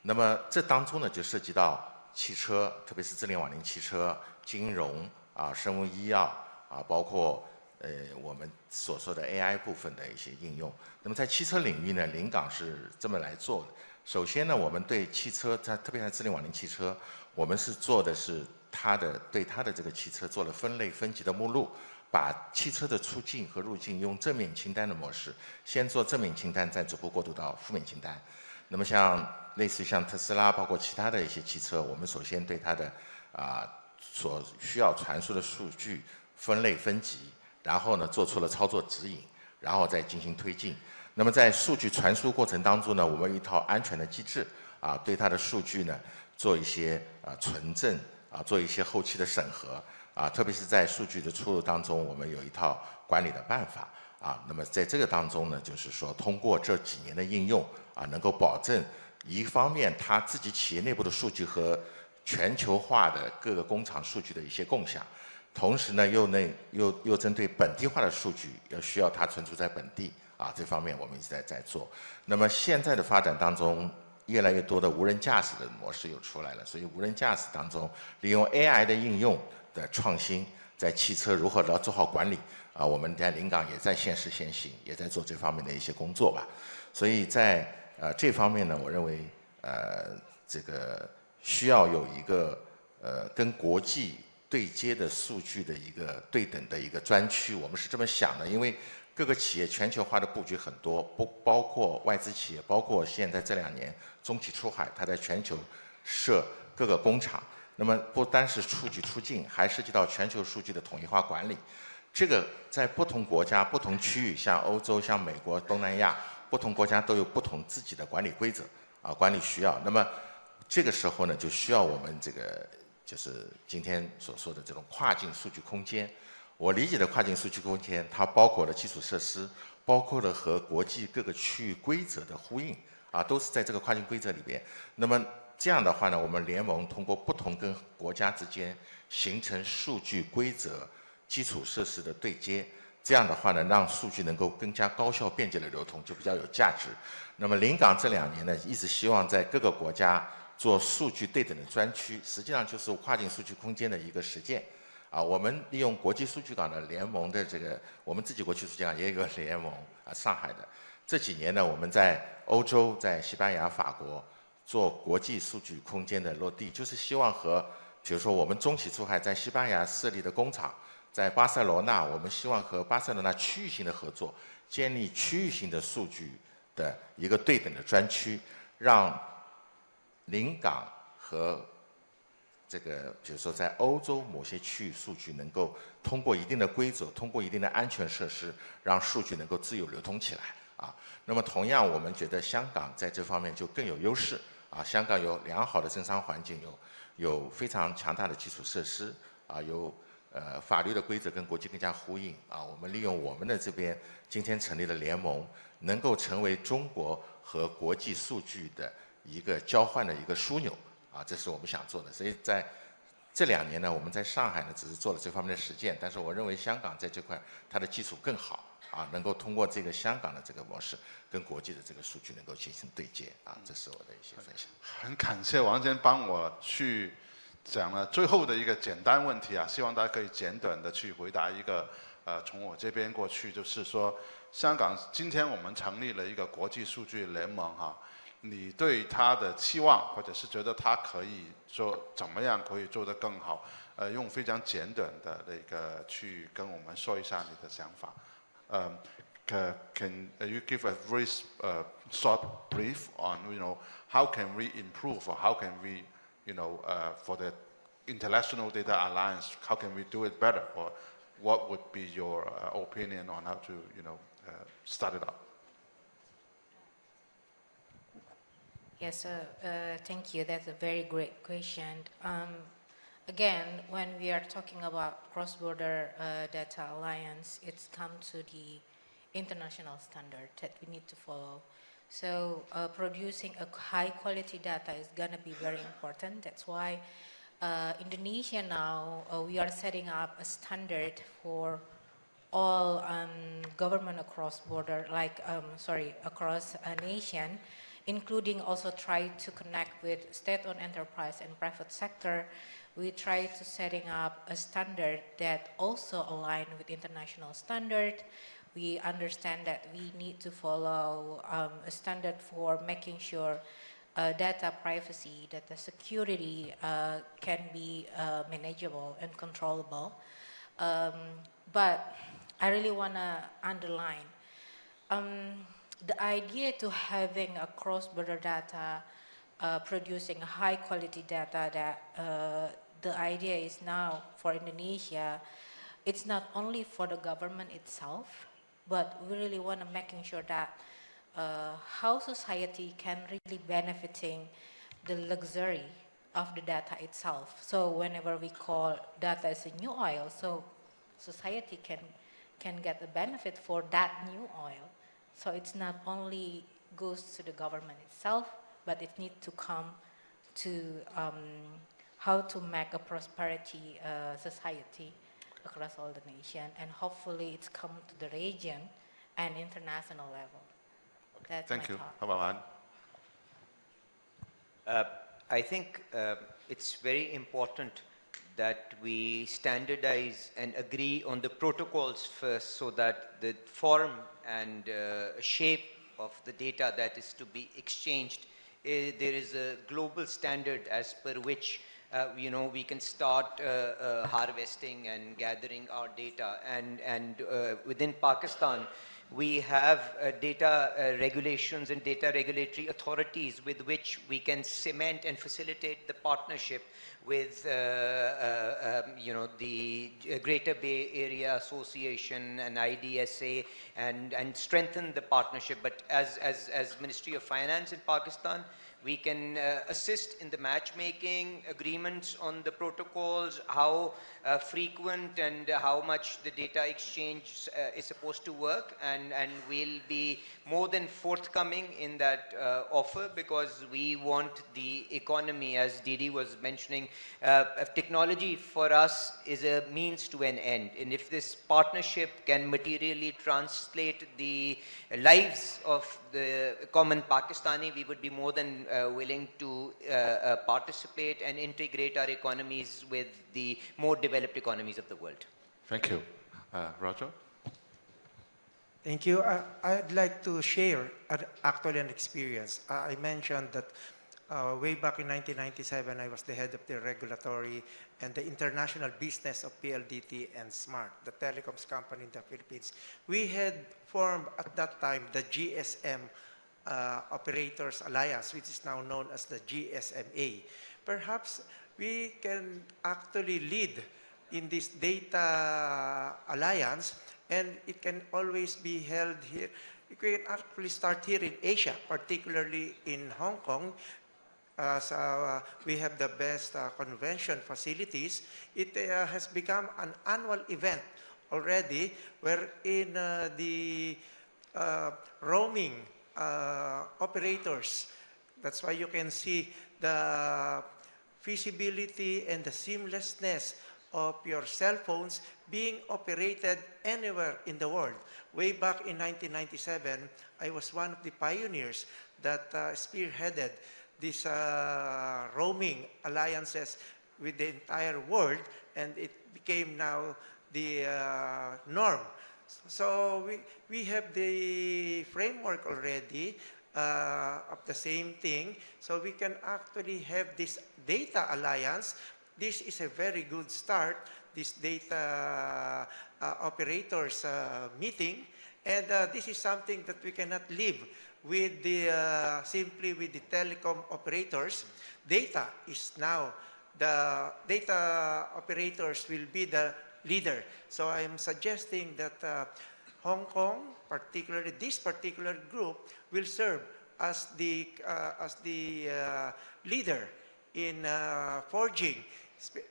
那么这当中呢，就涉及到汽车，特别是智联网联汽车、金融啊、生物医药啊，包括我们所说的 AI 部分的一些应用。那么在汽车领域呢，临港是这么来做的。首先呢，我们对汽车，特别在智联网联汽车，我们是做的是对它的这个汽车做了分类分级的目录，把汽车的出境和入境用正面清单的模式，先做正面清单，再逐步过渡到负面清单。那么类似于像特斯拉，包括其他的一些汽车，我们首先对它的所需要传输的数据分类分级，然后呢做出了操作指引，然后再进行推进。那么在数据传输过程当中呢，我们有一套安全的机制啊，对它的数据呢做一些存证啊，做一些后期的审核啊，特别是在数据的出入当中，我们有一套管理的办法啊。那么在这个当中呢，就是说通过这几年的应用啊，能够保证一方面它自己企业内部的数据和全球化的各个工厂数据的一些共享，同时呢又针对本地化的数据，需要它存储在本地这方面我们一直在做。那么现在的发展当中，越来越多的无人驾驶的模式又出来了，所以无人驾驶当中利用 AI 的应用的创新，在汽车如何做好管理我们在临港也在现实先行，也在做这方面的一些工作吧。所以在这方面呢，我认为这个需要有一个跟国际对接的数据的一个对等的一个专区，我们是这么想的，因为各个企业全球化的布局很多，不包括外资企业，包括现在这2年中企出海，它在全球设各个工厂。那么不单是数据出境，还涉及到全球数据的统一化管理。这个在不同国家、不同区域，像欧洲、像美国、东南亚，不同国家都有不同自己的管理规则管理需要。那么这个时候呢，就需要我们这个就是今天所说的这种跨境数据空间。我理解的跨境数据空间，它包括了基础设施，包括了和国际各个区域规则的呼应都是在这个跨境规则里边。那么这样的话呢，我们联盟通过不同跟国家之间形成数据规则、基础设施的对接，这样的话呢，让数据能够更加高效便捷的流通，就比较有价值。那么临港这2年呢，一直希望在各个国家做数据对等的专区，实际上就是跨境数据空间的一个实践。我们利用国际数据港的联盟的这个，我们自己国际数据港也有一个联盟上海的。这几年呢，我们在欧洲、在西班牙、法国做国际数据空间的落地，就是希望和比如说我们中企出海在西班牙设立的工厂，在巴塞罗那，我们希望和巴塞罗那区域性的合作，建立区域性的数据的一个对等的专区，让临港和这个比如说在欧洲某些区域数据能够通过一定的规则，通过一定的安全设施，让数据能够自由流通起来那么同样，我们觉得香港在这方面就更有优势香港有良好的政商环境，有非常强大的基础设施有法律的规则跟国际更加呼应我们利用我们的这边今天成立的联盟，能够成为中国和国际数据的一个交换的一个枢纽这是我们想做的。所以在这2年呢，我们在上海呢只是做了这方面的实践，但是我认为香港在这块它的基础更好能够通过这个香港的这个模式，跟国际的这个数据能够进行对接这是我的一些分享。很感谢王先帮我去讲了最后的一个简单问题希望大家可以简短的去回答一个从我这边过去，就是说香港今天我们成立了一个国际数据联盟你对它的期望，或者是觉得它可以做怎么样可以做得更好用非常简短的那个去跟我们说一下你的想法。Can you give a very short brief on how can we improve, or how can we for the International Data Alliance, how can we do it better, or what would be your opinion on how to start it up? Yes, thank you. That's a very great question. Again, when we are talking about cross-border data alliance, it's come to the international standard that we need to follow. So producing a high-quality data is going to be very important. That's why Indonesia now, we are setting up a standard for all government across border, across a nation, including also try to connect with state-owned enterprise and private sector. We try to setting up a standard that also align with international standard. We understand that we need to follow a standard for making sure data privacy, data security can be manageable and controllable. But I really want to underline the idea to having a cross-border data, producing high quality data, that the idea is now for Indonesia, it's not only for the government itself, but we really want to making sure that how society can really benefiting the luxury of the data itself. So whenever we call data as a new oil, so society can get the benefit for that new oil. So it's not only goes to the government itself, but it needs to come to how to make a prosperity society across all the nation, and hopefully it's come to the region and international level. That's Thank my you. talk. How about An? I think it's very important that we standardize and agree on the protocols first so that the form and shape of the data that is to be exchanged, there is a global standard as per which we can start harvesting and gathering our data. And within Pakistan, we have data regulations and data regulatory authorities with which we can cement and facilitate the partnership with the Greater Bay Area Association and IDSA and strengthen the partnership. But as Ministry of Finance in Pakistan, we can assist in the matchmaking agreements on the protocols, how frequent and how much the data exchange is supposed to work, and we'll be more than forthcoming in that offer, because we want the economy, as Didi was mentioning, technology for us is a means to an end. And if this partnership can materially translate the lives of the common Pakistani, we would be more than willing to participate and integrate our economies with the more developed economies of the world. Thank you. Roger? Thank you. I'd like to share actually an experience. I mentioned that way back in 1997, I was the head of the regulatory and the international business of PLDT and Smart, the telecoms company in the Philippines. We had formed at that time the GSM Operators Alliance, which is now known as the GSMA. Perhaps we can actually lead in this data alliance, and it can always be held here. We can actually start here in Asia, particularly in Hong Kong. We have the best convention facilities. It has become an annual event already, wherein the roaming operators, that's why you can see the feasibility and the seamlessness of your cell phones being operated anywhere in the world. Way back in 1997, I was one of the pioneers that spearheaded these roaming alliances with the entire world, and it became now the norm. So we have the framework already of the same thing, so we can actually have this data alliance. This is a very good start, this data operators meeting, and this is something that we cannot live with the simply with the telecom operators. Data is now, the data operators will be the leader. So I am suggesting that Hong Kong, particularly this particular group, will serve as the leader in forging,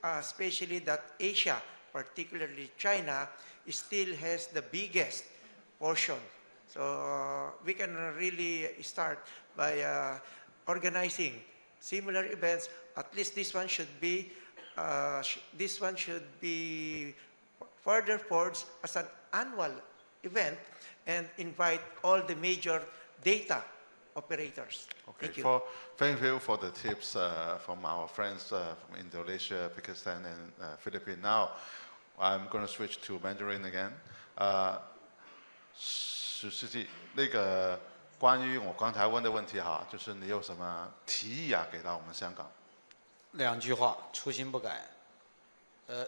especially that Asia, particularly China, still has the biggest portion. So we can really start by organizing similar events. At least this one should be further forged as an annual event and invite all the major data operators. Okay. Thank you. Thank you for the tips from our friends from Indonesia, Pakistan, and Philippines. Now, I'm going to switch to Mandarin again. 史书记，那个关于我刚才问的问题哈，就是你有什么提议啊，给到我们香港？2句话，初心不改。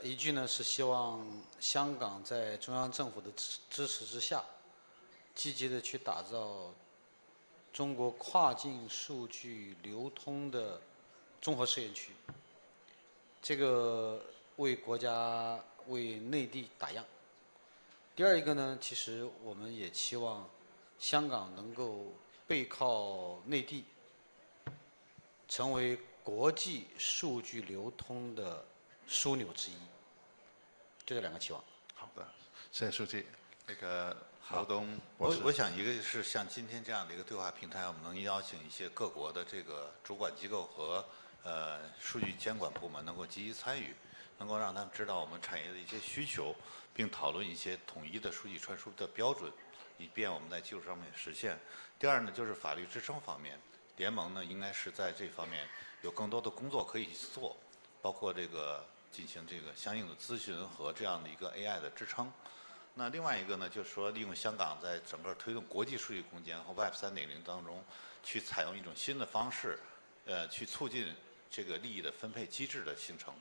一句呢是希望香港在中央政府的支持之下，积极的去打造中国跨境数据流通的综合试验区，这个为国家、为内地打样。第二一个呢，其实我们也期望香港能够背靠内地，成为国际数据流通的枢纽之一。就这2个期望。好的，谢谢书记。那个毛东博士，我想一个是像今天这样的一个对话平台，我们能邀请一些各国的这个主管机构和数据监管部门能够积极参与，能够让他们知道我们产业的一些需求，并讨论一些统一的数据传输的标准，以便我们在技术上面实现。第二呢，就是法律支撑方面，联盟呢应该是在这方面有更多的工作可以做，包括这个进行这个相应的咨询和这样的一个 AI 的支撑。那另外一个呢，就是说利用香港在整个推动国际数据空间和 Web 3.0当中，去采用一种新的方式，去促进这个利益的分配机制的形成，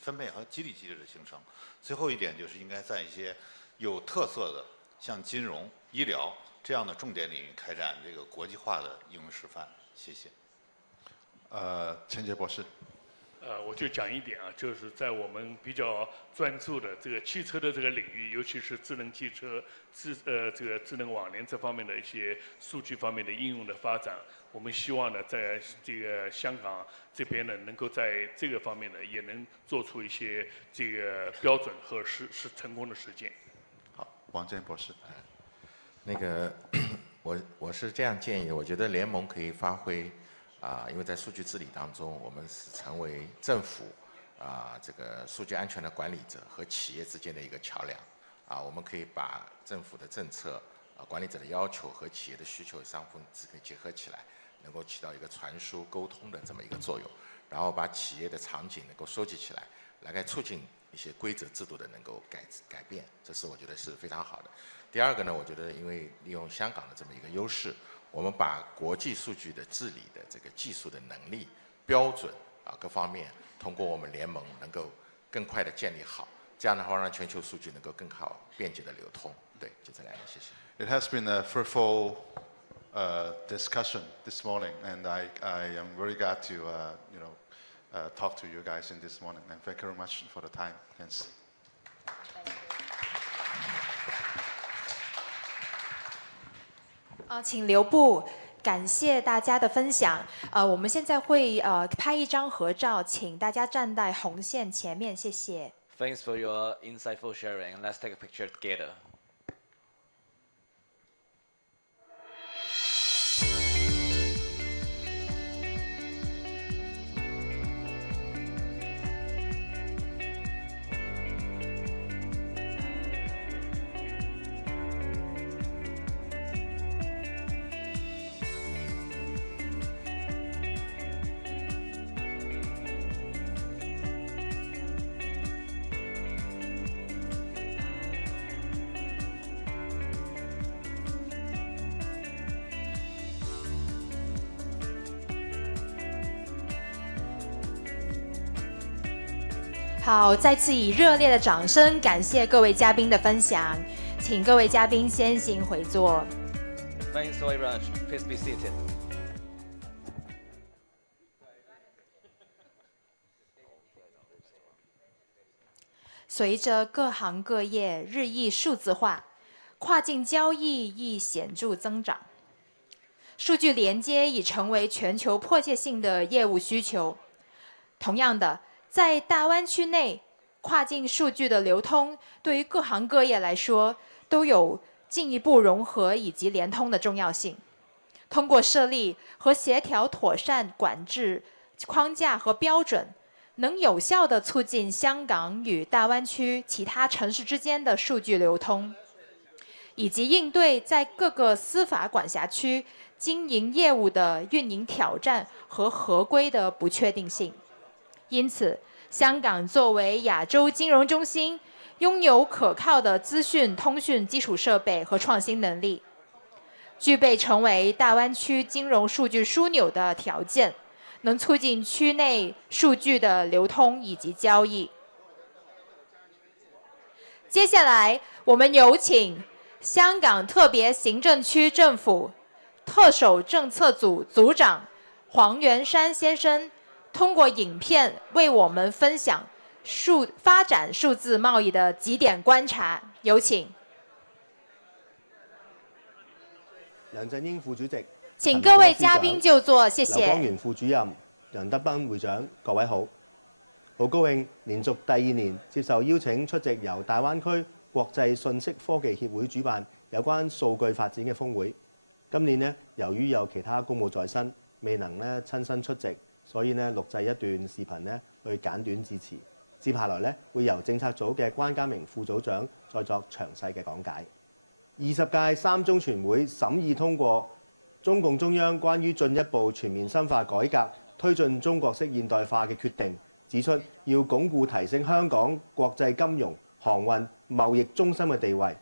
分配和激励机制的形成。最后一点就是应该在一些有特色的，像金融、医疗这样的重点领域开展这个国际化的应用示范。谢谢。钱杰博士。我就讲一点啊，就是在我们比较专注的这个汽车的这个领域，尤其是智能汽车、这个智能网联这方面的一些数据方面的应用的发展，我们希望呢，在这个香港这边呢，能够在这个方面呢，也能做出一些这个标准和成功的实践。好，王坚博士。那个，我是这样建议，我觉得联盟可以发挥。因为在数据治理当中，我们是成为政府这个数据安全的管理者和企业之间的一个桥梁。我们可以把政府的政策、管理者的要求和企业的需求相互结合起来，能够起到一个传输沟通的这么一个作用，然后把企业的场景能够收集起来，来促进一些规则制度的能够改变，这是我觉得是非常好的。第二个呢，我觉得因为利用香港的这么一个优势。我们把国际数据的治理的这个技术的能力、标准各方面，通过我们联盟能够更快的建立好，这样的话让全球数据能够更好、便捷的流通。对，就这两点，谢谢。It has been a fruitful discussion this morning, and I am very glad to talk to you guys in this morning, and thank you very much for the time. Thanks. 请留步，感谢大家的分享。我们现在会拍一张合照，请大家站在红线前面，谢谢。Thanks for your insightful sharing. Let's take a picture together.好，再次以热烈的掌声感谢各位嘉宾的分享，请各位嘉宾先行回座。Thanks so much. Please be seated. 随着各行各业日益数字化，跨境交易亦显著增长。数据连接已成为全球迫切性的业务需求。同样的，在大湾区内，跨境数据的流通对于各行各业来说都有进一步融合以及联通的重要性。通过设立和协调妥善管制框架和标准，能有效地促进香港与大湾区其他城市之间的数据流通，以及应对在各个司法管辖区经营业务的运营挑战和合规的不确定性。因此，香港作为亚洲金融中心，拥有可靠的资讯通讯基础设备和创新能力，具备成为大湾区金融数据枢纽的条件，能促进区内数据的流通以及交易。接下来，我们有请香港特别行政区政府特首政策组组长黄元山先生通过影片为我们分享发展数字贸易的几点观察，有请。梁振英副主席，请各位嘉宾就座，謝謝。劉光源副主任、楊德斌會長，各位好。好高興連續第2年接受邀請出席由大灣區國際信息科技協會主辦有關數據發展嘅峰會。今年呢，由於有其他公務在身，未能親身出席，所以錄製一段視頻去簡短致辭。接下來會由政策組嘅關家明副組長再作詳細嘅講解。20屆三中全會審議通過中共中央關於進一步全面深化改革、推進中國式現代化嘅決定，指出要鞏固提升香港國際金融、航運、貿易中心嘅地位，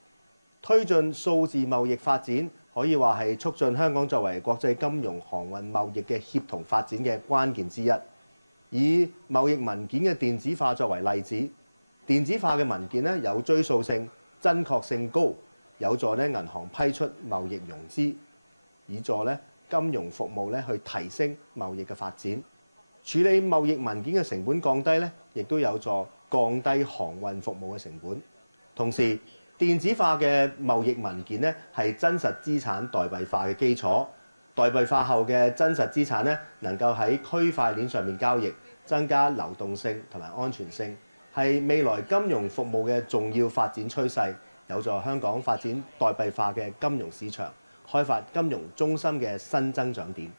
推進數字貿易發展，可以話係促進香港作為國際金融、航運、貿易嘅協同發展嘅關鍵之一。以貿易文件嘅電子化作為例子，電子化嘅文件咧有追溯性、真確性高，有助咧銀行批出貿易融資，以助咧金融服務咧去提升貿易嘅發展。處理貿易文件嘅成本降低咧，亦都有助降低航運服務嘅成本。同時，電子化嘅貿易文件咧係真實資產代幣化嘅基礎。代幣化後嘅真實資產咧，能夠喺區塊鏈上面交易，增加流動性同埋安全性，係未來金融服務嘅重要發展趨勢，有助香港發展代幣化嘅金融市場，開發金融中心嘅新增長點。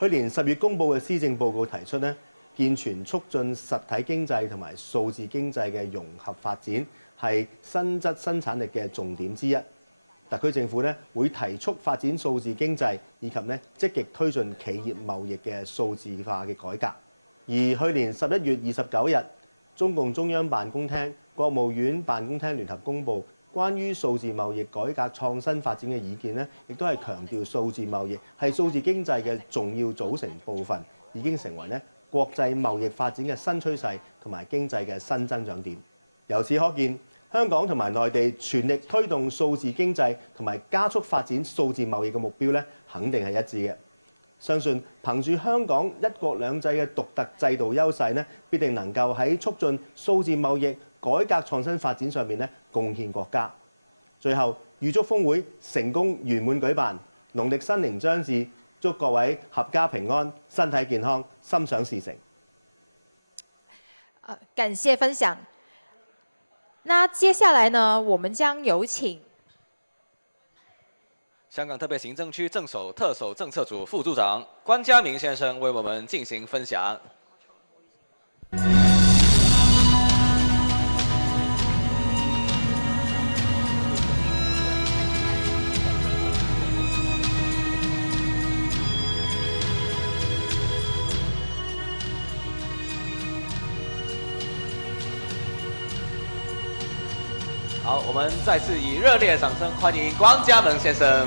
去年10月公佈嘅施政報告提出咧，健全促進實體經濟同埋數字經濟嘅融合發展，係新質生產力嘅重點之一。特區政府咧會提速發展數字經濟，以及咧積極推進企業貿易嘅數字化嘅改革。而去年11月29日，中共中央辦公廳、國務院辦公廳聯合公佈關於數字貿易改革創新發展嘅意見咧，亦都係強調數字貿易係數字經濟嘅重要組成部分，已經成為咧國際貿易發展嘅新趨勢同埋經濟嘅新增長點。由此可見，香港同埋內地全力推動數字經濟同埋加速發展數字貿易嘅目標咧，肯定係一致嘅。相信憑住香港一國兩制嘅獨特制度優勢咧，必定能夠喺促進數字貿易改革創新發展上面咧貢獻國家。最後預祝峰會成功圓滿舉辦，農曆新年將至，祝各位合家平安、身體健康、心想事成。感謝分享。那接下來呢，我們將有請香港特別行政區政首特首政策組副組長關家明先生為我們進行分享。好，我們再次以熱烈掌聲歡迎關家明先生。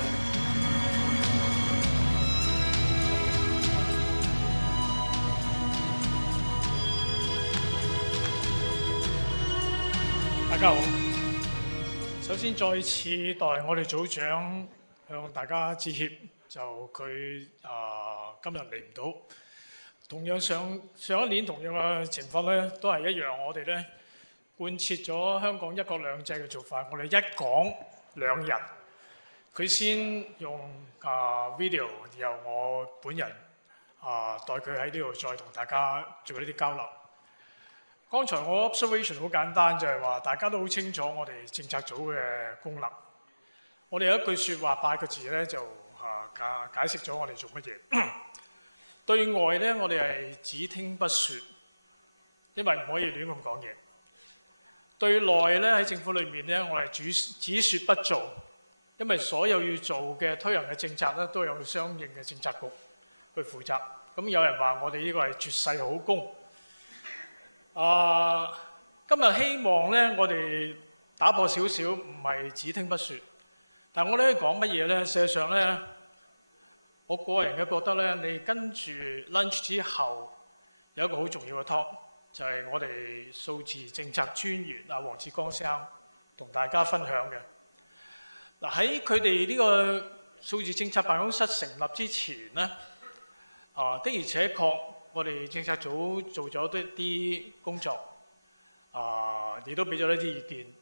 大家好，首先再次代我哋組長向大家致歉，就佢今日嚟唔到。同樣上一年同樣嘅情況咧，都係一樣，我哋咧貫徹咗香港一國兩制嘅做法，我哋一講兩人，佢先用video，然後我本人代佢喺呢度再同大家做呢啲交流。剛才我 observation 好簡單，就係話大家都好清楚我哋政策組嘅功能。我哋有一句説話8個字咧，就解釋咗我哋做乜嘢。對外咧，我哋係只聽不説，因為唔可以亂咁講嘢。對內咧，喺政府裏面咧，我哋只説不做，因為所有要做嘅推行嘅政策咧，都有相應嘅政策局去負責。咁有人話我哋呢個係絕世好功。今日希望咧，我哋打破少少，唔係只聽不説。但係我哋可以講乜嘢咧？事實上咧，我個人嘅覺得咧，你跟住 lunch 之後有一個好重要嘅 talk，就係我哋數字政策專員黃志光先生同大家分享嘅。嗱，喺佢哋呢個數字政策辦公室成立之前咧，的而且確我哋政策組做咗一啲工作，亦都俾咗一啲意見。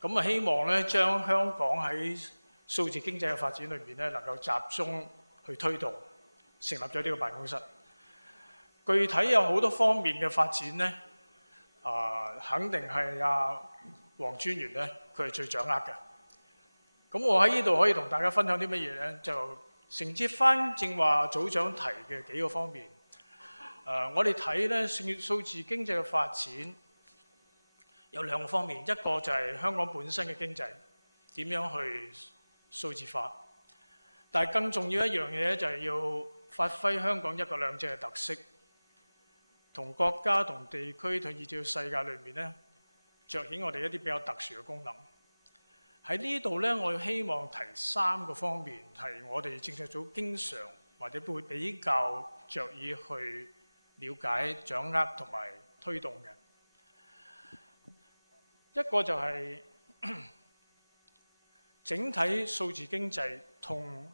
咁希望咧將香港喺數字經濟嘅發展裏面咧，能夠集中去推動，成立咗呢個辦公室。具體有好多方面嘅發展咧，肯定係黃專員咧，佢係最掌握嘅。咁我喺呢度可以同大家分享啲乜嘢咧？就承接翻正話組長提嘅幾個方面。我哋睇咧數字經濟嘅發展有兩個方面，一個就係香港本身嘅經濟，點樣去數字化。但係更重要一樣嘢就係要發揮香港一國兩制嘅特色，同國家、同地區、同以至世界裏面咧，著顯我哋一啲比較特殊嘅功能。喺呢度咧，我希望提3個方面係我哋政策組經常或者會比較着意去了解、掌握同埋推動嘅。一個就係整體數字經濟同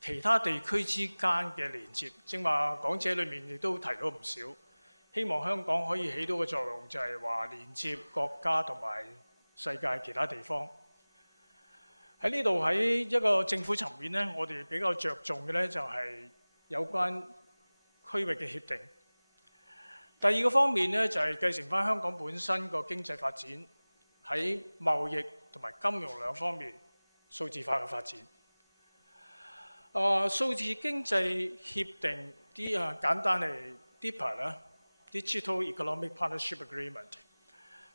其他地區之間嘅連接。正話講者裏面亦都提到唔少，希望香港可以起到嘅作用就係話連接國家同埋世界其他地方。喺呢度喺一個政府層面咧，我哋比較着重嘅咧就係有關區域嘅協定。第二個方面咧就係繼承翻香港本身個經濟發展，喺貿易同埋金融兩方面數字化嘅發展。數字經濟協定簡單嚟 DEPA 啦 ，Digital Economic Partnership Agreement。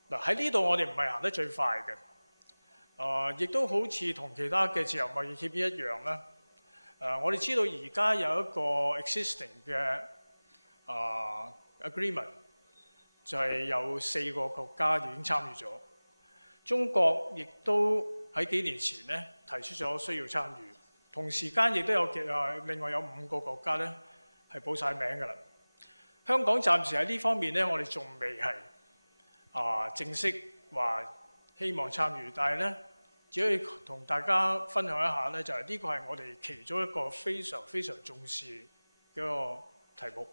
嗱喺呢度我哋唔係行得最快嘅，亦都好似同其他嘅自由貿易協議一樣啦。我哋知道而家有一個 existing 嘅agreement， 就係有4個國家已經參與咗。中國亦都喺幾年前咧提出咗需要參與，同時間亦都有另外有5個國家咧係報晒名㗎啦。香港暫時喺呢方面咧，我哋仲未係正式話希望參與，但係咧只可以同大家分享一下咧，就係呢個係我哋其中一個非常非常重視嘅一個題目。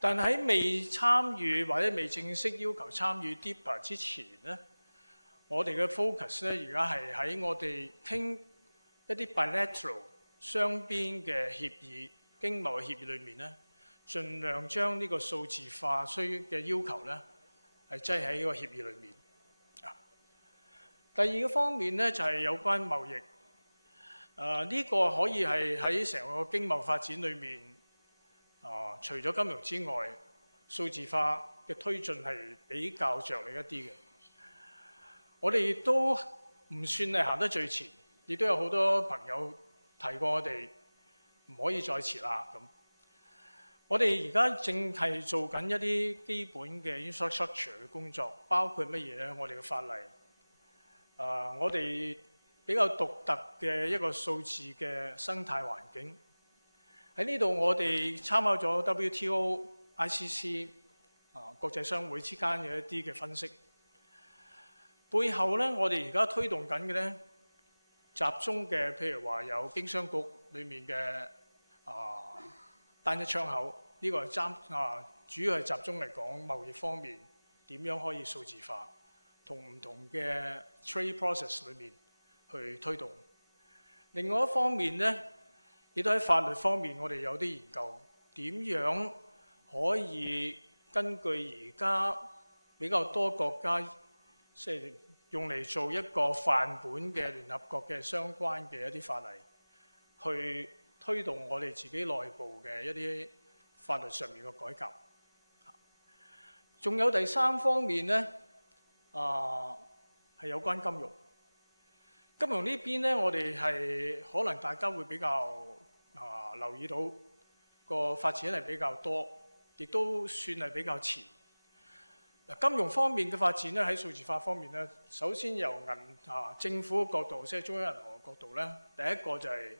但喺未參與或者未正式要求參與 DEPA 之前咧，我哋嘅 focus 咧而家係喺我哋傾一啲 bilateral 雙邊嘅協議、經貿嘅協議裏面咧，盡量將呢個數字化需嘅要求咧係擠喺呢個協議裏面。第二個方面咧就係有關貿易，呢個可以係喺成個經貿發展裏面，除咗金融之外，數字化嘅推進係比較着力一啲嘅。我哋亦都唔算係行得最前，亦都有好多朋友提過我哋唔可以再遲啦咁。我哋而家正係做緊一啲基本嘅 infrastructure 嘅工作，包括乜嘢咧？我哋嘅法例，我哋比較獨特嘅一個數字嘅生態環境。喺呢度我哋參考咗 WTO、ICC 國際商會之間嘅一啲嘅分析。背後咧，我哋而家推動緊嘅咧，集中嘅譬如話有經商局裡面嘅單一窗口，呢個係主要係集中嚟講貿易方面點樣可以數字化，同唔同嘅 trade process 裏面去推動。另外一方面咧，亦都喺法律方面，我哋有啲研究點樣可以根據而家比較多國家即係用嚟做一個範本嘅聯合國嘅相關嘅一啲法例，去推動我哋自己內部嘅一啲法律上面嘅改革。仲有第3方面咧，係有關金融。金融呢邊咧，我哋係可能大家會比較留意到個發展係比較多，亦都算係比較前。金融方面嘅發展咧，喺數字化方面咧，首先由政府嘅角度，即係中央銀行嘅角度咧，第一個就係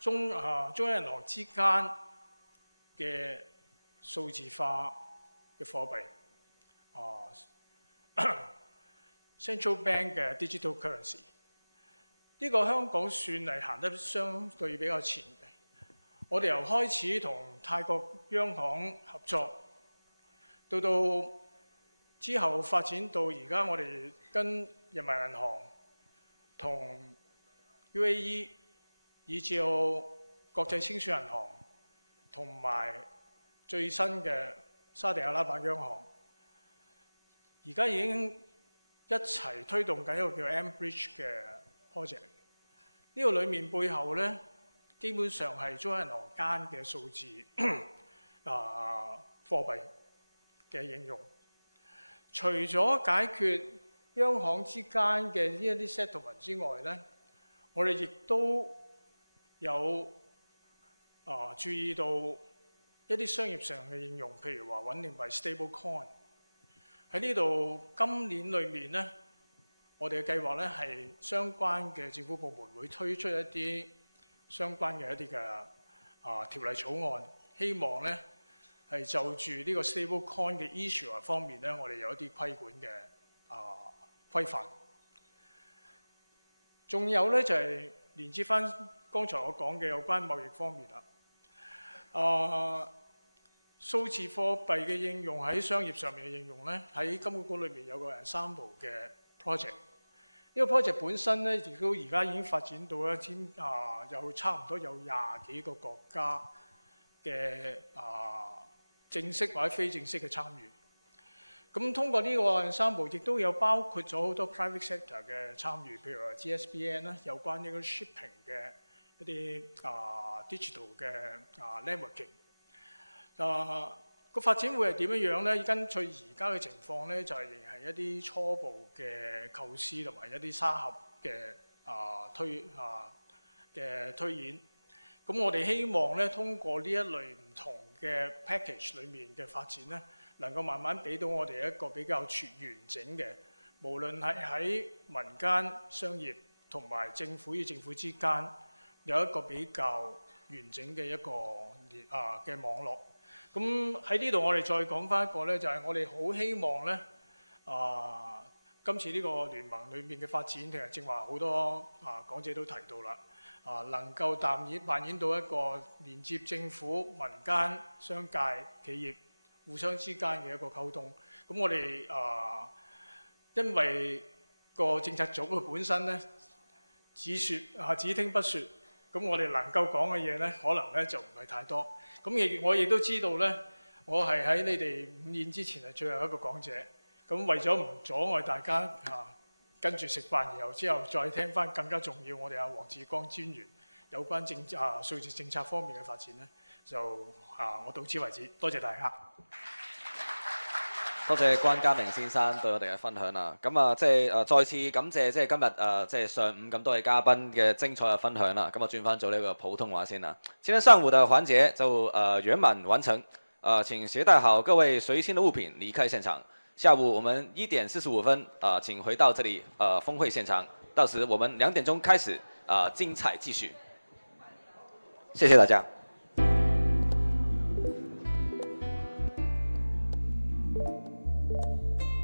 中央銀行之間嘅數字化嘅貨幣，Central Bank 嘅 Digital Currency， 呢個香港算係行得相對比較前嘅。我哋由開始同泰國央行合作，到之後發展到而家，我哋跟人民銀行同 UAE 以至到國際清算銀行同埋最新嘅沙特阿拉伯央行，而家已經一齊推動緊一個叫 mBridge 嘅 project。呢個裡面背後咧，基本上係中央銀行間嘅數字貨幣嘅應用。除咗解決一央行之間嘅呢一啲 settlement 之外咧，我哋亦都有注意到一啲商業上嘅應用，譬如話穩定幣 stable coin。喺呢度今年裏面咧，我哋嘅計劃咧係相關嘅政府部門會推出一啲相關嘅一啲嘅條例草案，希望咧係就住呢個 stable coin 嘅 issue 方面咧，我哋有一啲規管嘅規範。仲有咧就係連接翻剛才我講嘅有關貿易方面啦。數字貨幣嘅應用喺商業上面嘅應用咧，喺金管局裏面有個ensemble嘅 project。呢個 project 本身咧，亦都而家已經發展到有差唔多有20幾個國家嘅正式或者非正式嘅參與。咁通過呢個ensemble，亦都有包括咗好多 private sector 嘅參與，譬如話 GSBN 啦，有關呢個 shipping 嘅一啲digital 嘅networking。個發展會係點樣咧？根據而家嘅情況咧，就係仍係一啲初步嘅構思同埋一啲沙盒嘅推演。咁我哋希望咧，通過呢一類唔同嘅 package 裡面嘅發展咧，能夠慢慢俾到我哋一個比較完整嘅，無論係喺民間商業同埋政府與政府之間有一個比較完整嘅一個嘅網絡。咁喺呢度我哋再講翻一個咧，就係我哋好希望咧，今次呢個聯盟裏面嘅發展，其實正話好多講者都提到啦，能夠扮演到一個連接政府、民間、商界、企業互相之間嘅一個溝通。咁我哋因為個政策組佢本身咧只聽不説，咁我哋能夠講嘅嘢咧，可能咧就唔係太多。咁我亦都知道咧，我係喺你哋午宴之前係最後一個講者。咁為咗唔阻礙大家跟住食飯，然後之後再聽翻更加重要，我哋黃志光專員有關數字政策方面嘅發展咧，就我到此為止，多謝大家。多謝關家明先生對我哋嘅分享啦。咁再次感謝今日上午咁多位嘉賓嘅精彩嘅分享啦。咁轉翻做呢個普通話先啦。今天上午的環節就圓滿完成。請攜帶好各位隨身的物品離開現場。下午我們1點45分請回到這裡峰會現場。到時我們2點鐘開始精彩繼續。謝謝大家。